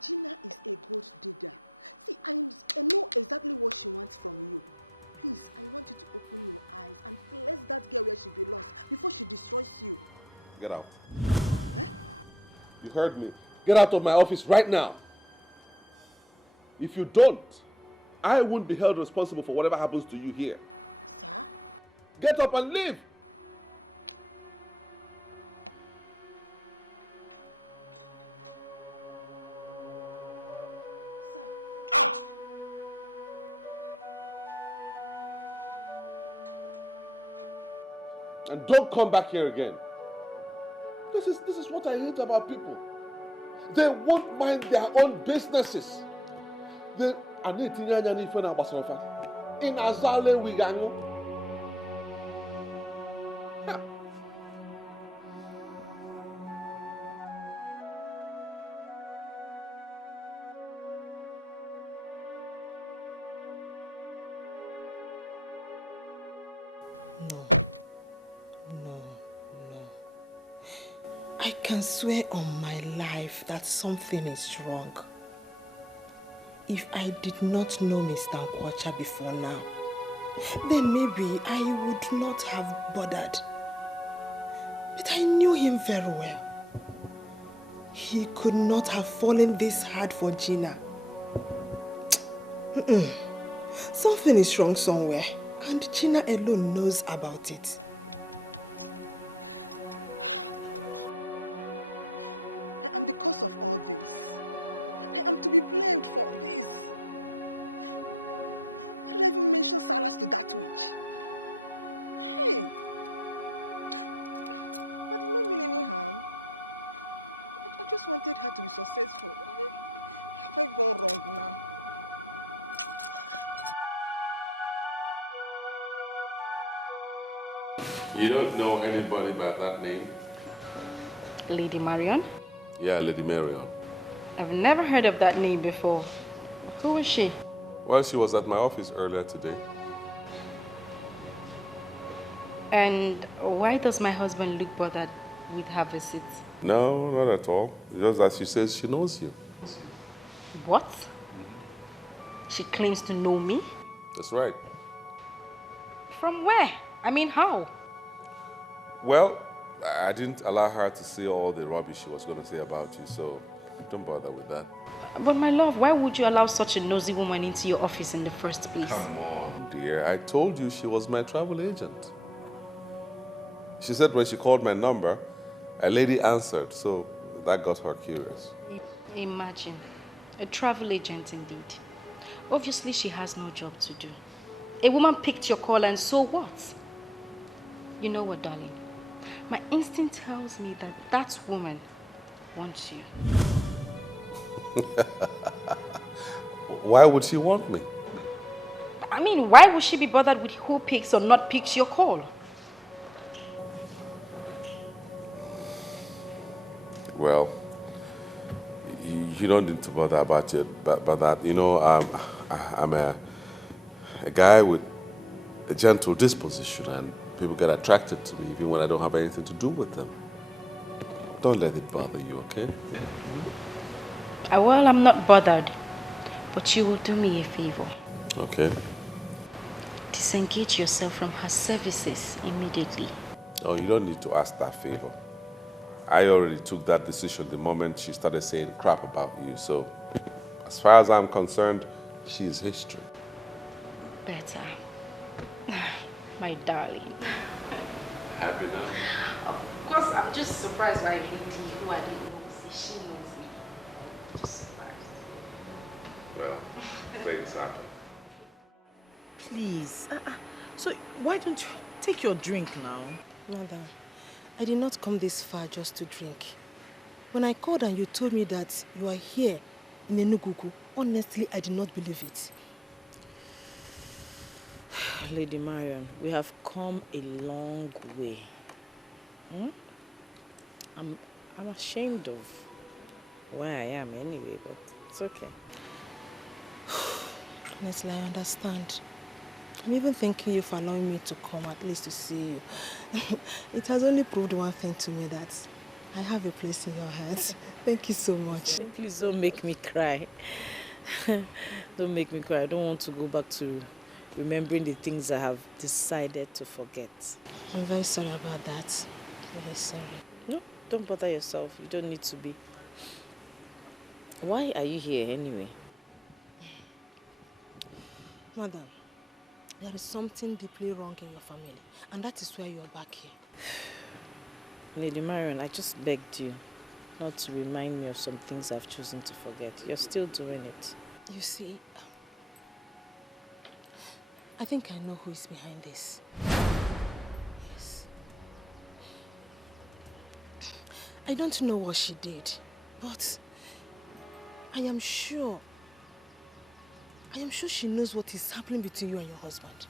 Gina is a gold digger. See, I know exactly what she wants from you. Please, I want you to open your eyes and place that girl where she belongs before she destroys you. Get out. Huh? You heard me. Get out of my office right now. If you don't, I won't be held responsible for whatever happens to you here. Sir? Get up and leave. Out! And don't come back here again. This is what I hate about people. They won't mind their own businesses. They are not in Azale Wigango. I can swear on my life that something is wrong. If I did not know Mr. Nkwocha before now, then maybe I would not have bothered. But I knew him very well. He could not have fallen this hard for Gina. Something is wrong somewhere, and Gina alone knows about it. And because of all this, I am to be blamed for this. Why did I even mention Silas to that witch? Hey! But it did not mean any harm. I just wanted her to be successful. Have I gone wrong now? You don't know anybody by that name? Lady Marion? Yeah, Lady Marion. I've never heard of that name before. Who is she? Well, she was at my office earlier today. And why does my husband look bothered with her visit? No, not at all. Just as she says she knows you. What? She claims to know me? That's right. From where? I mean, how? Well, I didn't allow her to say all the rubbish she was going to say about you, so don't bother with that. But my love, why would you allow such a nosy woman into your office in the first place? Come on, dear. I told you she was my travel agent. She said when she called my number, a lady answered, so that got her curious. Imagine. A travel agent indeed. Obviously, she has no job to do. A woman picked your call and so what? You know what, darling? My instinct tells me that that woman wants you. Why would she want me? I mean, why would she be bothered with who picks or not picks your call? Well, you don't need to bother about it, but that, you know, I'm a guy with a gentle disposition, and people get attracted to me even when I don't have anything to do with them. Don't let it bother you, okay? Well, I'm not bothered, but you will do me a favor. Okay. Disengage yourself from her services immediately. Oh, you don't need to ask that favor. I already took that decision the moment she started saying crap about you, so as far as I'm concerned, she is history. Better. My darling. Happy now? Of course, I'm just surprised by a lady who I didn't know. She knows me. Just surprised. Well, things happen. Please. So why don't you take your drink now? Madam, I did not come this far just to drink. When I called and you told me that you are here in Enugu, honestly, I did not believe it. Lady Marion, we have come a long way. I'm ashamed of where I am anyway, but it's okay. Honestly, I understand. I'm even thanking you for allowing me to come at least to see you. It has only proved one thing to me, that I have a place in your heart. Thank you so much. Please don't make me cry. Don't make me cry. I don't want to go back to remembering the things I have decided to forget. I'm very sorry about that. Very sorry. No, don't bother yourself. You don't need to be. Why are you here anyway? Madam, there is something deeply wrong in your family, and that is why you are back here. Lady Marion, I just begged you not to remind me of some things I've chosen to forget. You're still doing it. You see, I think I know who is behind this. Yes. I don't know what she did, but I am sure she knows what is happening between you and your husband.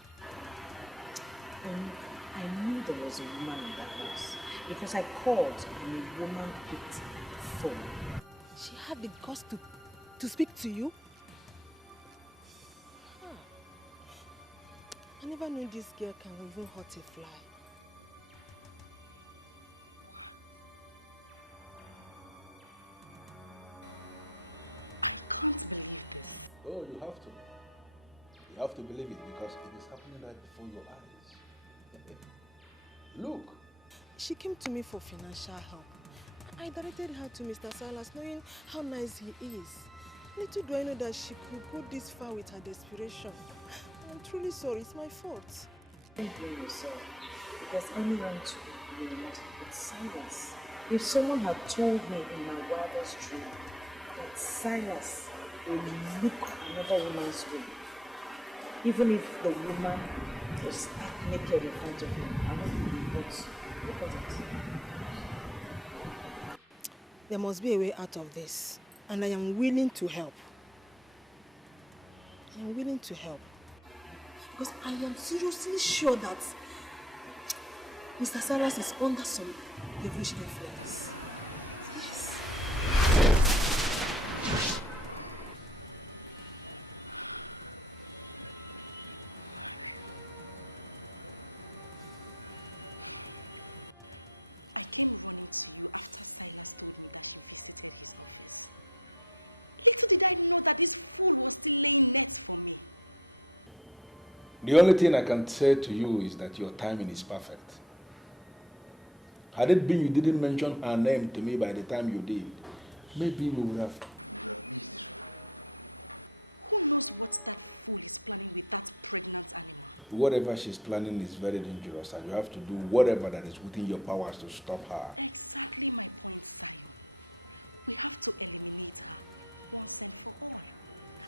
I knew there was a woman in that house because I called and a woman picked the phone. She had the guts to speak to you? I never knew this girl can even hurt a fly. I can't believe this. Oh, you have to. You have to believe it because it is happening right before your eyes. Look. She came to me for financial help. I directed her to Mr. Silas, knowing how nice he is. Little do I know that she could go this far with her desperation. I'm truly sorry, it's my fault. Don't blame yourself, because anyone will not but Silas. If someone had told me in my wildest dream that Silas will look another woman's way, even if the woman was stark naked in front of him, I wouldn't believe it. Look at it. There must be a way out of this, and I am willing to help. I am willing to help. Because I am seriously sure that Mr. Saras is under some devilish influence. Yes. I came running to you after Silas told me that she visited his office. Little did I know that this fool was still laying nets for me. The only thing I can say to you is that your timing is perfect. Had it been you didn't mention her name to me by the time you did, maybe we would have missed this one. Who knows what that fool is planning with that pregnant animal? Whatever she's planning is very dangerous, and you have to do whatever that is within your powers to stop her. Exactly my point, Zion. We have to eliminate her once and for all.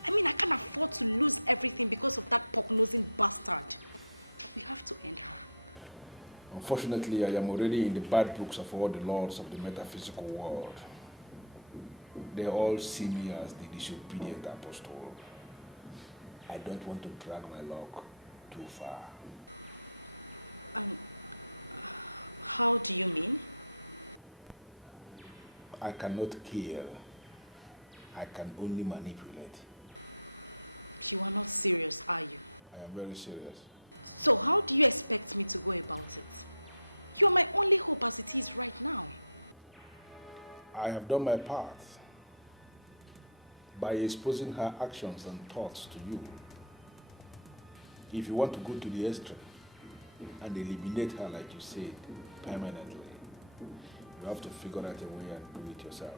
I mean, I can't afford to lose everything because of that pork-nosing bastard. We have to end her. Unfortunately, I am already in the bad books of all the lords of the metaphysical world. They all see me as the disobedient apostle. I don't want to drag my luck too far. And how do you mean? I cannot kill. I can only manipulate. You are not serious, are you? I am very serious. So how do you expect me to go about it? You are my only hope as it is right now. I have done my part by exposing her actions and thoughts to you. If you want to go to the extreme and eliminate her, like you said, permanently, you have to figure out a way and do it yourself.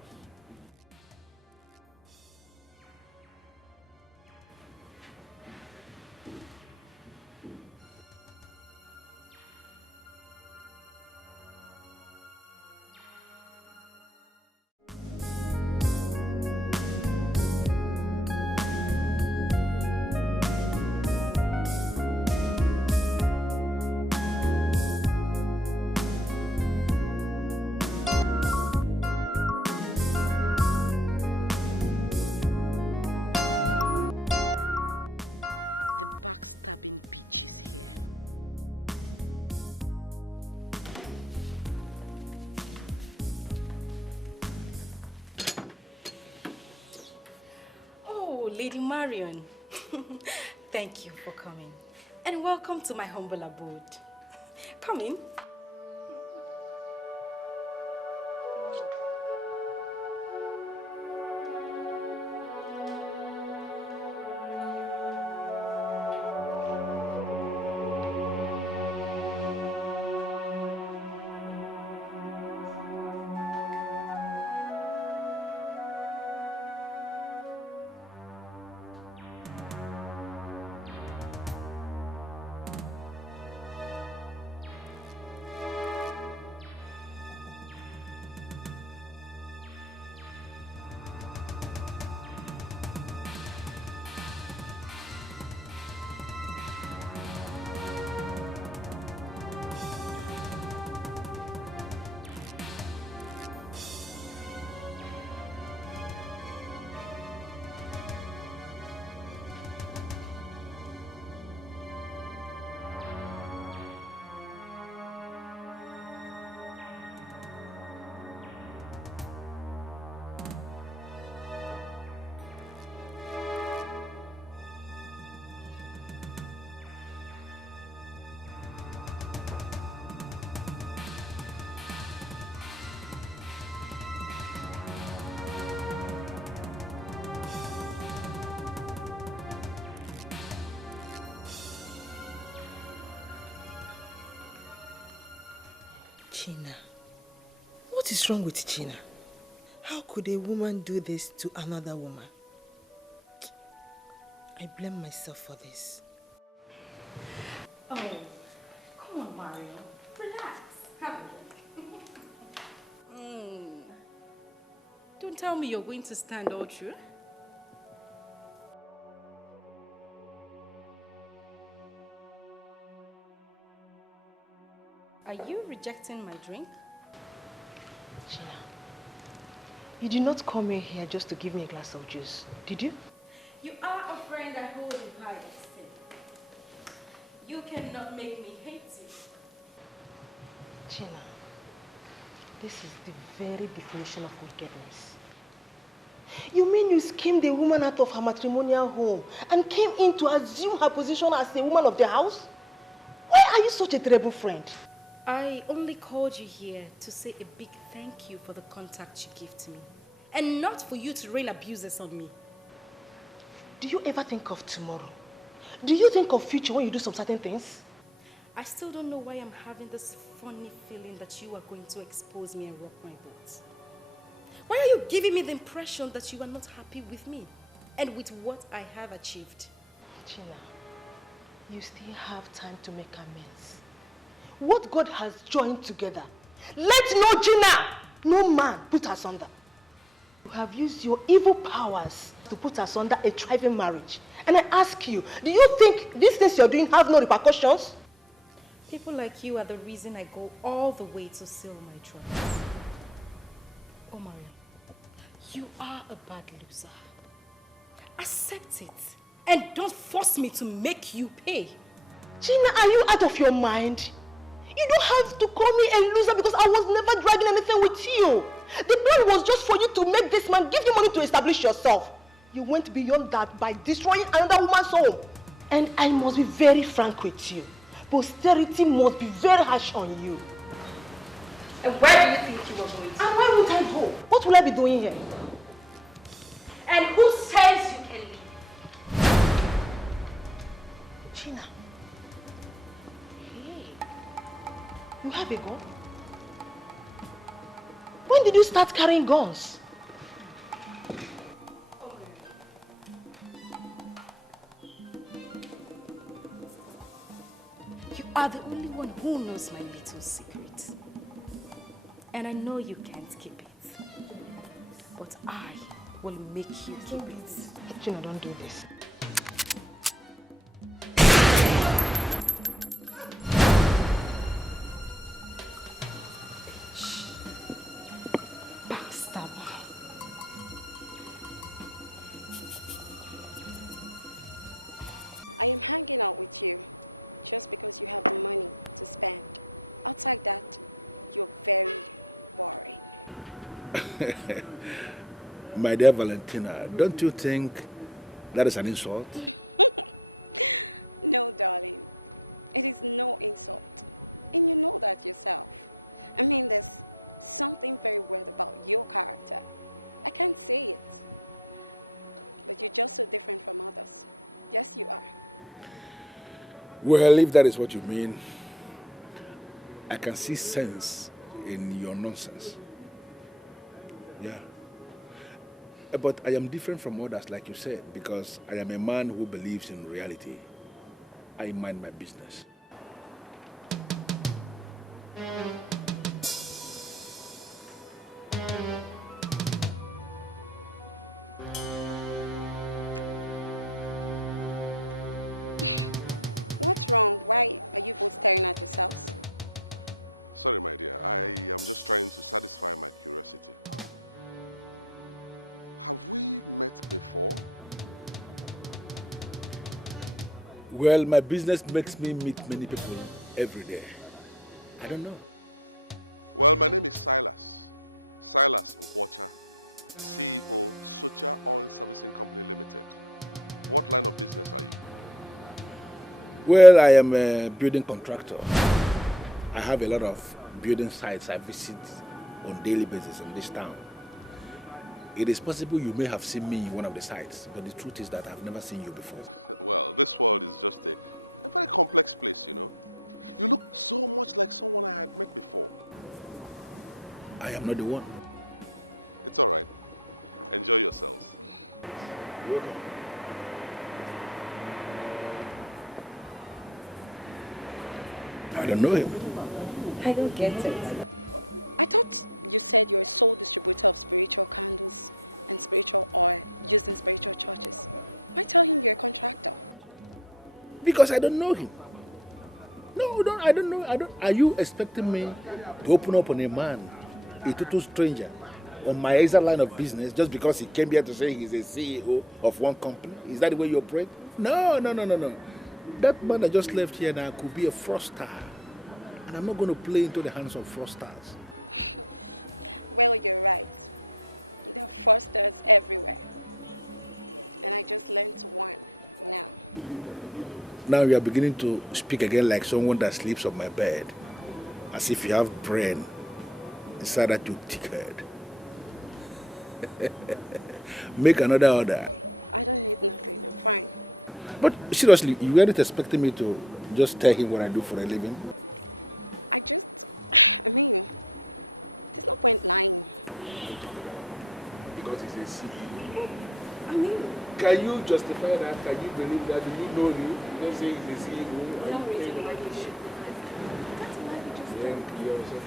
Backstabbing bitch is here. Oh, Lady Marion. Thank you for coming. And welcome to my humble abode. Come in. Gina. What is wrong with Gina? How could a woman do this to another woman? I blame myself for this. Oh, come on, Mario. Relax. Have a drink. Don't tell me you're going to stand all through. Are you rejecting my drink? Gina, you did not come in here just to give me a glass of juice, did you? You are a friend I hold in high esteem. You cannot make me hate you. Gina, this is the very definition of wickedness. You mean you schemed a woman out of her matrimonial home and came in to assume her position as a woman of the house? Why are you such a terrible friend? I only called you here to say a big thank you for the contact you gave to me. And not for you to rain abuses on me. Do you ever think of tomorrow? Do you think of future when you do some certain things? I still don't know why I'm having this funny feeling that you are going to expose me and rock my boat. Why are you giving me the impression that you are not happy with me and with what I have achieved? Gina, you still have time to make amends. What God has joined together, let no Gina, no man put us under. You have used your evil powers to put us under a thriving marriage. And I ask you, do you think these things you're doing have no repercussions? People like you are the reason I go all the way to seal my trust. Omari, you are a bad loser. Accept it and don't force me to make you pay. Gina, are you out of your mind? You don't have to call me a loser because I was never dragging anything with you. The plan was just for you to make this man give you money to establish yourself. You went beyond that by destroying another woman's home. And I must be very frank with you. Posterity must be very harsh on you. And where do you think you were going to? And where would I go? What will I be doing here? And who says you can leave? Gina. You have a gun? When did you start carrying guns? You are the only one who knows my little secret. And I know you can't keep it. But I will make you keep it. Gina, don't do this. I am hanging out with you just because you have the money to spend. Outside that, you're very boring. My dear Valentina, don't you think that is an insult? No, darling. It is no insult. And you know that yourself. I mean, there's something very weird about your character. I can't say it. But you're just so different from others. Yes, you are. Well, if that is what you mean, I can see sense in your nonsense. Yeah. But I am different from others, like you said, because I am a man who believes in reality. I mind my business. What's wrong? Why are you both staring at yourselves? Sorry, my dear. I am just trying to satisfy my curiosity. Have we met before? Well, my business makes me meet many people every day. I don't know. Well, my name is Silas. Silas Nkwocha, CEO, Socha Oil Servicing Company Limited. What line of business are you? Well, I am a building contractor. I have a lot of building sites I visit on a daily basis in this town. It is possible you may have seen me in one of the sites, but the truth is that I've never seen you before. Well, this world is just a very complex place, you know. You look so much like someone I had met before. I am not the one. It's all right. Enjoy yourselves. You're welcome. I don't know him. I don't get it. I thought you said you're a sole distributor of spiritual candles and spiritual oil used in spiritual churches. Why tell him you're a contractor? Because I don't know him. No, I don't know. Are you expecting me to open up on a man, a total stranger, on my exact line of business just because he came here to say he's a CEO of one company? Is that the way you operate? No. That man that just left here now could be a fraudster. And I'm not going to play into the hands of fraudsters. Well, you're right. There are fraudsters everywhere. And I just learned one now. Now you are beginning to speak again like someone that sleeps on my bed. As if you have brain inside that you thick head. Make another order. I don't need nothing. I'm fine. But seriously, you weren't expecting me to just tell him what I do for a living? I mean, there's no point lying. Because he's a CEO. I mean, can you justify that? Can you believe that? Do you know him? You don't say he's a CEO. No reason why you should. That's why you just then yourself.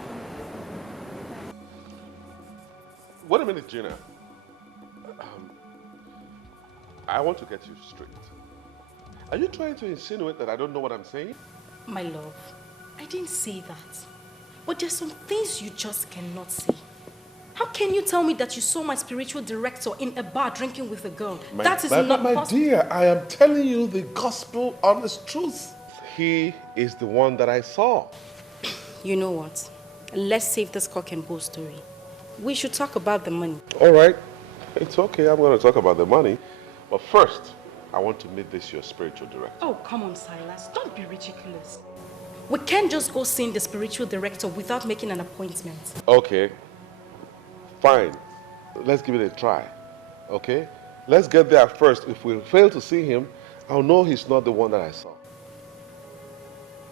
My love, I didn't say that. But there's some things you just cannot say. How can you tell me that you saw my spiritual director in a bar drinking with a girl? That is not my possible. dear, I am telling you the gospel honest truth. You know what? Let's save this cock and bull story. We should talk about the money. We can't just go seeing the spiritual director without making an appointment.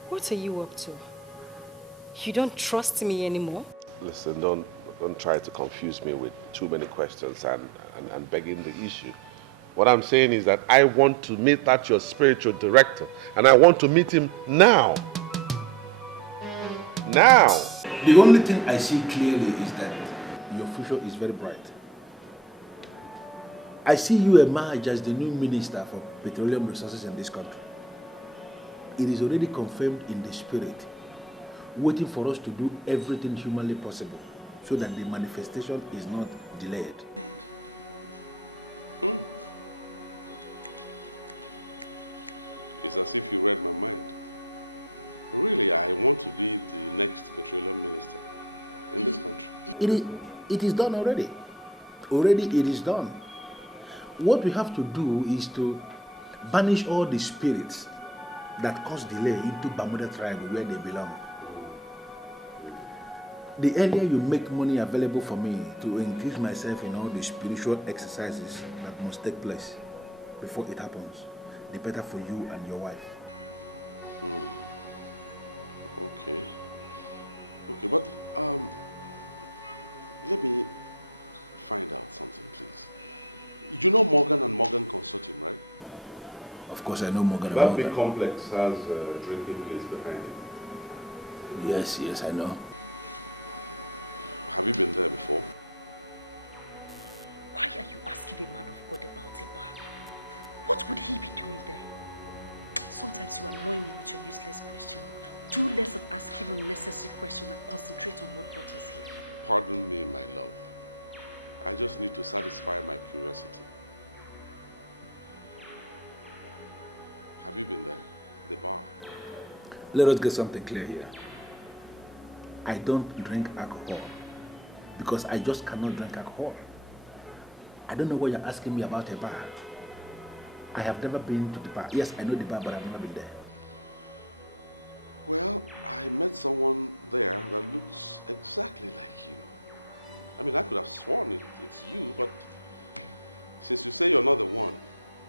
What are you up to? You don't trust me anymore? The only thing I see clearly is that your future is very bright. I see you emerge as the new minister for petroleum resources in this country. It is already confirmed in the spirit, waiting for us to do everything humanly possible so that the manifestation is not delayed. It's as if you read my mind. Really, I want to be the next petroleum minister in this country. It is done already. Already it is done. What we have to do is to banish all the spirits that cause delay into Bermuda tribe where they belong. The earlier you make money available for me to engage myself in all the spiritual exercises that must take place before it happens, the better for you and your wife. Okay. Okay, but let me find out something, please. You know Morgan and Morgan Consortium, right? Of course I know Morgan and That Morgan. big complex has a drinking place behind it. Yes, I know. Have you been there before? Why are you asking a man of God about a bar? What would he be doing there? Sometimes you annoy me with your useless question. Do less of asking unnecessary questions and concentrate on what brought us here. Pardon me, my love. I just need to satisfy my curiosity. Have you been there? The bar? Let us get something clear here. I don't drink alcohol because I just cannot drink alcohol. I don't know what you're asking me about a bar. I have never been to the bar. Yes, I know the bar, but I've never been there. Well, I met someone there that looks exactly like you. I mean, I could have sworn it's you, but since you say you're not the one,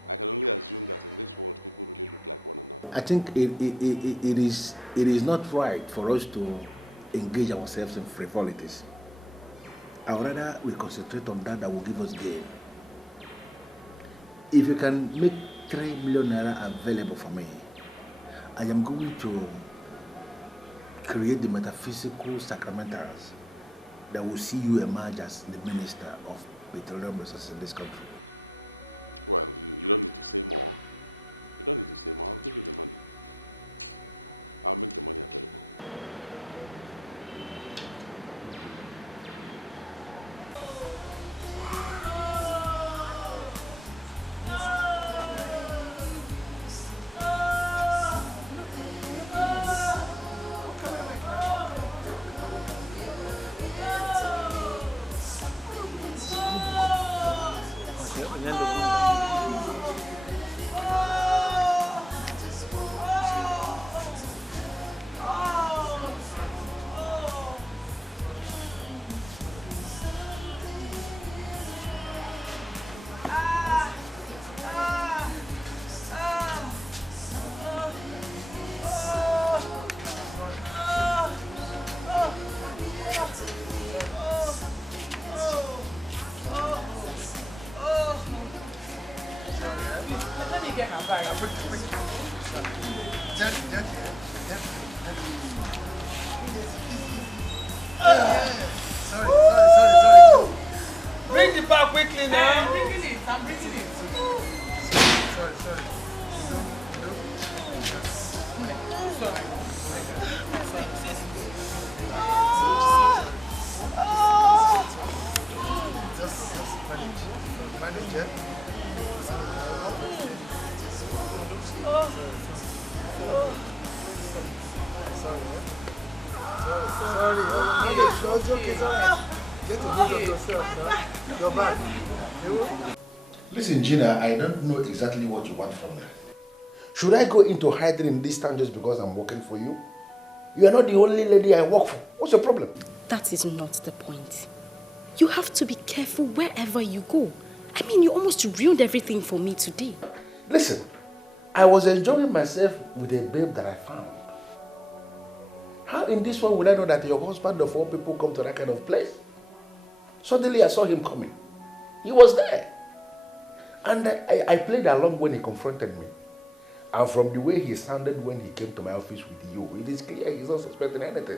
I can only assume that in this world, people really look like one another. I think it is not right for us to engage ourselves in frivolities. I would rather we concentrate on that will give us gain. If you can make 3 million naira available for me, I am going to create the metaphysical sacramentals that will see you emerge as the minister of petroleum resources in this country. Well, you don't need to say more. You don't need to say more. I'll give you the money. I'll make the money available. Bring the bar quickly now. I'm bringing it. Sorry. Sorry. manage, eh? Sorry, it's okay, it's alright. Get a hold of yourself now. You're back. Listen, Gina, I don't know exactly what you want from me. Should I go into hiding in this town just because I'm working for you? You are not the only lady I work for. What's your problem? That is not the point. You have to be careful wherever you go. I mean, you almost ruined everything for me today. Listen, I was enjoying myself with a babe that I found. How in this one will I know that your husband of all people come to that kind of place? Suddenly I saw him coming. He was there. And I played along when he confronted me. And from the way he sounded when he came to my office with you, it is clear he's not suspecting anything.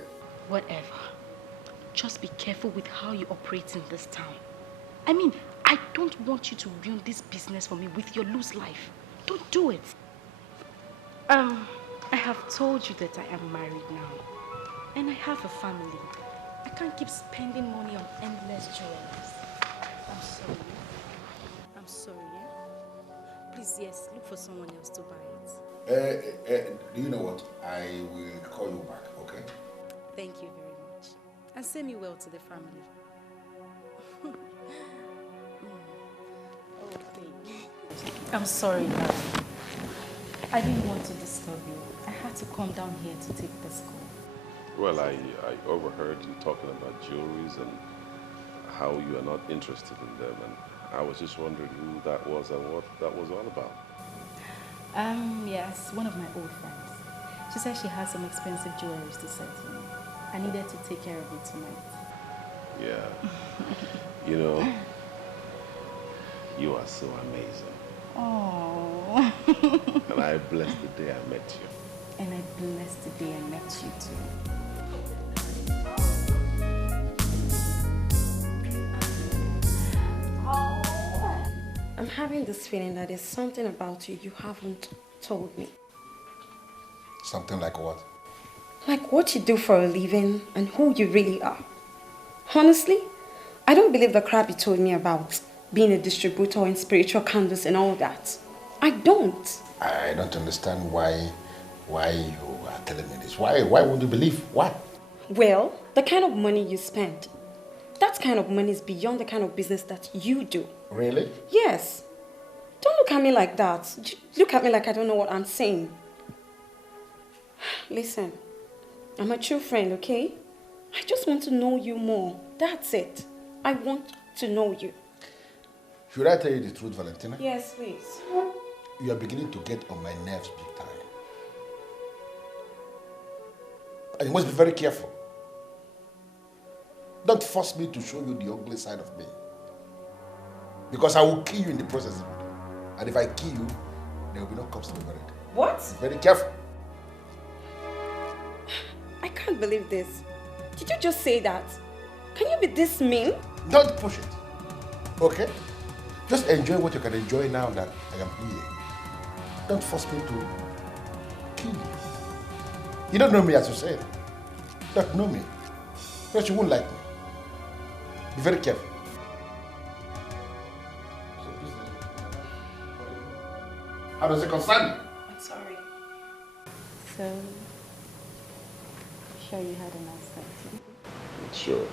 I'm sorry, yeah? Please, yes, look for someone else to buy it. Do you know what? I will call you back, okay? Thank you very much. And send me well to the family. I'm sorry, Dad. I didn't want to disturb you. I had to come down here to take this call. Yes, one of my old friends. She said she had some expensive jewelry to sell to me. I needed to take care of it tonight. And I blessed the day I met you too. I'm having this feeling that there's something about you haven't told me. Something like what? Like what you do for a living and who you really are. Honestly, I don't believe the crap you told me about being a distributor in spiritual candles and all that. I don't. I don't understand why you are telling me this. Why would you believe? What? Well, the kind of money you spend, that kind of money is beyond the kind of business that you do. Really? Yes. Don't look at me like that. Look at me like I don't know what I'm saying. Listen, I'm a true friend, okay? I just want to know you more. That's it. I want to know you. Should I tell you the truth, Valentina? Yes, please. You are beginning to get on my nerves big time. And you must be very careful. Don't force me to show you the ugly side of me. Because I will kill you in the process. And if I kill you, there will be no cops to be worried. What? Be very careful. I can't believe this. Did you just say that? Can you be this mean? Don't push it. Okay? Just enjoy what you can enjoy now that I am here. Don't force me to kill you. You don't know me, as you said. You don't know me. Because you won't like me. Be very careful. How does it concern you? I'm sorry. So, sure you had a nice time. Sure.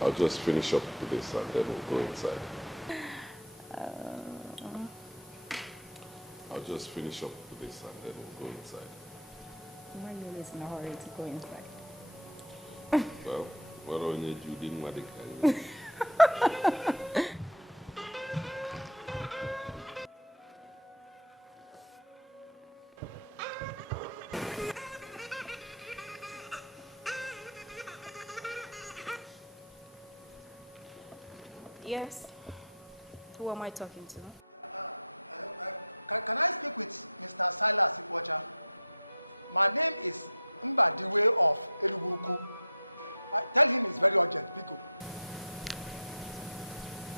I'll just finish up with this and then we'll go inside. I'll just finish up with this and then we'll go inside. Manuel is in a hurry to go inside. Well, what on you didn't want to Yes? Who am I talking to? Can I speak with Mr. Silas Ikwocha? My name is Mbadiwe of Eluguku. Tell him it's very urgent, Biko.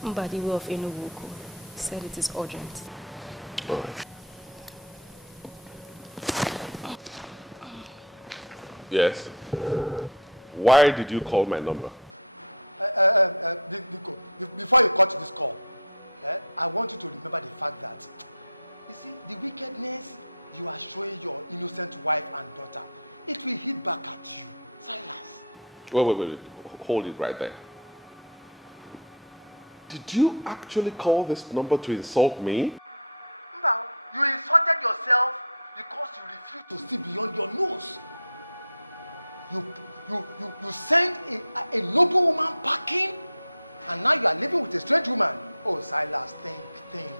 Mbadiwe of Enuguku said it is urgent. All right. Yes? Why did you call my number? Before you cut this call, I want you to remember the fact that, you see, the wickedness you are showing your innocent wife and daughter, it will hit back at you. Silas. Wait. Hold it right there. Did you actually call this number to insult me? Now, you insulted yourself because you refuse to see beyond your nose. You sent a noble woman packing, and now you are living with a strange woman. Oh, Silas, think.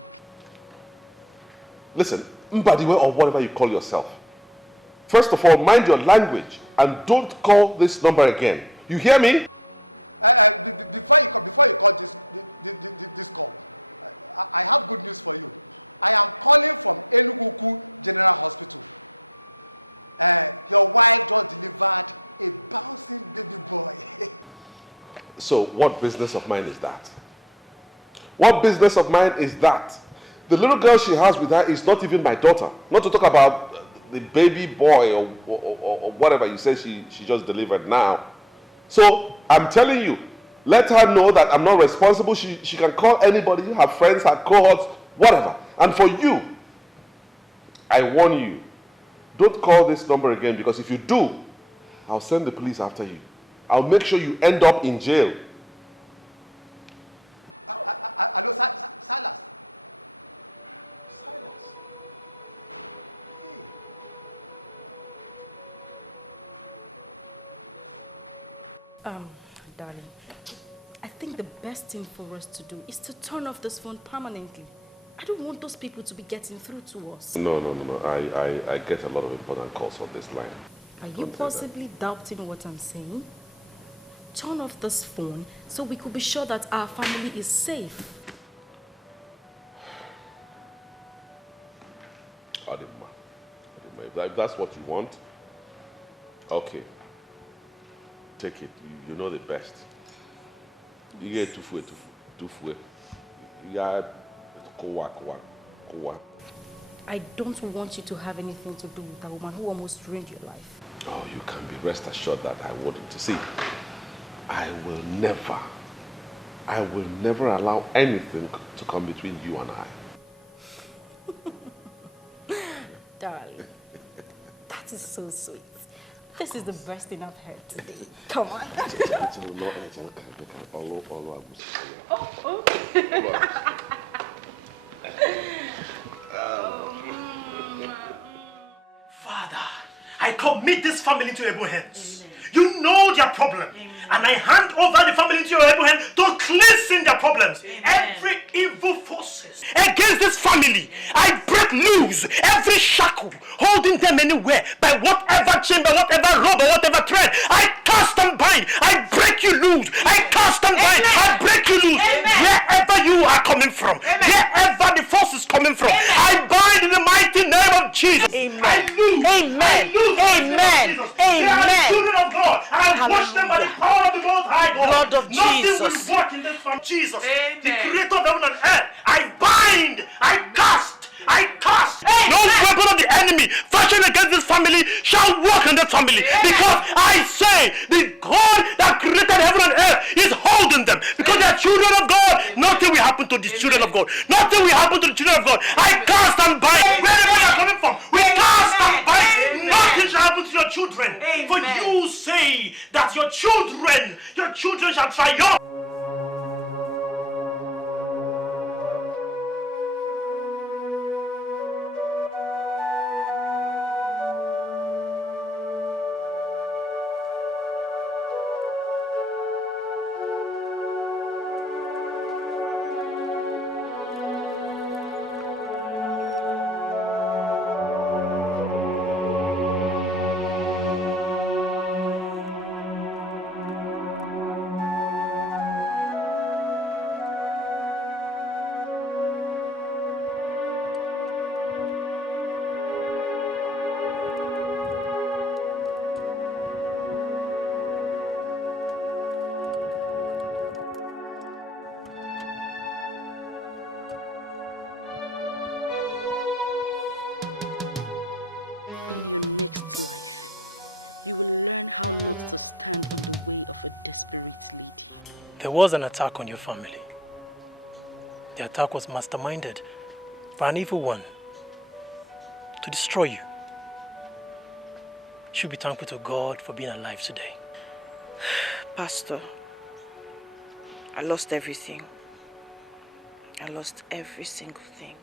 Listen, Mbadiwe or whatever you call yourself. First of all, mind your language and don't call this number again. You hear me? Before you call this call, I have good news for you. I am calling from Enugu General Hospital. Your wife just delivered a bouncing baby boy. So what business of mine is that? What business of mine is that? The little girl she has with her is not even my daughter. Not to talk about the baby boy or whatever you say she just delivered now. So I'm telling you, let her know that I'm not responsible. She can call anybody, her friends, her cohorts, whatever. And for you, I warn you, don't call this number again, because if you do, I'll send the police after you. I'll make sure you end up in jail. Hello, Silas. Darling, I think the best thing for us to do is to turn off this phone permanently. I don't want those people to be getting through to us. No. I get a lot of important calls on this line. Are you possibly doubting what I'm saying? Turn off this phone so we could be sure that our family is safe. Adima, if that's what you want, okay. Take it. You know the best. You get tufue. You got kowa. I don't want you to have anything to do with a woman who almost ruined your life. Oh, you can be rest assured that I wouldn't. See, I will never allow anything to come between you and I. Darling, that is so sweet. This is the best thing I've heard today. Come on. Father, I commit this family to your able hands. Amen. You know their problem. Amen. And I hand over the family to your able hands to cleanse their problems. Amen. Every evil forces against this family, I break loose every shackle holding them anywhere by whatever chamber, whatever rope, or whatever thread. I cast and bind. I break you loose. I cast and bind. I break you loose. Amen. Wherever you are coming from, wherever the force is coming from, I bind in the mighty name of Jesus. Amen. I lose. Amen. I lose. Amen. Amen. They are the children of God. I wash them by the power of the Most High God. Blood of Jesus. Nothing will work in this family. Jesus, Amen. The creator of heaven and earth. I bind. I cast. No weapon of the enemy fashioned against this family shall work in this family. Amen. Because I say the God that created heaven and earth is holding them. Because they are children of God. Nothing will happen to these children of God. Nothing will happen to the children of God. I cast and bind. Wherever they are coming from, we cast and bind. Nothing shall happen to your children. Amen. For you say that your children shall triumph. learn how not to stand on the way of a desperate lady. There was an attack on your family. The attack was masterminded by an evil one to destroy you. You should be thankful to God for being alive today. Pastor, I lost everything. I lost every single thing.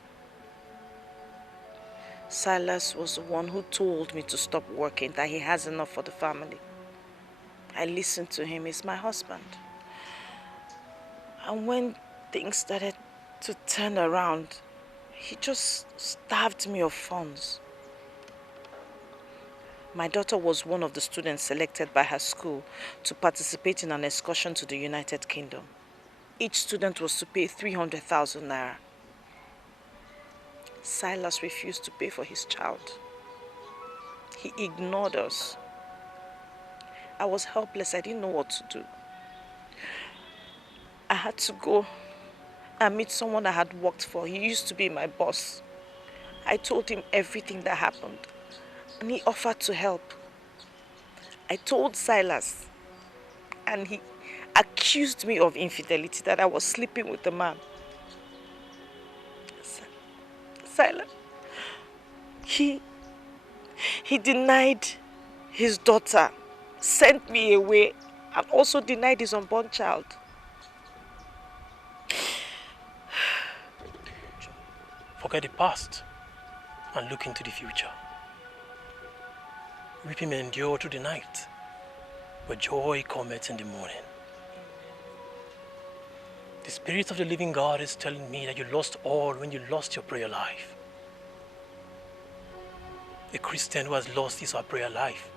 Silas was the one who told me to stop working, that he has enough for the family. I listened to him. He's my husband. And when things started to turn around, he just starved me of funds. My daughter was one of the students selected by her school to participate in an excursion to the United Kingdom. Each student was to pay 300,000 naira. Silas refused to pay for his child. He ignored us. I was helpless. I didn't know what to do. I had to go and meet someone I had worked for. He used to be my boss. I told him everything that happened, and he offered to help. I told Silas, and he accused me of infidelity, that I was sleeping with the man. Silas, he denied his daughter, sent me away, and also denied his unborn child. Forget the past and look into the future. Weeping may endure through the night, but joy cometh in the morning. The Spirit of the living God is telling me that you lost all when you lost your prayer life. A Christian who has lost his prayer life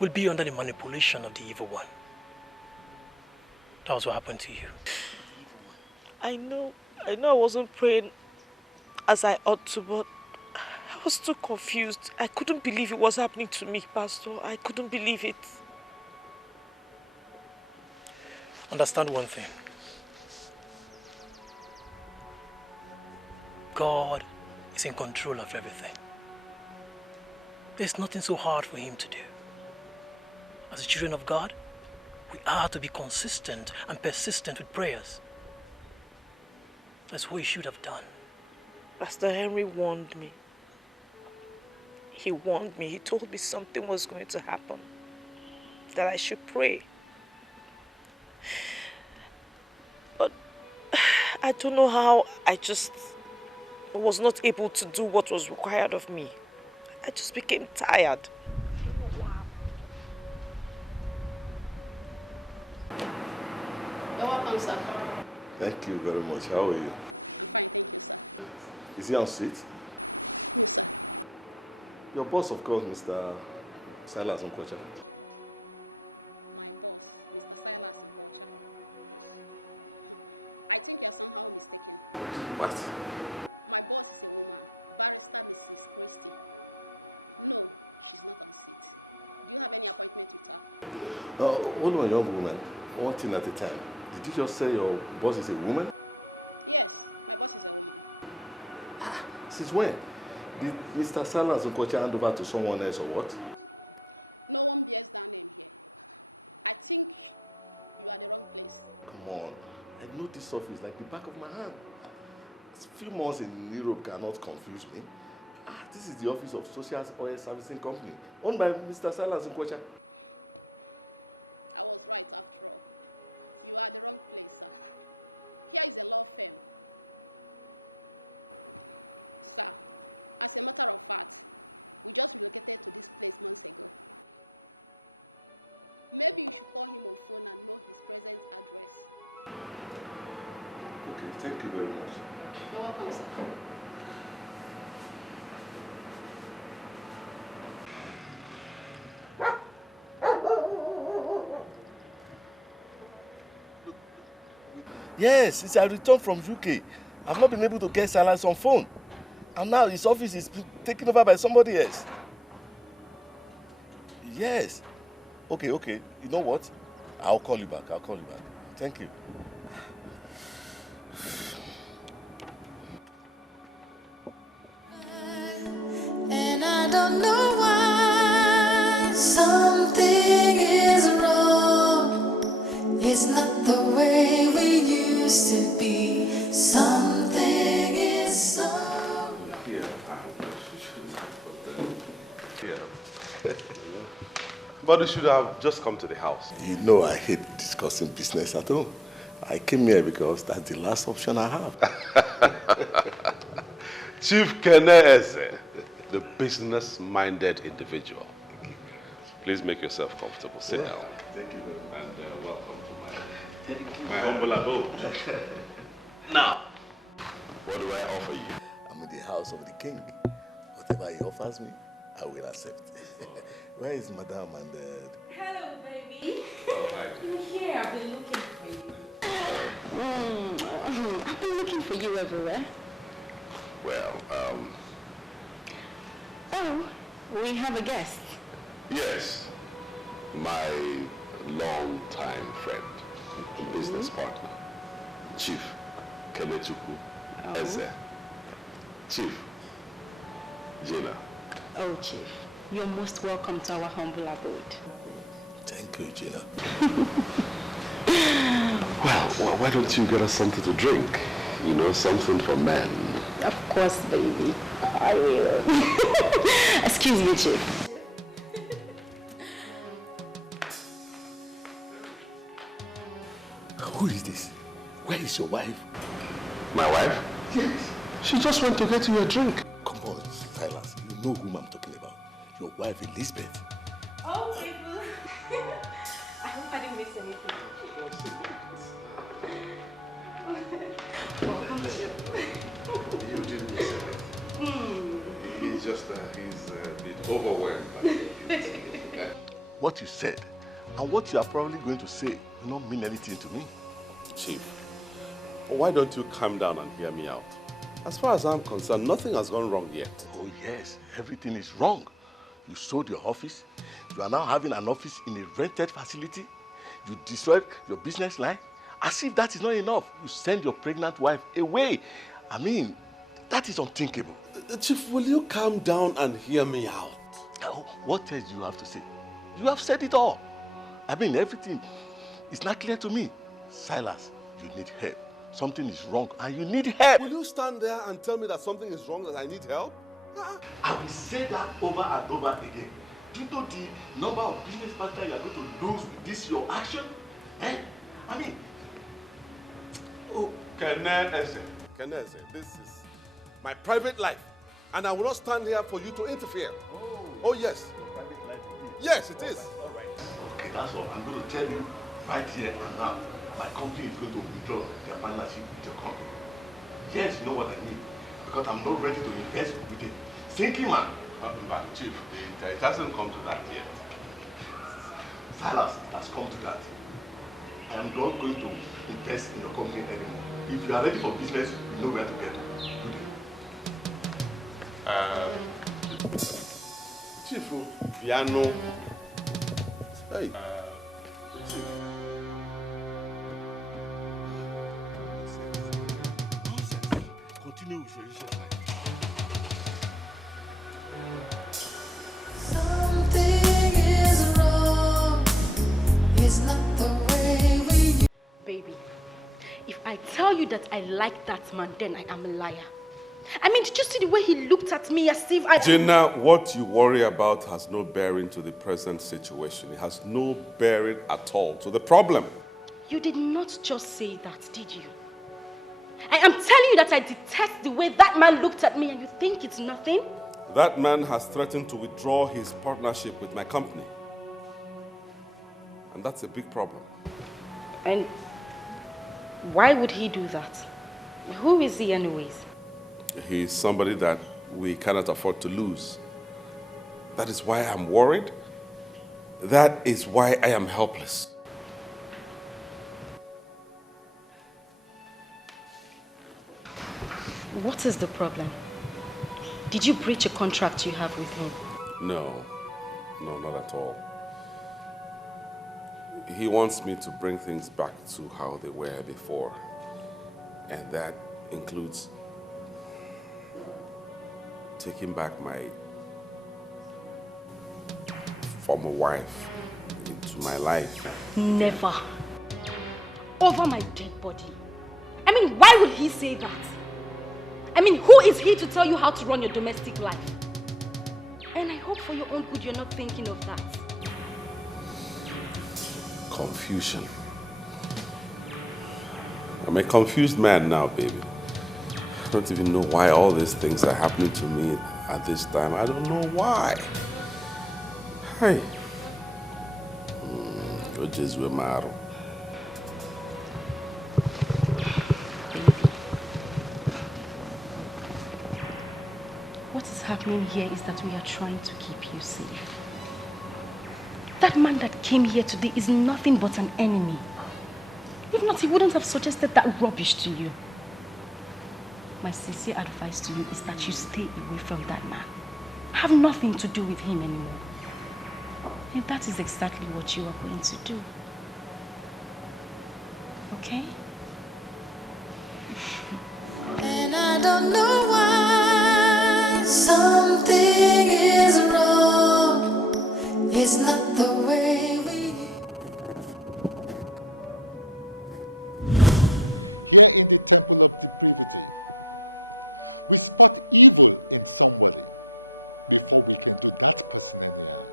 will be under the manipulation of the evil one. That was what happened to you. I know I wasn't praying as I ought to, but I was too confused. I couldn't believe it was happening to me, Pastor. I couldn't believe it. Understand one thing. God is in control of everything. There's nothing so hard for him to do. As the children of God, we are to be consistent and persistent with prayers. That's what you should have done. Pastor Henry warned me. He warned me. He told me something was going to happen, that I should pray. But I don't know how I just was not able to do what was required of me. I just became tired. You're welcome, sir. Thank you very much. How are you? I'm fine, thank you, sir. Is he on seat? Yes, sir. Your boss, of course, Mr. Silas Nkocha. My boss, Mr. Silas Nkocha. I think you're somehow mistaken. What? My boss is a woman, Barrister Mrs. Christie. No, she's not on seat. Do you have any appointment with her? Hold on, young woman. One thing at a time. Did you just say your boss is a woman? Yes, my boss is a woman. Since when? Did Mr. Silas Nkocha hand over to someone else or what? No one bears that name here. I think you are the wrong place. Come on. I know this office like the back of my hand. A few months in Europe cannot confuse me. This is the office of Social Oil Servicing Company, owned by Mr. Silas Nkocha. I was right after all. You are the wrong place, sir. Here is a law firm. Sir, as a matter of fact, we just relocated to this place months ago. Maybe you should call him on phone and know his present address. Okay, thank you very much. You're welcome, sir. Yes, since I returned from UK, I've not been able to get Silas on phone. And now his office is taken over by somebody else. Yes. Okay. You know what? I'll call you back. Thank you. And I don't know why something But you should have just come to the house. You know I hate discussing business at home. I came here because that's the last option I have. Chief Keneze, the business-minded individual. Please make yourself comfortable. Sit down. Thank you very much. And welcome to my humble abode. Now, what do I offer you? I'm in the house of the king. Whatever he offers me, I will accept. Where is Madame and Hello, baby. Oh, hi. I'm here. I've been looking for you. I've been looking for you everywhere. Well, Oh, we have a guest. yes. My long-time friend, business partner, Chief Kenechukwu Eze. Chief Gina. Oh, Chief, you're most welcome to our humble abode. Thank you, Gina. Well, why don't you get us something to drink? You know, something for men. Of course, baby. I will. Excuse me, Chief. Who is this? Where is your wife? My wife? Yes. She just went to get you a drink. Come on, Silas. You know whom I'm talking about. Your wife, Elizabeth. Oh, people. I hope I didn't miss anything. Welcome to You didn't miss anything. He's just, he's a bit overwhelmed by it. What you said and what you are probably going to say will not mean anything to me. Chief, why don't you calm down and hear me out? As far as I'm concerned, nothing has gone wrong yet. Oh yes, everything is wrong. You sold your office. You are now having an office in a rented facility. You destroyed your business line. As if that is not enough, you send your pregnant wife away. I mean, that is unthinkable. Chief, will you calm down and hear me out? Oh, what else do you have to say? You have said it all. I mean, everything is not clear to me. Silas, you need help. Something is wrong and you need help. Will you stand there and tell me that something is wrong, that I need help? I will say that over and over again. Do you know the number of business partners you are going to lose with this your action? Eh? I mean, oh, Keneze, this is my private life, and I will not stand here for you to interfere. Oh yes. Private life it is. Yes, it is. All right. Okay, that's all. I'm going to tell you right here and now. My company is going to withdraw their partnership with your company. Yes, you know what I mean. Because I'm not ready to invest with a sinking man. But Chief, it hasn't come to that yet. Silas, it has come to that. I am not going to invest in your company anymore. If you are ready for business, you know where to get. Good day. Chief, piano. Hey. Chief. Continue with your usual Baby, if I tell you that I like that man, then I am a liar. I mean, did you see the way he looked at me as if I... Gina, what you worry about has no bearing to the present situation. It has no bearing at all to the problem. You did not just say that, did you? I am telling you that I detest the way that man looked at me and you think it's nothing? That man has threatened to withdraw his partnership with my company. And that's a big problem. And why would he do that? Who is he anyways? He's somebody that we cannot afford to lose. That is why I'm worried. That is why I am helpless. What is the problem? Did you breach a contract you have with him? No, not at all. He wants me to bring things back to how they were before. And that includes taking back my former wife into my life. Never. Over my dead body. I mean, why would he say that? I mean, who is he to tell you how to run your domestic life? And I hope for your own good you're not thinking of that. confusion. I'm a confused man now, baby. I don't even know why all these things are happening to me at this time. I don't know why. Hey. What is happening here is that we are trying to keep you safe. That man that came here today is nothing but an enemy. If not, he wouldn't have suggested that rubbish to you. My sincere advice to you is that you stay away from that man. Have nothing to do with him anymore. And that is exactly what you are going to do. Okay? And I don't know why something is wrong. It's not the way we. Here in the temple of depravity, we spot evil in somebody before we can do that person any harm.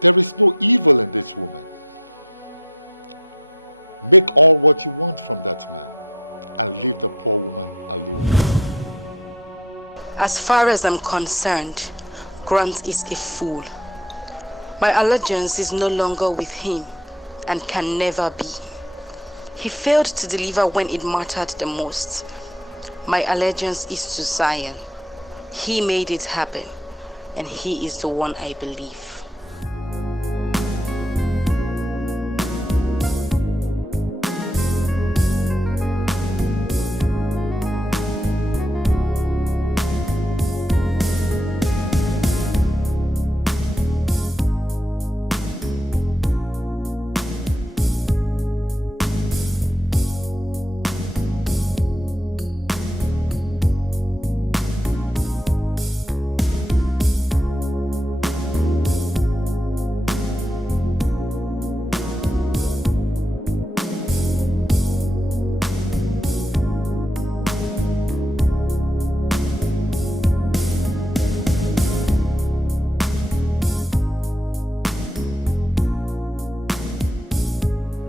There is no evil in this woman. Make all what you want from that man and leave the poor woman alone. As far as I'm concerned, Grant is a fool. My allegiance is no longer with him and can never be. He failed to deliver when it mattered the most. My allegiance is to Zion. He made it happen, and he is the one I believe.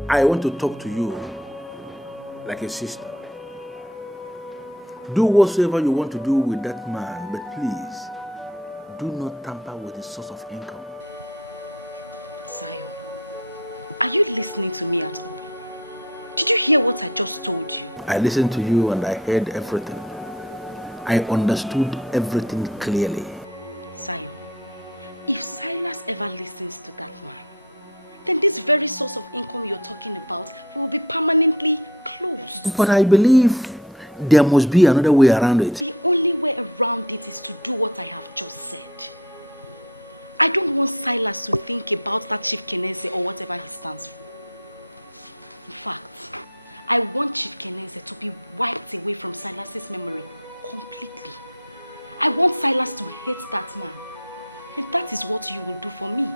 I want to talk to you like a sister. Do whatsoever you want to do with that man, but please, do not tamper with his source of income. Zion, are you listening to me at all? Did you hear what I just told you? I listened to you and I heard everything. I understood everything clearly. Zion, if Silas ever listens to that man, then this very source of income you're talking about will be permanently closed. But I believe there must be another way around it. The only way around it is to do what I have just said. I don't want Silas to think about that Chief Keneze or whatever he stands for. In fact, I want Chief Keneze to be wiped away from Silas's memory completely. I want Silas to hate that man. And that is what you will do for me.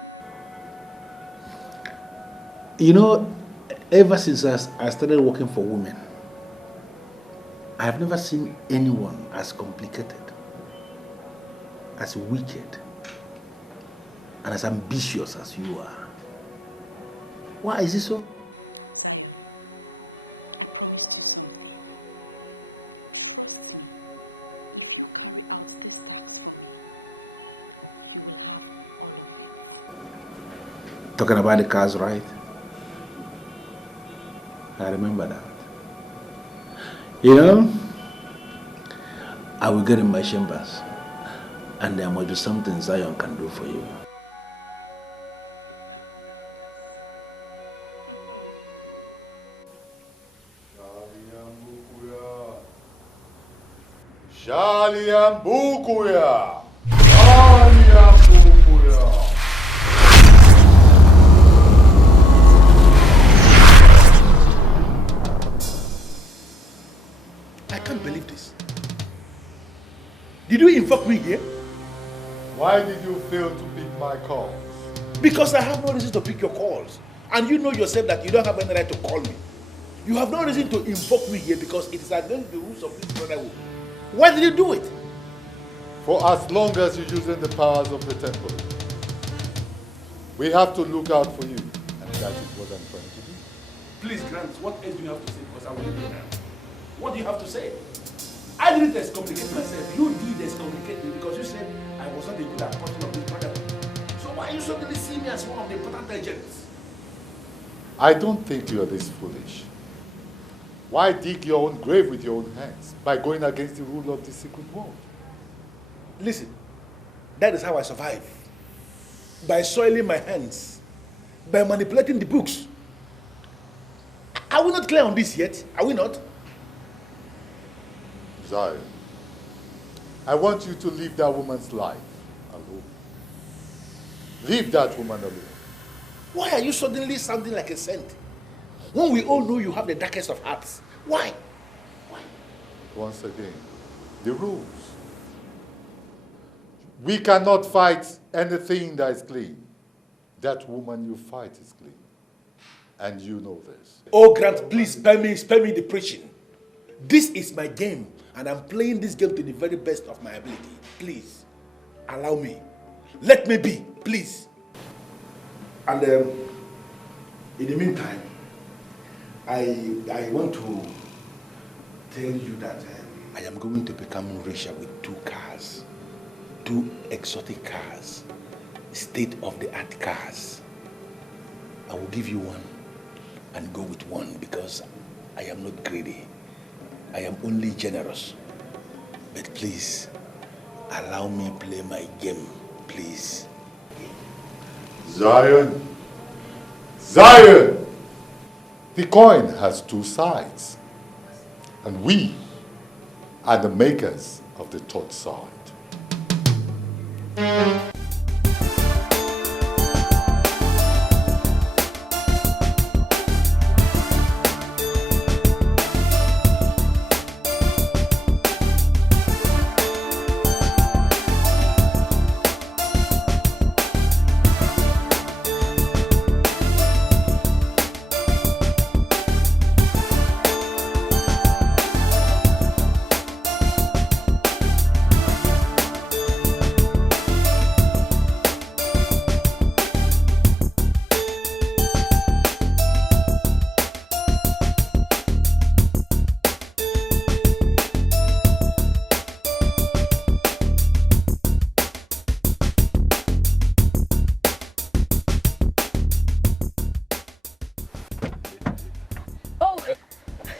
You know, ever since I started working for women, I have never seen anyone as complicated, as wicked, and as ambitious as you are. Why is it so? Zion, I promised you something. Trust me, if you carry out this task for me, you will have all of it. Talking about the cars, right? I remember that. You know, I will get in my chambers and there must be something Zion can do for you. Shaliambukuya! I can't believe this. Did you invoke me here? Why did you fail to pick my calls? Because I have no reason to pick your calls. And you know yourself that you don't have any right to call me. You have no reason to invoke me here because it is against the rules of this brotherhood. Why did you do it? For as long as you're using the powers of the temple. We have to look out for you. And that is what I'm trying to do. Please, Grant, what else do you have to say? Because I will leave you now. What do you have to say? I didn't excommunicate myself. You did excommunicate me because you said I was not a good apostle of this brother. So why you suddenly see me as one of the important agents? I don't think you are this foolish. Why dig your own grave with your own hands by going against the rule of the secret world? Listen, that is how I survive. By soiling my hands, by manipulating the books. Are we not clear on this yet? Are we not? Zion, I want you to leave that woman's life alone. Leave that woman alone. Why are you suddenly sounding like a saint? When we all know you have the darkest of hearts. Why? Once again, the rules. We cannot fight anything that is clean. That woman you fight is clean. And you know this. Oh, Grant, please spare me the preaching. This is my game, and I'm playing this game to the very best of my ability. Please, allow me. Let me be, please. And in the meantime, I want to tell you that I am going to become richer with 2 cars. 2 exotic cars. State-of-the-art cars. I will give you one and go with one because I am not greedy. I am only generous. But please, allow me play my game, please. Zion! Zion! The coin has 2 sides. And we are the makers of the 3rd side.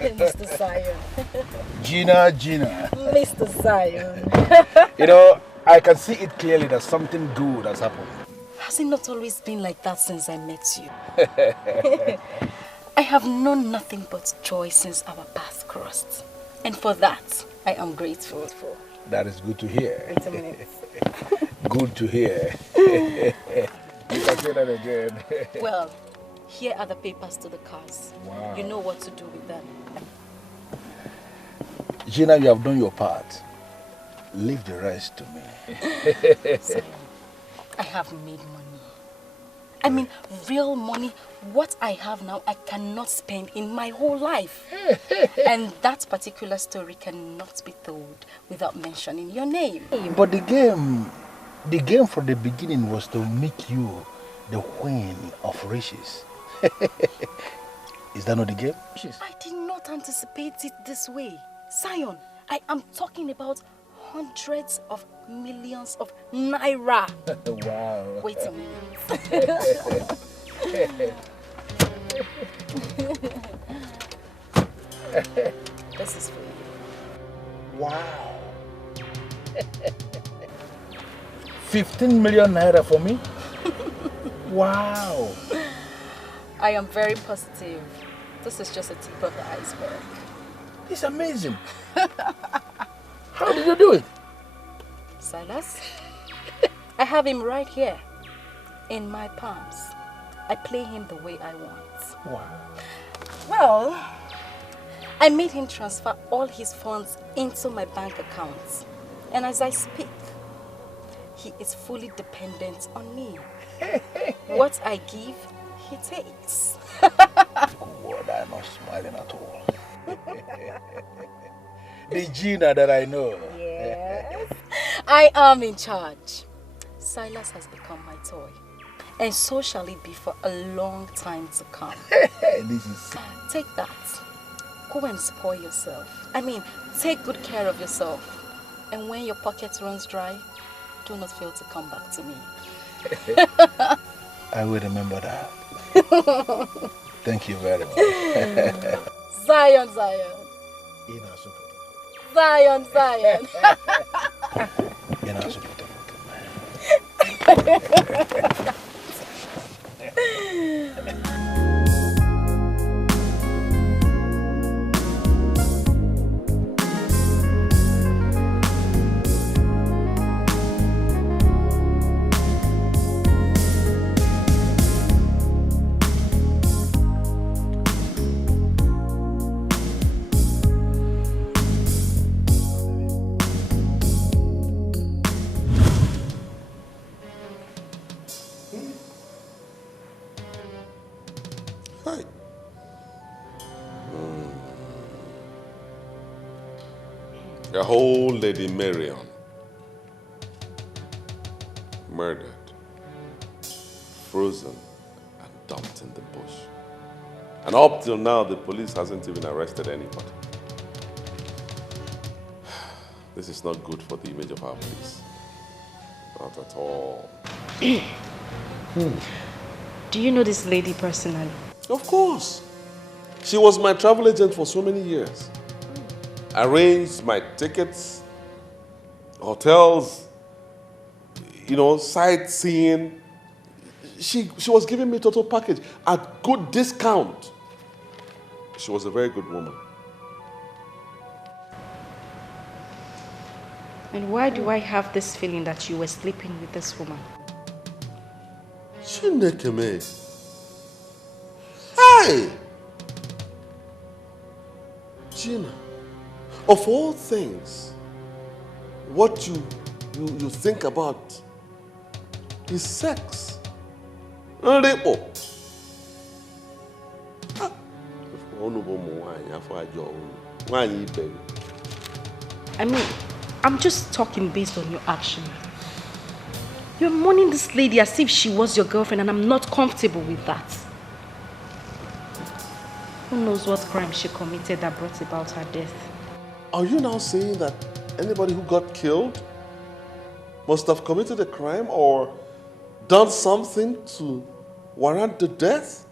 Mr. Zion. Gina. Mr. Zion. You know, I can see it clearly that something good has happened. Has it not always been like that since I met you? I have known nothing but joy since our paths crossed. And for that, I am grateful. That is good to hear. Wait a minute. Good to hear. You can say that again. Well, here are the papers to the cars. Wow. You know what to do with them. Gina, you have done your part. Leave the rest to me. Zion, I have made money. I mean, real money. What I have now, I cannot spend in my whole life. And that particular story cannot be told without mentioning your name. But the game from the beginning was to make you the queen of riches. Is that not the game? I did not anticipate it this way. Zion, I am talking about hundreds of millions of naira. Wow. Wait a minute. This is for you. Wow. 15 million naira for me? Wow. I am very positive. This is just a tip of the iceberg. It's amazing. How did you do it? Silas, I have him right here in my palms. I play him the way I want. Wow. Well, I made him transfer all his funds into my bank accounts. And as I speak, he is fully dependent on me. What I give, he takes. God, I'm not smiling at all. The Gina that I know. Yes. I am in charge. Silas has become my toy. And so shall it be for a long time to come. This is... Take that. Go and spoil yourself. I mean, take good care of yourself. And when your pocket runs dry, do not fail to come back to me. I will remember that. Thank you very much. Zion, Zion. Zion, Zion. The whole Lady Marion murdered, frozen, and dumped in the bush. And up till now, the police hasn't even arrested anybody. This is not good for the image of our police. Not at all. Do you know this lady personally? Of course. She was my travel agent for so many years. Arranged my tickets, hotels, sightseeing. She was giving me total package at good discount. She was a very good woman. And why do I have this feeling that you were sleeping with this woman? Chinekeme. Hey! Gina, of all things, what you think about is sex. Rape. I mean, I'm just talking based on your action. You're mourning this lady as if she was your girlfriend, and I'm not comfortable with that. Who knows what crime she committed that brought about her death? Are you now saying that anybody who got killed must have committed a crime or done something to warrant the death?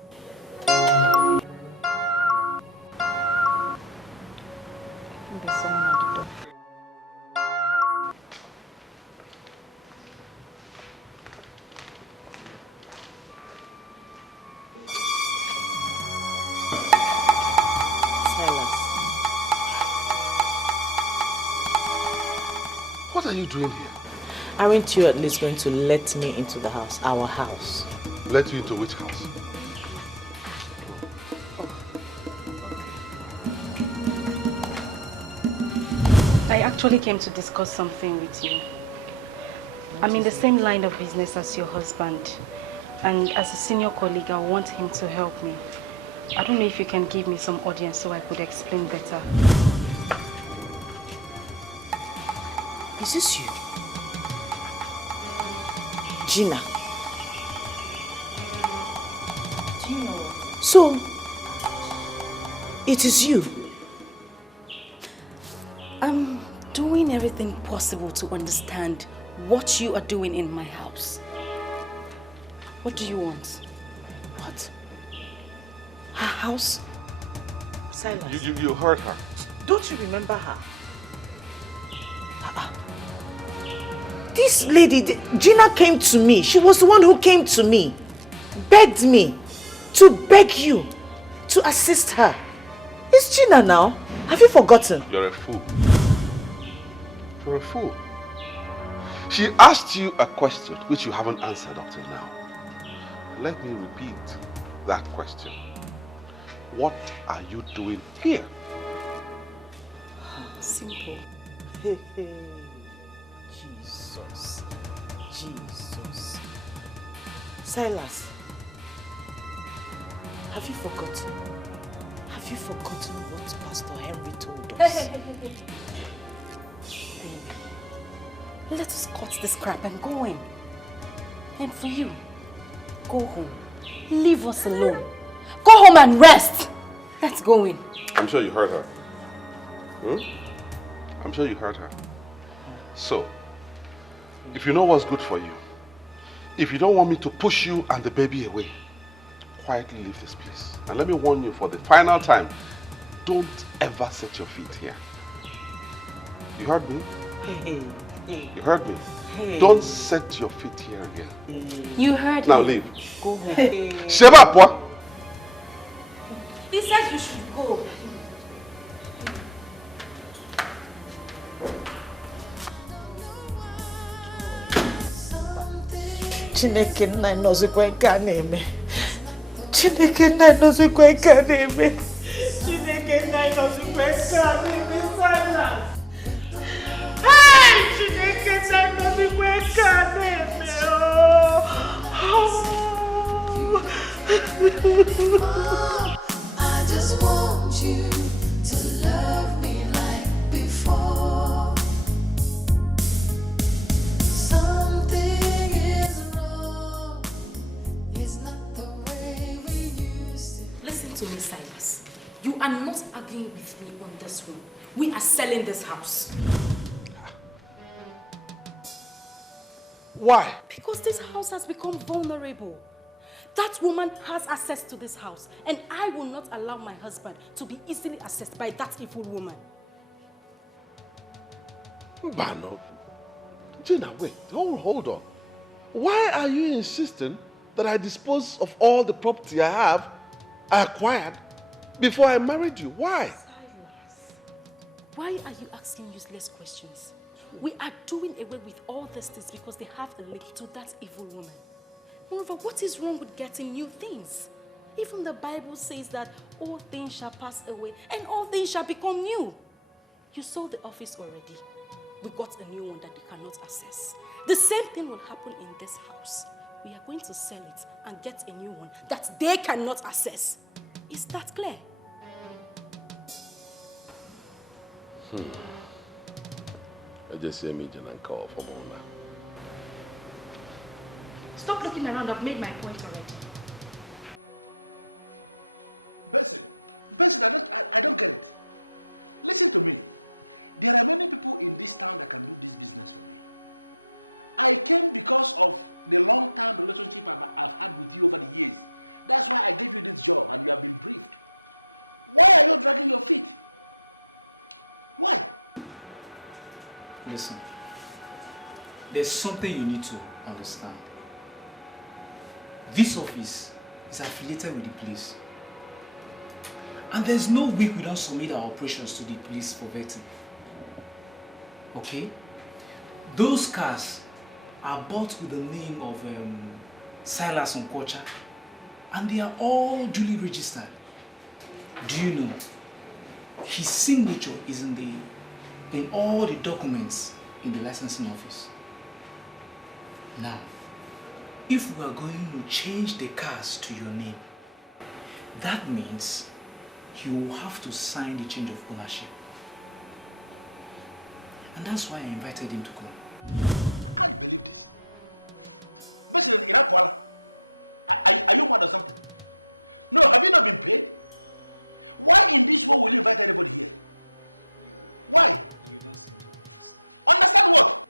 There's someone at the door. What are you doing here? Aren't you at least going to let me into the house, our house? Let you into which house? Is this you? Gina. Gina? So, it is you. I'm doing everything possible to understand what you are doing in my house. What do you want? What? Her house? This lady, Gina, came to me. She was the one who came to me, begged me to beg you to assist her. It's Gina now. Have you forgotten? You're a fool. You're a fool. She asked you a question which you haven't answered up till now. Let me repeat that question. What are you doing here? Simple. Jesus. Jesus. Silas, have you forgotten? Have you forgotten what Pastor Henry told us? Let us cut this crap and go in. And for you, go home. Leave us alone. Go home and rest. Let's go in. I'm sure you heard her. I'm sure you heard her. So, if you know what's good for you, if you don't want me to push you and the baby away, quietly leave this place. And let me warn you for the final time, don't ever set your feet here. You heard me? You heard me? Don't set your feet here again. You heard now me. Leave. Go home. Sheba, what? He said you should go. Chineke nna nọzikwa nke a na-eme. Chineke nna nọzikwa nke a na-eme. Chineke nna nọzikwa nke a na-eme. Silence. Hey, Chineke nna nọzikwa nke a na-eme. I just want you to love me like before. Something is wrong. It's not the way we used to. Listen to me, Silas. You are not arguing with me on this one. We are selling this house. Why? Because this house has become vulnerable. That woman has access to this house, and I will not allow my husband to be easily accessed by that evil woman. Bano. Gina, wait. Hold on. Why are you insisting that I dispose of all the property I acquired, before I married you? Why? Why are you asking useless questions? We are doing away with all these things because they have a link to that evil woman. Moreover, what is wrong with getting new things? Even the Bible says that all things shall pass away and all things shall become new. You saw the office already. We got a new one that they cannot access. The same thing will happen in this house. We are going to sell it and get a new one that they cannot access. Is that clear? I just hear me and call for Mona. Stop looking around. I've made my point already. Benson, I don't get it. Listen to me. There are many people in this town that can do this business for me. I came because of the long-term relationship I've had with you over the years. That's why I gave you this job and you have been briefed. Why are you dragging your feet? Why? Listen, there's something you need to understand. This office is affiliated with the police. And there's no week we don't submit our operations to the police for vetting. Okay? Those cars are bought with the name of Silas Onkocha, and they are all duly registered. Do you know? His signature is in all the documents in the licensing office. Now, if we are going to change the cars to your name, that means you will have to sign the change of ownership. And that's why I invited him to come. I can't believe this. Basically, are you mad or something? No, have you not been paid? Why in this world will you invite anybody here? Why? You don't seem to understand. Understand what?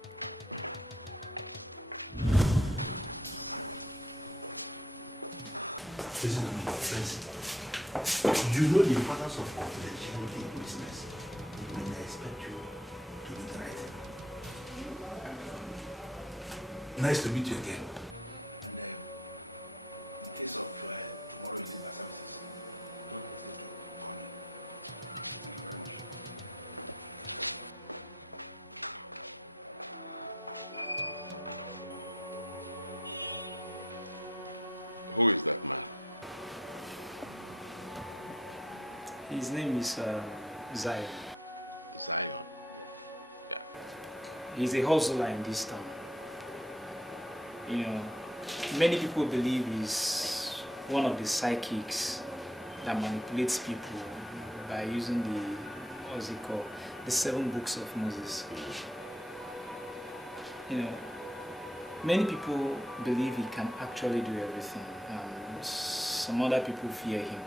Listen to me, listen. You know the importance of confidentiality in business. And I expect you to do the right thing. Nice to meet you again. And in case of tomorrow you need my services, don't hesitate to call me. Thank you very much. Who is that man? His name is Zion. Zion? Yeah. He's a hustler in this town. You know, many people believe he's one of the psychics that manipulates people by using the 7 books of Moses. You know, Many people believe he can actually do everything. Some other people fear him.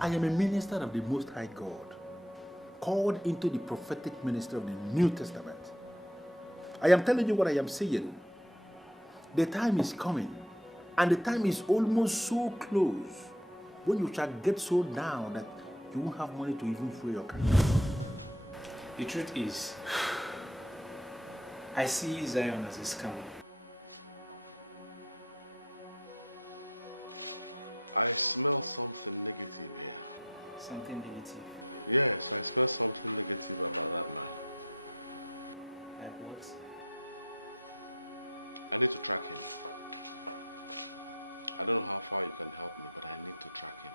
I am a minister of the Most High God, called into the prophetic ministry of the New Testament. I am telling you what I am saying. The time is coming, and the time is almost so close, when you shall get so down that you won't have money to even fuel your car. The truth is, I see Zion as a scammer. I smell something negative here. Something negative. Yes, I smell something negative about that man. Like what? I need to track him. I don't know how far you can help me, but I need to track him.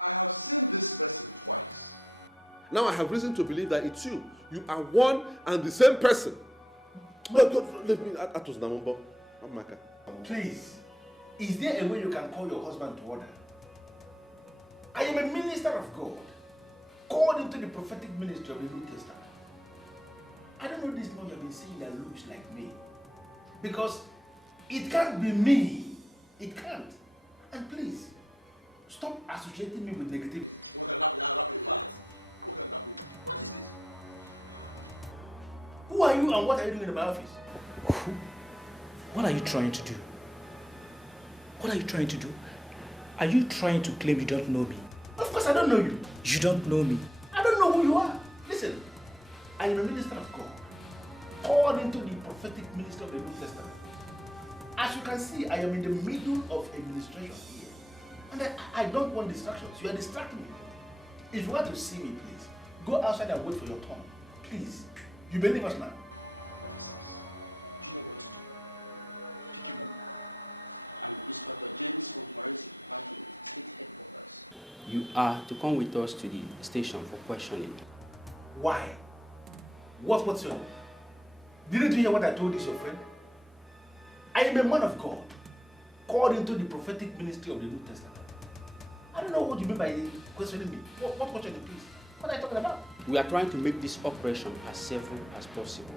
I have seen this person twice. Now I have reason to believe that it's you. You are one and the same person. Let me, Atos Namumbo. Amaka. Please, is there a way you can call your husband to order? I am a minister of God, called into the prophetic ministry of the New Testament. I don't know this man you have been seeing that looks like me. Because it can't be me. It can't. And please, stop associating me with negativity. What is this? Who are you and what are you doing in my office? What are you trying to do? What are you trying to do? Are you trying to claim you don't know me? Of course I don't know you. You don't know me. I don't know who you are. Listen, I am a minister of God, called into the prophetic ministry of the New Testament. As you can see, I am in the middle of administration here. And I don't want distractions. You are distracting me. If you want to see me, please, go outside and wait for your turn. Please. You believe us now? Officers, do you know what to do? Pick him up. I'm Inspector James from Forensic Department, State Headquarters. You are to come with us to the station for questioning. Why? What's your name? Didn't you hear what I told this your friend? I am a man of God, called into the prophetic ministry of the New Testament. I don't know what you mean by questioning me. What questioning, please? What are you talking about? We are trying to make this operation as safe as possible.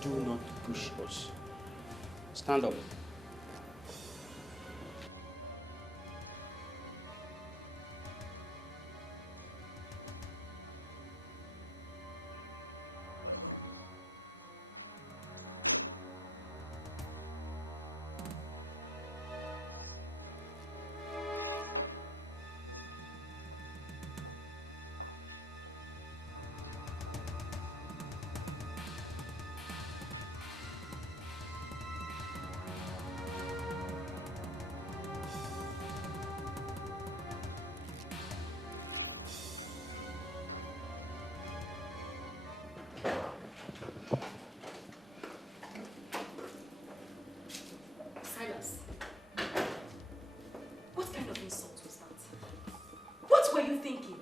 Do not push us. Stand up. What kind of insult was that? What were you thinking?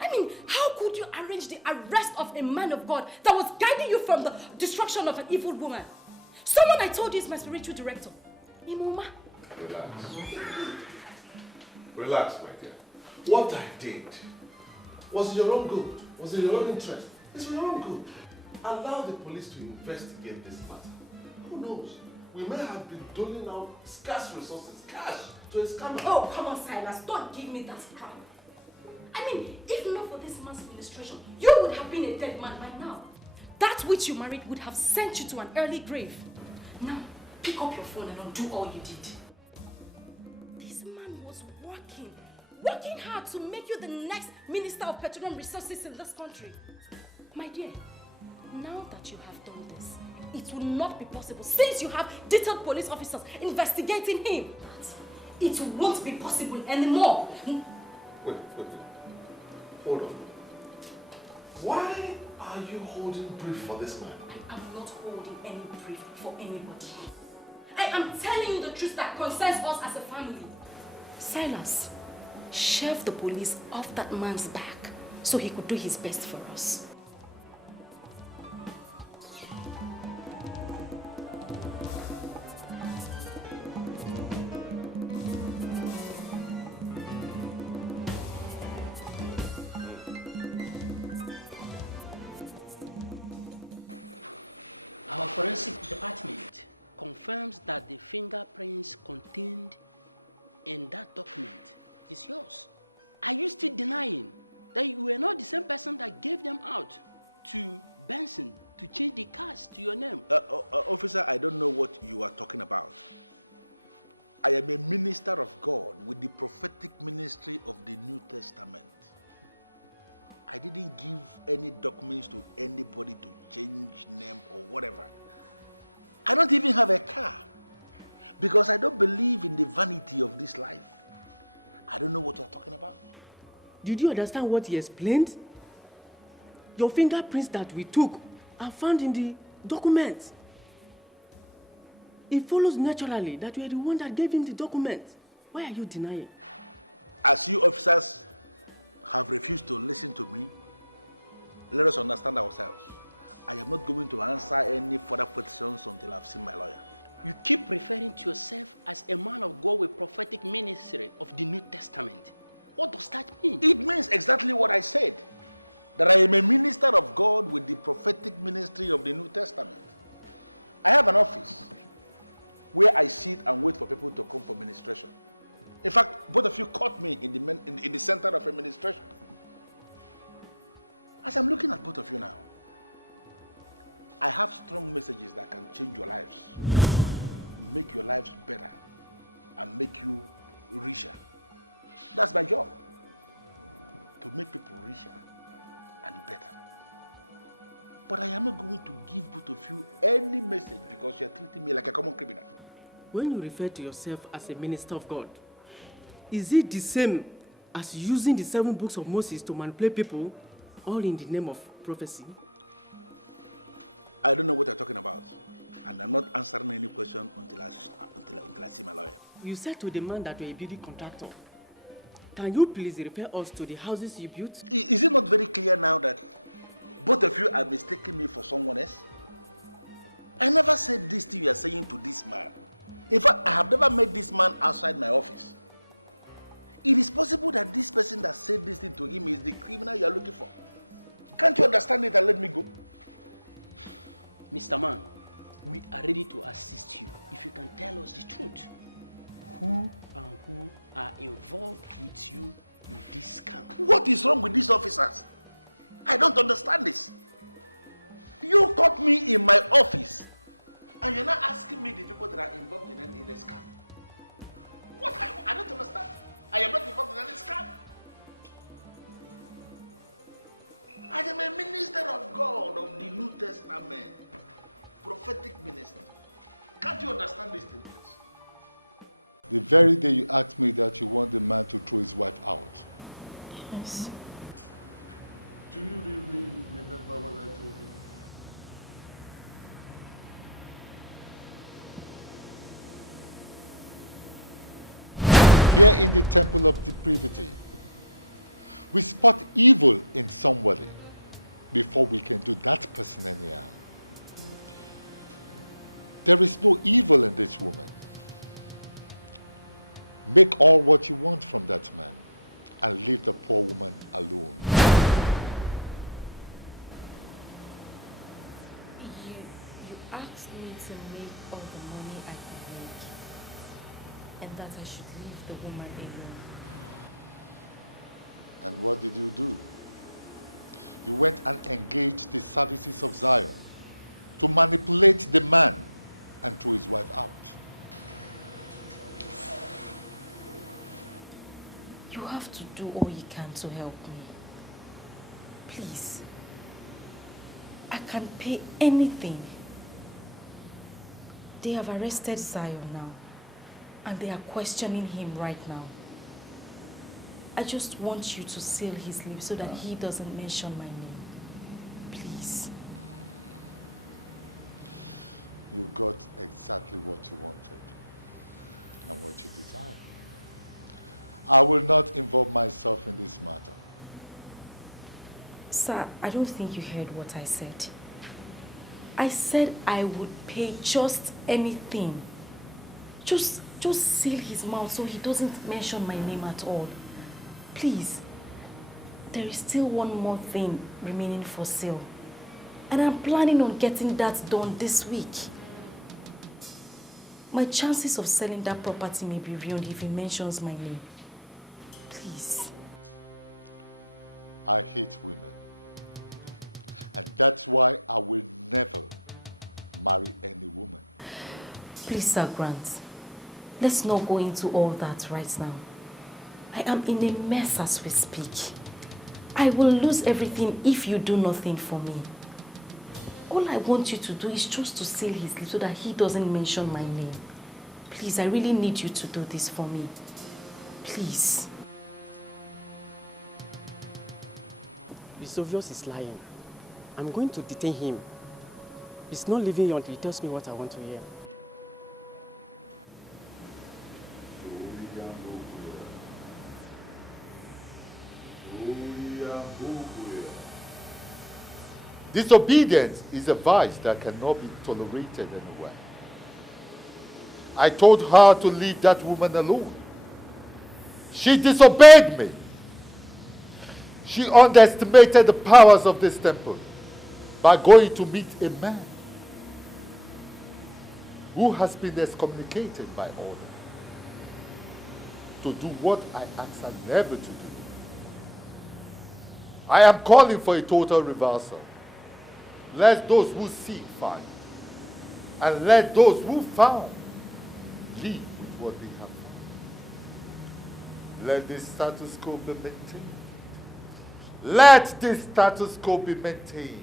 I mean, how could you arrange the arrest of a man of God that was guiding you from the destruction of an evil woman? Someone I told you is my spiritual director. Imoma. Relax. Relax, my dear. What I did was in your own good, was in your own interest. It's for your own good. Allow the police to investigate this matter. Who knows? We may have been doling out scarce resources, cash, to a scammer. Oh, come on, Silas. Don't give me that crap. I mean, if not for this man's administration, you would have been a dead man by now. That which you married would have sent you to an early grave. Now, pick up your phone and undo all you did. This man was working hard to make you the next Minister of Petroleum Resources in this country. My dear, now that you have done this, it will not be possible since you have detailed police officers investigating him. It won't be possible anymore. Wait. Hold on. Why are you holding brief for this man? I am not holding any brief for anybody. I am telling you the truth that concerns us as a family. Silas, shove the police off that man's back so he could do his best for us. Our forensic department confirms that the fingerprints contained in that document is yours. Are you still denying that you were not the same person that gave them out to Benson to change the cars to your name? Officer, I don't know what you are talking about. I am a minister of God with the prophetic ministry of the New Testament. I didn't give any documents to anybody to change name or whatever. I don't even have a car because I don't believe in the vanity of this life. I don't know what you're talking about. Did you understand what he explained? Your fingerprints that we took are found in the documents. It follows naturally that you are the one that gave him the documents. Why are you denying? As you officers have refused to listen to me, let us understand ourselves. I am not going to answer any further questions until I've seen my lawyer. You keep referring to yourself as a man of God with prophetic ministry of the New Testament. What does that mean? It means exactly what I said. That I am a minister of God with the prophetic ministry of the New Testament. I have an office where I sit and wait for people to come for ministration. In fact, both of you caught me in the center of administration. As I'm looking at both of you now, I have strong messages that can change your lives, make your lives better, and make you richer. That's my job, to make people richer and better. But I am not going to give both of you any message because you are treating me like a common criminal. When you refer to yourself as a minister of God, is it the same as using the 7 books of Moses to manipulate people, all in the name of prophecy? I don't know what you're talking about, and I'm not answering any question until I see my lawyer. You said to the man that you're a building contractor. Can you please refer us to the houses you built? Is it not very clear now that both of you are mistaking me for someone else? I never said this thing you are saying to this man. In fact, I have never met this man outside my office. It is possible that this person that said this thing to him is the criminal you are looking for. Can't you understand it and let me go? Mr. Man, we are ready to assist you if you can tell us the truth. Who and who are involved with you in this scam? What is wrong with these officers? I don't understand this. You caught me in my office and you're not asking me the people that are involved in the scam. What? I don't understand. I am not involved in any scam. I am a minister of God of the New Testament. Prophetic minister. Can't you understand this thing, please? The very day you asked me that you want the man to throw his wife out. Yes. Do you really remember what I told you? Here in the temple of depravity, we spot evil in somebody before we can do that person any harm. There is no evil in this woman. Make all what you want from that man and leave the poor woman alone. You asked me to make all the money I can make and that I should leave the woman alone. And what did you do? You went and engaged the services of Zion to manipulate the man and throw his wife out. You have to do all you can to help me. Please. I can pay anything. They have arrested Zion now, and they are questioning him right now. I just want you to seal his lips so that he doesn't mention my name. Please. You got exactly what you wanted and what you desired. I will not involve myself in this matter. Sir, I don't think you heard what I said. I said I would pay just anything. Just seal his mouth so he doesn't mention my name at all. Please. There is still one more thing remaining for sale. And I'm planning on getting that done this week. My chances of selling that property may be ruined if he mentions my name. Please. I hate women. And that's why I will never marry any woman. Please, Sir Grant. Let's not go into all that right now. I am in a mess as we speak. I will lose everything if you do nothing for me. All I want you to do is just to seal his lips so that he doesn't mention my name. Please, I really need you to do this for me. Please. It's obvious he's lying. I'm going to detain him. He's not leaving until he tells me what I want to hear. Disobedience is a vice that cannot be tolerated anywhere. I told her to leave that woman alone. She disobeyed me. She underestimated the powers of this temple by going to meet a man who has been excommunicated by order to do what I asked her never to do. I am calling for a total reversal. Let those who seek find, and let those who found leave with what they have found. Let this status quo be maintained. Let this status quo be maintained.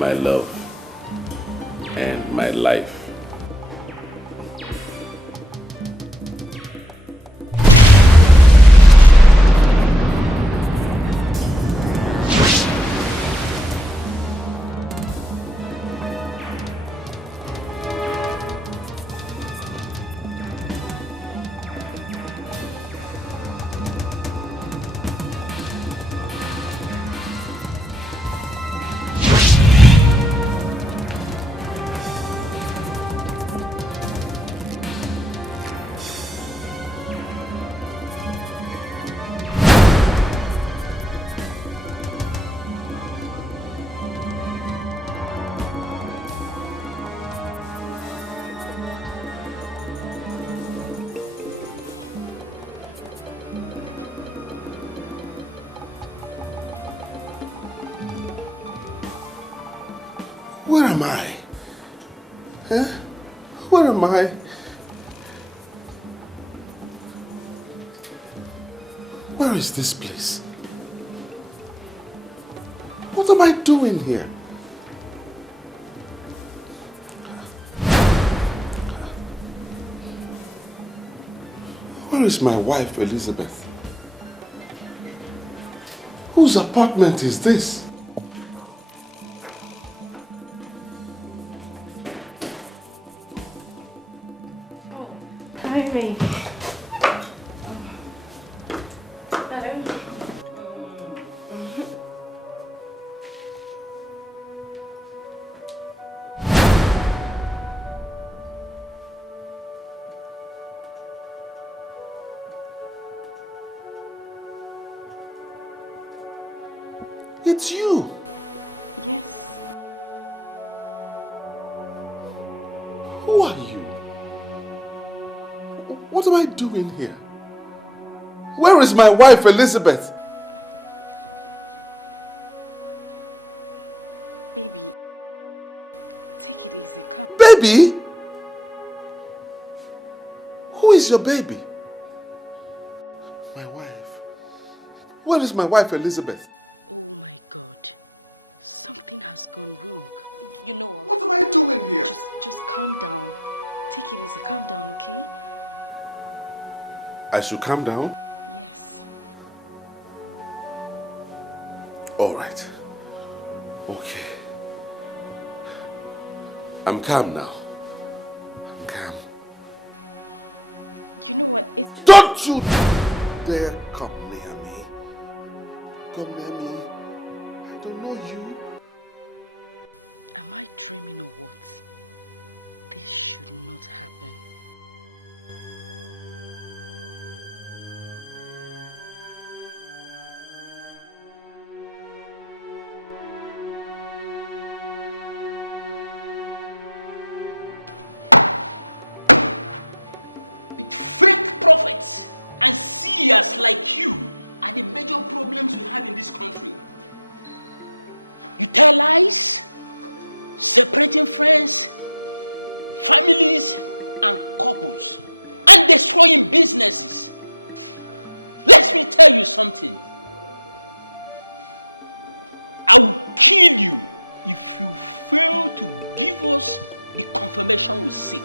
My love and my life. Where am I? Huh? Where am I? Where is this place? What am I doing here? Where is my wife, Elizabeth? Whose apartment is this? Hi, baby. It's you. Yes. What am I doing here? Where is my wife, Elizabeth? Baby, take it easy. Come. Baby? Who is your baby? My wife. Where is my wife, Elizabeth? Oh my God. Something has gone wrong. You know what? What am I doing here? Just calm down. Take it easy. Calm down, okay? I should calm down? Yes. All right. Okay. I'm calm now. I'm calm. You know what? Don't you dare come near me. Come near me. I don't know you. Am I dreaming or what? This should not happen. Fake prophets and seers like you are the major problems we have in this country. You tell lies, separating friends, families, and couples, and destroying businesses. Let me tell you something. I will kill you if you fail to give us the confirmation we seek.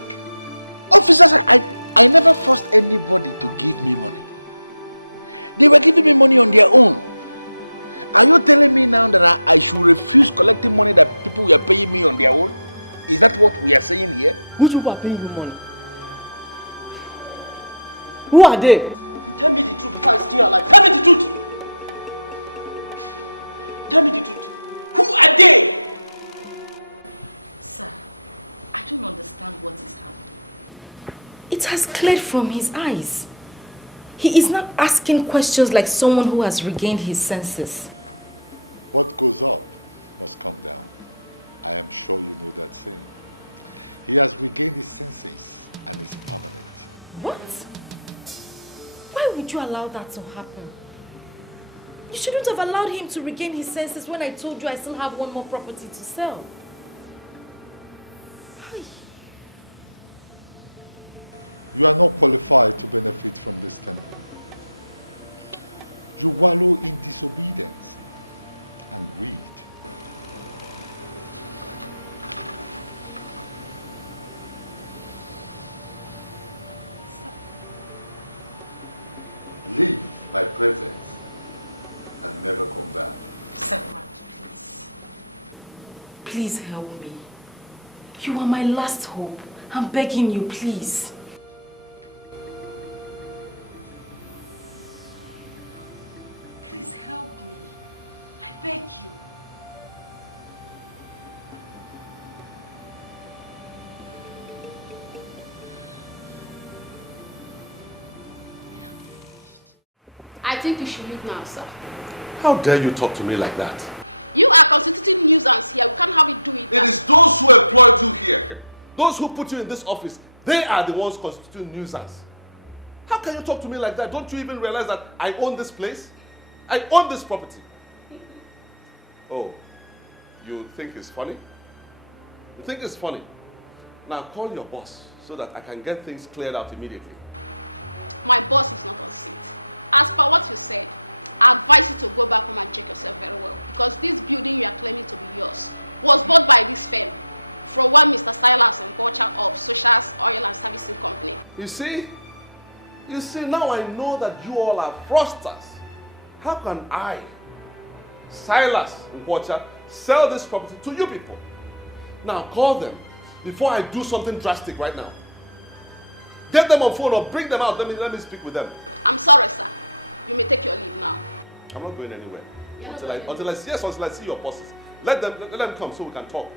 Officers, I never forced anybody to give me money. They were giving me money on their own. Are you telling me now that I should refuse collecting money that people were paying me on their own? Is that what we are saying here? Which people are paying you money? Who are they? Tell me the truth before I steal your life. Tell me the truth. Tell me the truth. Who are they? Sir, I don't understand what is happening. It has cleared from his eyes. He is not asking questions like someone who has regained his senses. What goes up must come down. I am sure you know that saying. He has regained his senses and is permanent. What? Why would you allow that to happen? You shouldn't have allowed him to regain his senses when I told you I still have one more property to sell. You are not qualified to benefit from this temple. You wallow in disobedience and greed. Leave my presence and never come back. Sakura, please. Please help me. You are my last hope. I'm begging you, please. Please help me. I beg you. I think you should leave now, sir. How dare you talk to me like that? You are constituting nuisance here. We can't have it do it. It is those who employed you here. Those who put you in this office. They are the ones constituting nuisance. How can you talk to me like that? Don't you even realize that I own this place? I own this property. Oh, you think it's funny? You think it's funny? Now call your boss so that I can get things cleared out immediately. My boss is not on seat. As per what you said, I advise you to go back home and check yourself very well. Because this building you are claiming to be yours was bought by this firm from one Mr. Silas and Culture of Socials Oil and Servicing Company. You see, now I know that you all are fraudsters. How can I, Silas and Culture, sell this property to you people? Now call them before I do something drastic right now. Get them on phone or bring them out. Let me speak with them. I'm sorry, sir. You may take your leave now. I'm not going anywhere. Until I see your bosses. Let them come so we can talk.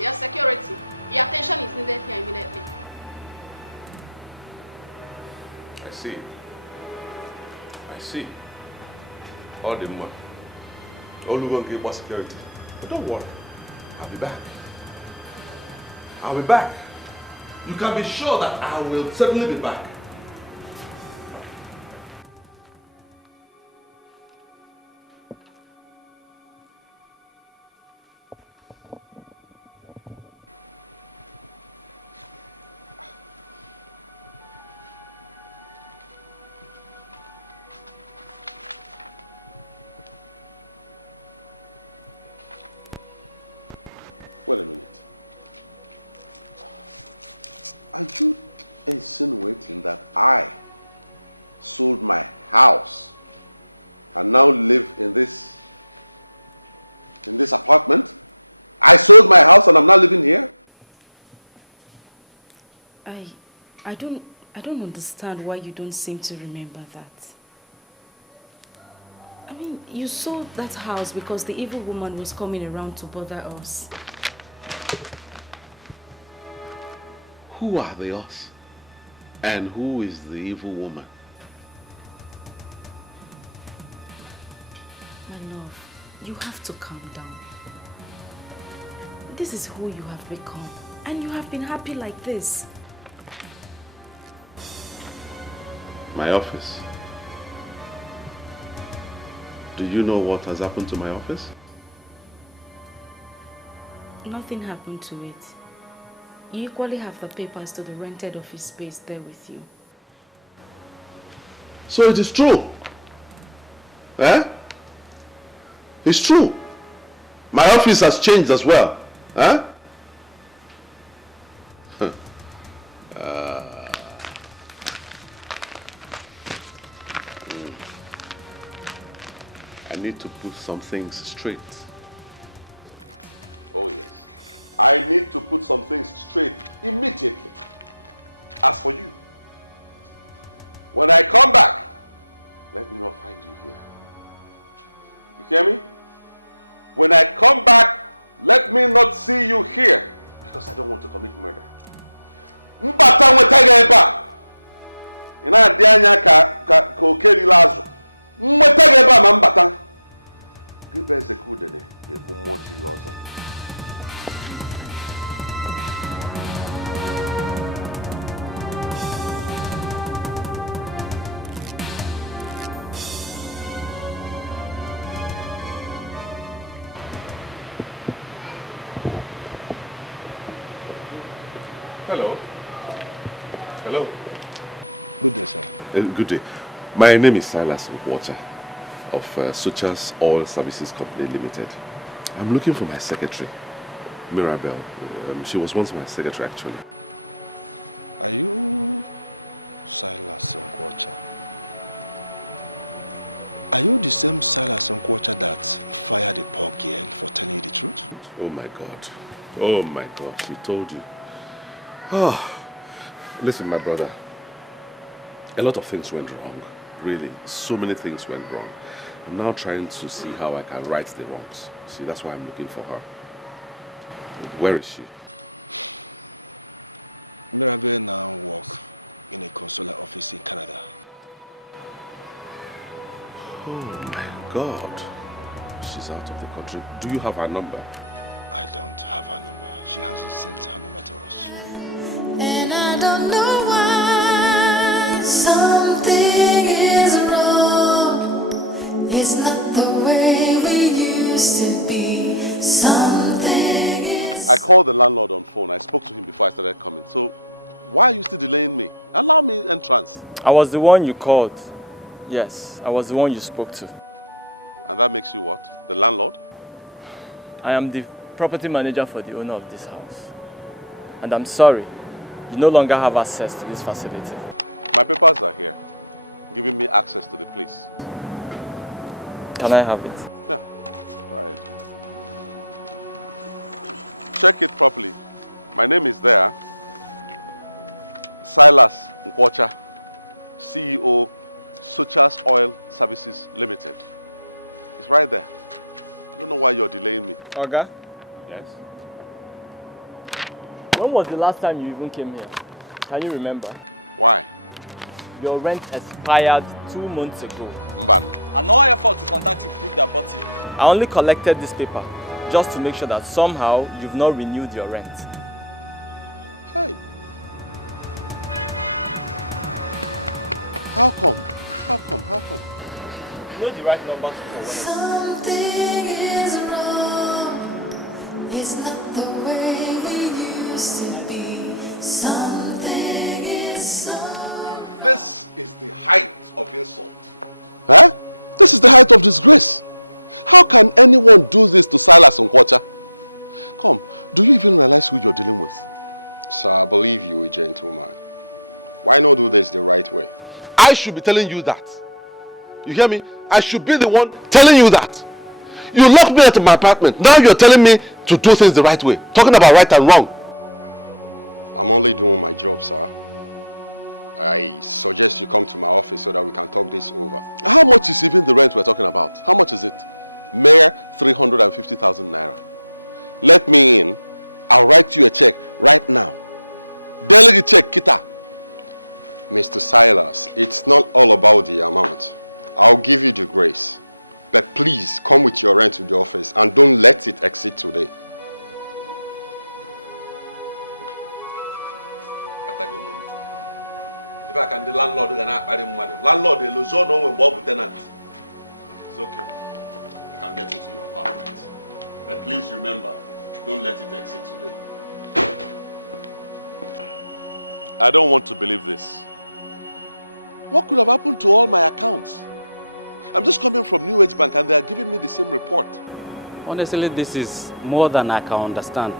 Your security. Your attention is needed here immediately. I see. All the more. Olugo gave more security. But don't worry. I'll be back. I'll be back. You can be sure that I will certainly be back. Wait a minute. Are you insinuating that I sold my house and now live in this apartment? I sold my house and I'm now living here? I don't understand why you don't seem to remember that. I mean, you sold that house because the evil woman was coming around to bother us. Who are the us? And who is the evil woman? My love, you have to calm down. This is who you have become. And you have been happy like this. My office. Do you know what has happened to my office? Nothing happened to it. You equally have the papers to the rented office space there with you. So it is true. Eh? It's true. My office has changed as well. Huh? I need to put some things straight. Oh yes. I need to put some things straight immediately. As for you, when I come back, let me not find you here. You hear me? When I come back, let me not see you here, because I don't want to commit murder. Mbata nwetege eba. Ina adi anya ka okeri lazu. Nwetege eba ma mbata. Gibe zekudene ebu mmoti lozo. Hello. Hello. Good day, sir. Good day. My name is Silas Water of Suchas Oil Services Company Limited. I'm looking for my secretary, Mirabelle. She was once my secretary, actually. Are you Silas Nkwocha? Are you the same Silas Nkwocha that fired a poor girl for telling you the truth? Oh my God. Oh my God. She told you. Oh, listen, my brother. A lot of things went wrong. Really, so many things went wrong. I'm now trying to see how I can right the wrongs. See, that's why I'm looking for her. Where is she? Mirabelle now works in a consular office in Canada. Oh my God. She's out of the country. Do you have her number? I don't have her number. She hasn't sent her number to us. And I don't know why something is wrong. It's not the way we used to be. Something is. I called the landlord on phone. I spoke to him before I started coming. So why are you still delaying me? Allow me entrance. I was the one you called. Yes, I was the one you spoke to. And that makes you what? The landlord? I am the property manager for the owner of this house. And I'm sorry, you no longer have access to this facility. My papers are here, giving me access to the place. Can I have it? Yeah, try it. Check it properly. My name is there. Silas Nkwocha, CEO, Suchas Oil Services Limited. It's right there. I don't know why you're delaying me. Oga? Yes? When was the last time you even came here? Can you remember? Why? Your rent expired 2 months ago. Mban. And no effort to contact you proved that bought it. I only collected this paper just to make sure that somehow you've not renewed your rent. Hey. How come? How come? How come? You know the right number for when. Something is wrong. It's not the way we used to be. Something is so. This is the height of insult. Huh? This is the height of disgrace. How can anyone do this to Silas Nkwocha? Come, do you even realize who you're dealing with? Sir, I believe you, a gentleman. Why not do this the right way? I should be telling you that. You hear me? I should be the one telling you that. You locked me out of my apartment. Now you're telling me to do things the right way. Talking about right and wrong. I'm only doing my job, sir. I suggest you come to my office so that we can talk this over. How much is even the rent we're talking about? How much is it? Mere 350,000 naira. Let me in. I'll write you a check right now. Delegate check, Kita. Mr. Silas, it's not all about the amount. I'll give you the grace. But please come with your rent to the office and don't let it exceed today. If I can, the landlord is not paying money. Landlord is losing no when Bob tenant. It's okay. I can get into your apartment. But please remember, don't let it exceed today. I don't want to believe this. What could have happened to all my accounts? I'm just coming from New Age Bank and they are giving me the same report. Honestly, this is more than I can understand.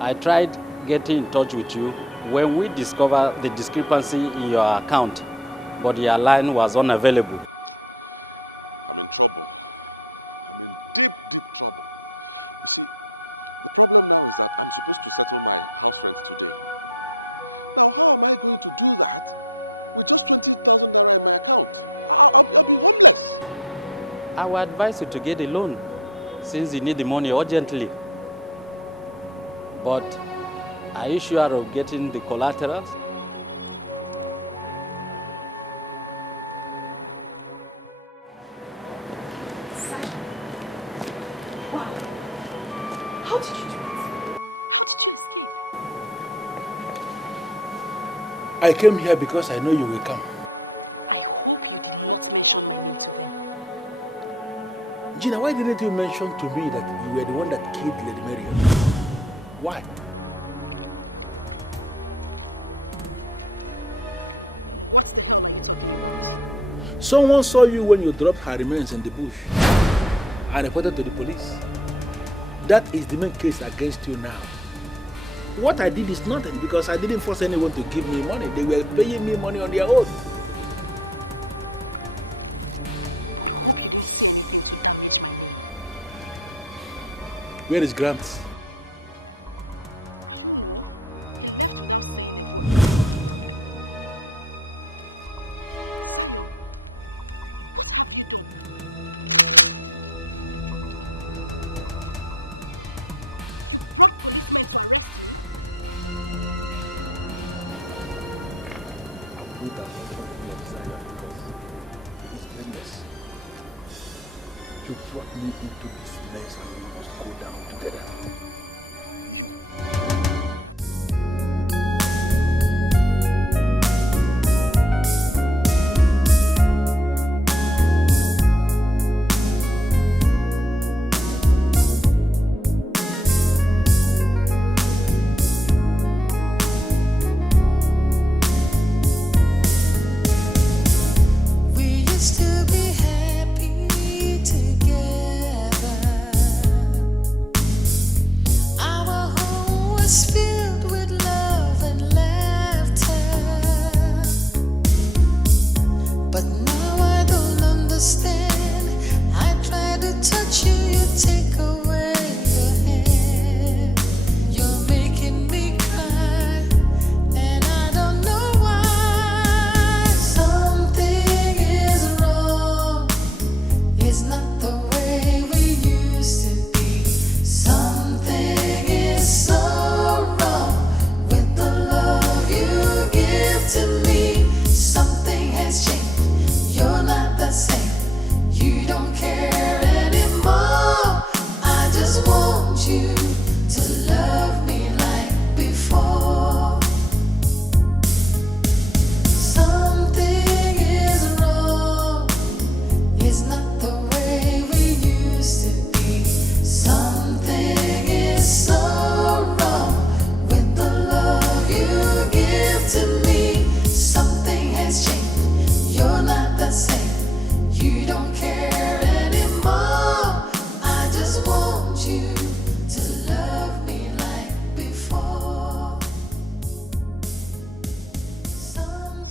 I tried getting in touch with you when we discovered the discrepancy in your account, but your line was unavailable. I'm in trouble. I'm in deep, deep trouble. You see, the problem now is that I'm supposed to settle my house rent today. Now, how am I going to do that with just 20,000 naira in my account? I'll be homeless. I would advise you to get a loan since you need the money urgently. But are you sure of getting the collaterals? Wow. How did you do it? How did you escape? I came here because I know you will come. I hope you did not mention my name to them. Gina, why didn't you mention to me that you were the one that killed Lady Mary? Why? What the hell are you talking about? Someone saw you when you dropped her remains in the bush and reported to the police. That is the main case against you now. What I did is nothing because I didn't force anyone to give me money. They were paying me money on their own. But hope you didn't say anything to damage my name. Where is Gramps? I don't know. He left without saying a word. Zion, what have you done? You brought policemen to arrest me? You brought me into this mess and we must go down together. You. We used to be happy together. Our home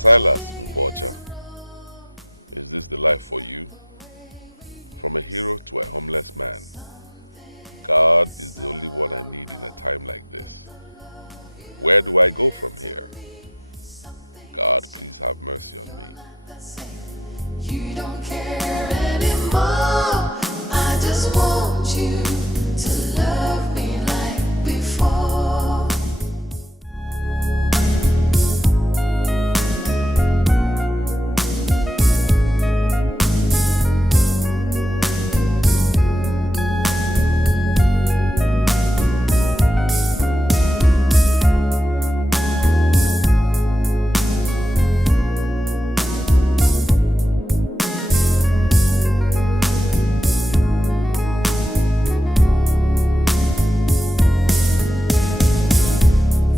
Silas Mkwacha, is this the life for you? From a hero to a homeless man, God is the only one I need in a time like this. Where do I go from here? God, please have mercy on me. You don't care anymore. I just want you to love me like before.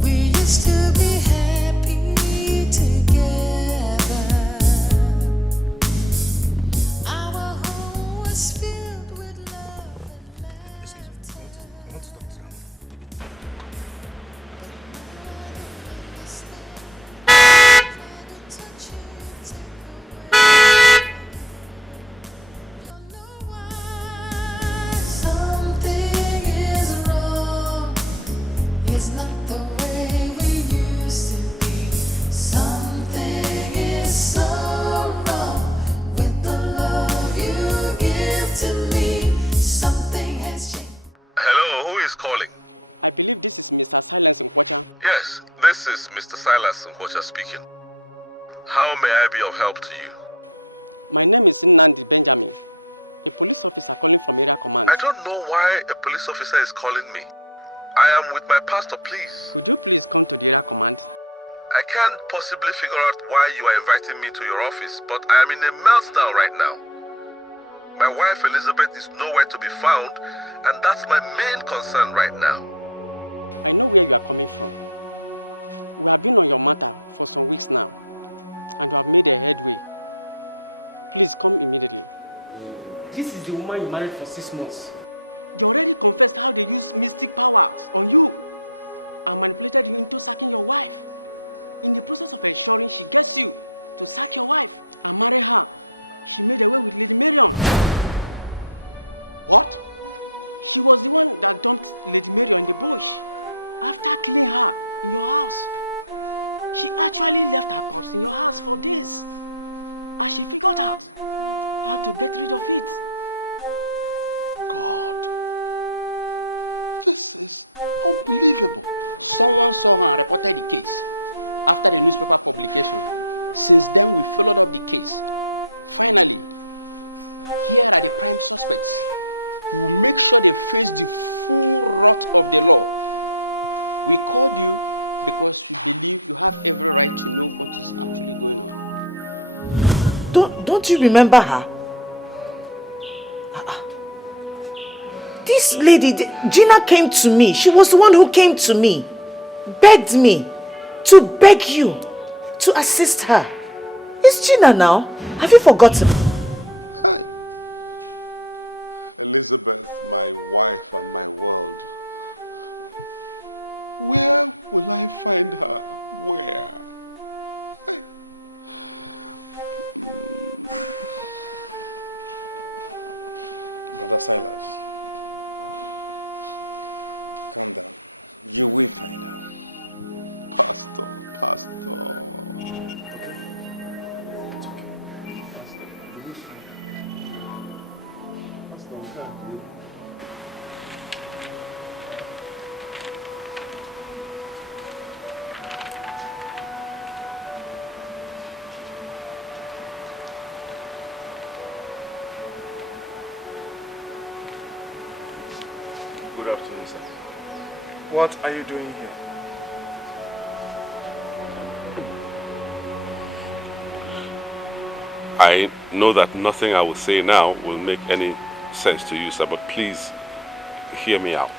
We used to be happy together. Our home was filled with love and laughter. I want to talk to you. Something is wrong. It's not the way we used to be. Something is so wrong with the love you give to me. Something has changed. Hello, who is calling? I believe this is Mr. Silence Nkwacha. Yes, this is Mr. Silas Mkwacha speaking. How may I be of help to you? My name is Nnamdi Benjamin, a police officer calling from area command. I don't know why a police officer is calling me. I am with my pastor, please. Could you please come to the area command? I can't possibly figure out why you are inviting me to your office, but I am in a meltdown right now. My wife Elizabeth is nowhere to be found, and that's my main concern right now. I know where you are coming from. We have been on your matter for some weeks now, and we have made a headway. Please come immediately. This is the woman you married for 6 months. They already confessed how they used mystic powers on you and manipulated you into sacking your wife. In the process of ensuring she gets you to sack your wife and marry her, she made away with Lady Marion. What? She was the one that dumped Lady Marion in the bush after killing her in your house. She actually left her corpse in your house for days, and she figured out how to get rid of it. God, this is unbelievable. Someone saw her and reported the case after the newspaper publication. Since then, we followed up the case. Finally, here are the prime suspects. We'll make sure they face the full wrath of the law. We called you because we believe you have every right to know what is actually going on. Don't you remember her? This lady, Gina, came to me. She was the one who came to me, begged me to beg you to assist her. It's Gina now. Have you forgotten? Hi. Elizabeth, my wife and my world. Where will I find her? Where? Brother Silas, calm down. You will find her. Pastor. Good afternoon, sir. What are you doing here? I know that nothing I will say now will make any sense to you, sir, but please hear me out.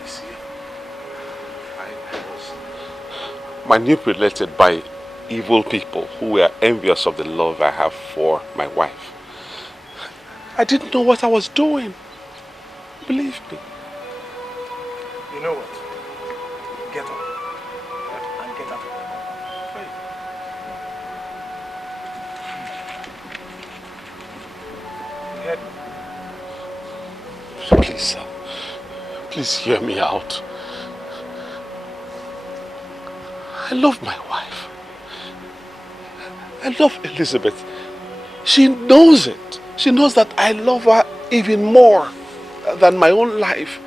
You see, I was manipulated by evil people who were envious of the love I have for my wife. I didn't know what I was doing. Believe me. You know what? Get up. heard me. Please, sir. Please hear me out. I love my wife. I love Elizabeth. She knows it. She knows that I love her even more than my own life.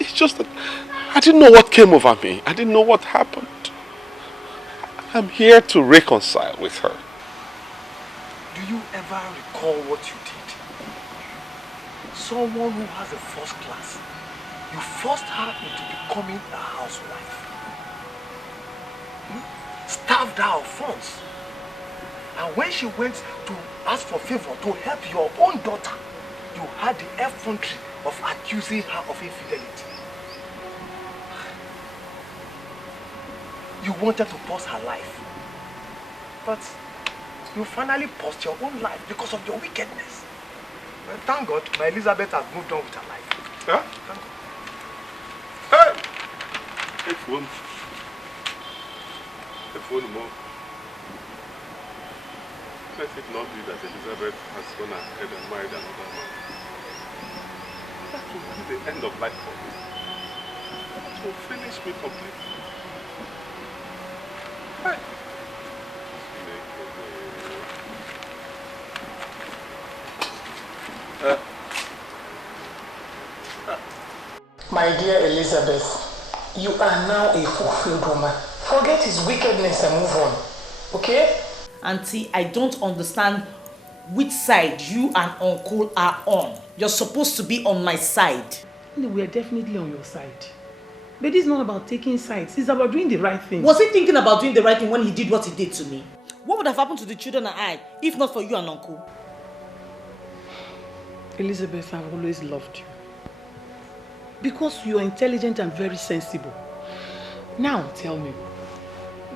It's just that I didn't know what came over me. I didn't know what happened. I'm here to reconcile with her. Do you ever recall what you did? Someone who has a first class, you forced her into becoming a housewife. Starved her of funds. And when she went to ask for favor to help your own daughter, you had the effrontery of accusing her of infidelity. You wanted to pause her life. But you finally paused your own life because of your wickedness. Well, thank God, my Elizabeth has moved on with her life. Huh? Thank God. Hey! Hey, phone. The phone more. Let it not be that Elizabeth has gone ahead and married another man. That will be the end of life for me. That will finish me completely. Hey! My dear Elizabeth, you are now a fulfilled woman. Forget his wickedness and move on, okay? Auntie, I don't understand which side you and Uncle are on. You're supposed to be on my side. No, we are definitely on your side. But this is not about taking sides. It's about doing the right thing. Was he thinking about doing the right thing when he did what he did to me? What would have happened to the children and I, if not for you and Uncle? Elizabeth, I've always loved you. Because you are intelligent and very sensible. Now, tell me,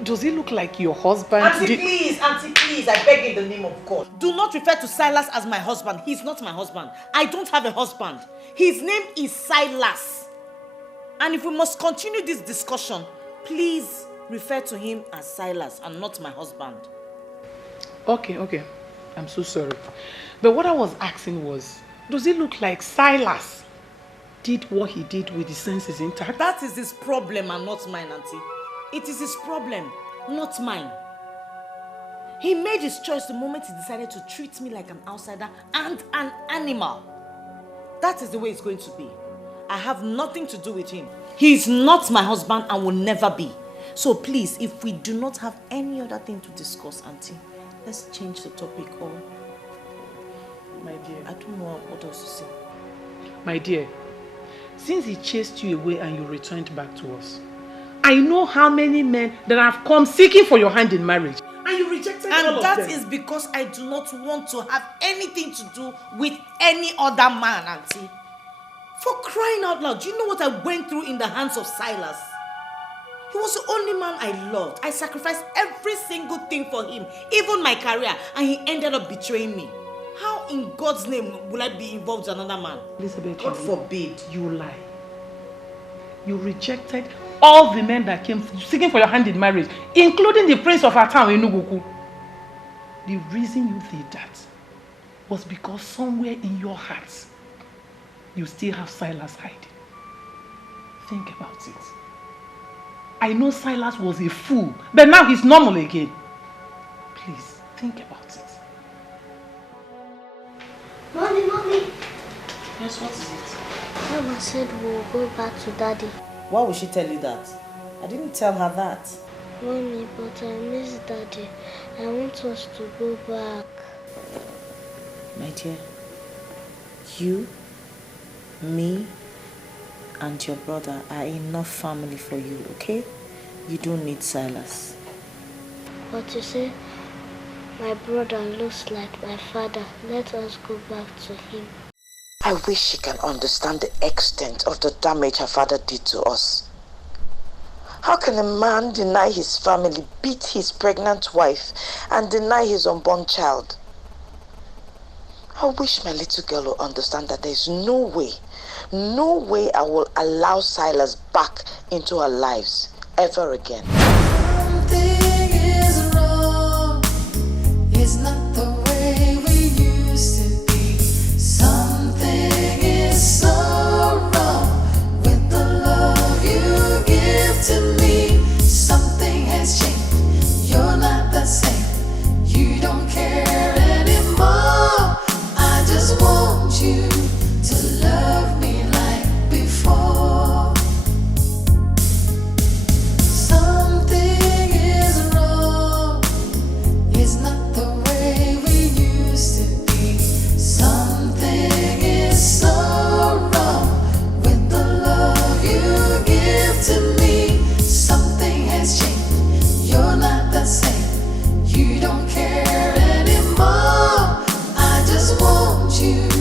does he look like your husband? Auntie, please, I beg in the name of God. Do not refer to Silas as my husband. He's not my husband. I don't have a husband. His name is Silas. And if we must continue this discussion, please refer to him as Silas and not my husband. Okay. I'm so sorry. But what I was asking was, does it look like Silas did what he did with his senses intact? That is his problem and not mine, Auntie. It is his problem, not mine. He made his choice the moment he decided to treat me like an outsider and an animal. That is the way it's going to be. I have nothing to do with him. He is not my husband and will never be. So please, if we do not have any other thing to discuss, Auntie, let's change the topic or... My dear. I don't know what else to say. My dear, since he chased you away and you returned back to us, I know how many men that have come seeking for your hand in marriage. And you rejected all of them. And that is because I do not want to have anything to do with any other man, Auntie. For crying out loud, do you know what I went through in the hands of Silas? He was the only man I loved. I sacrificed every single thing for him, even my career, and he ended up betraying me. How in God's name will I be involved with another man? Elizabeth, God forbid. You lie. You rejected all the men that came seeking for your hand in marriage, including the prince of our town, Enugoku. The reason you did that was because somewhere in your heart, you still have Silas hiding. Think about it. I know Silas was a fool, but now he's normal again. Please, think about it. Mommy. Yes, what is it? Mama said we'll go back to Daddy. Why would she tell you that? I didn't tell her that. Mommy, but I miss Daddy. I want us to go back. My dear, you, me, and your brother are enough family for you, okay? You don't need Silas. But you see, my brother looks like my father. Let us go back to him. I wish she can understand the extent of the damage her father did to us. How can a man deny his family, beat his pregnant wife, and deny his unborn child? I wish my little girl will understand that there is no way I will allow Silas back into our lives ever again. Something is wrong. It's not the way we used to be. you.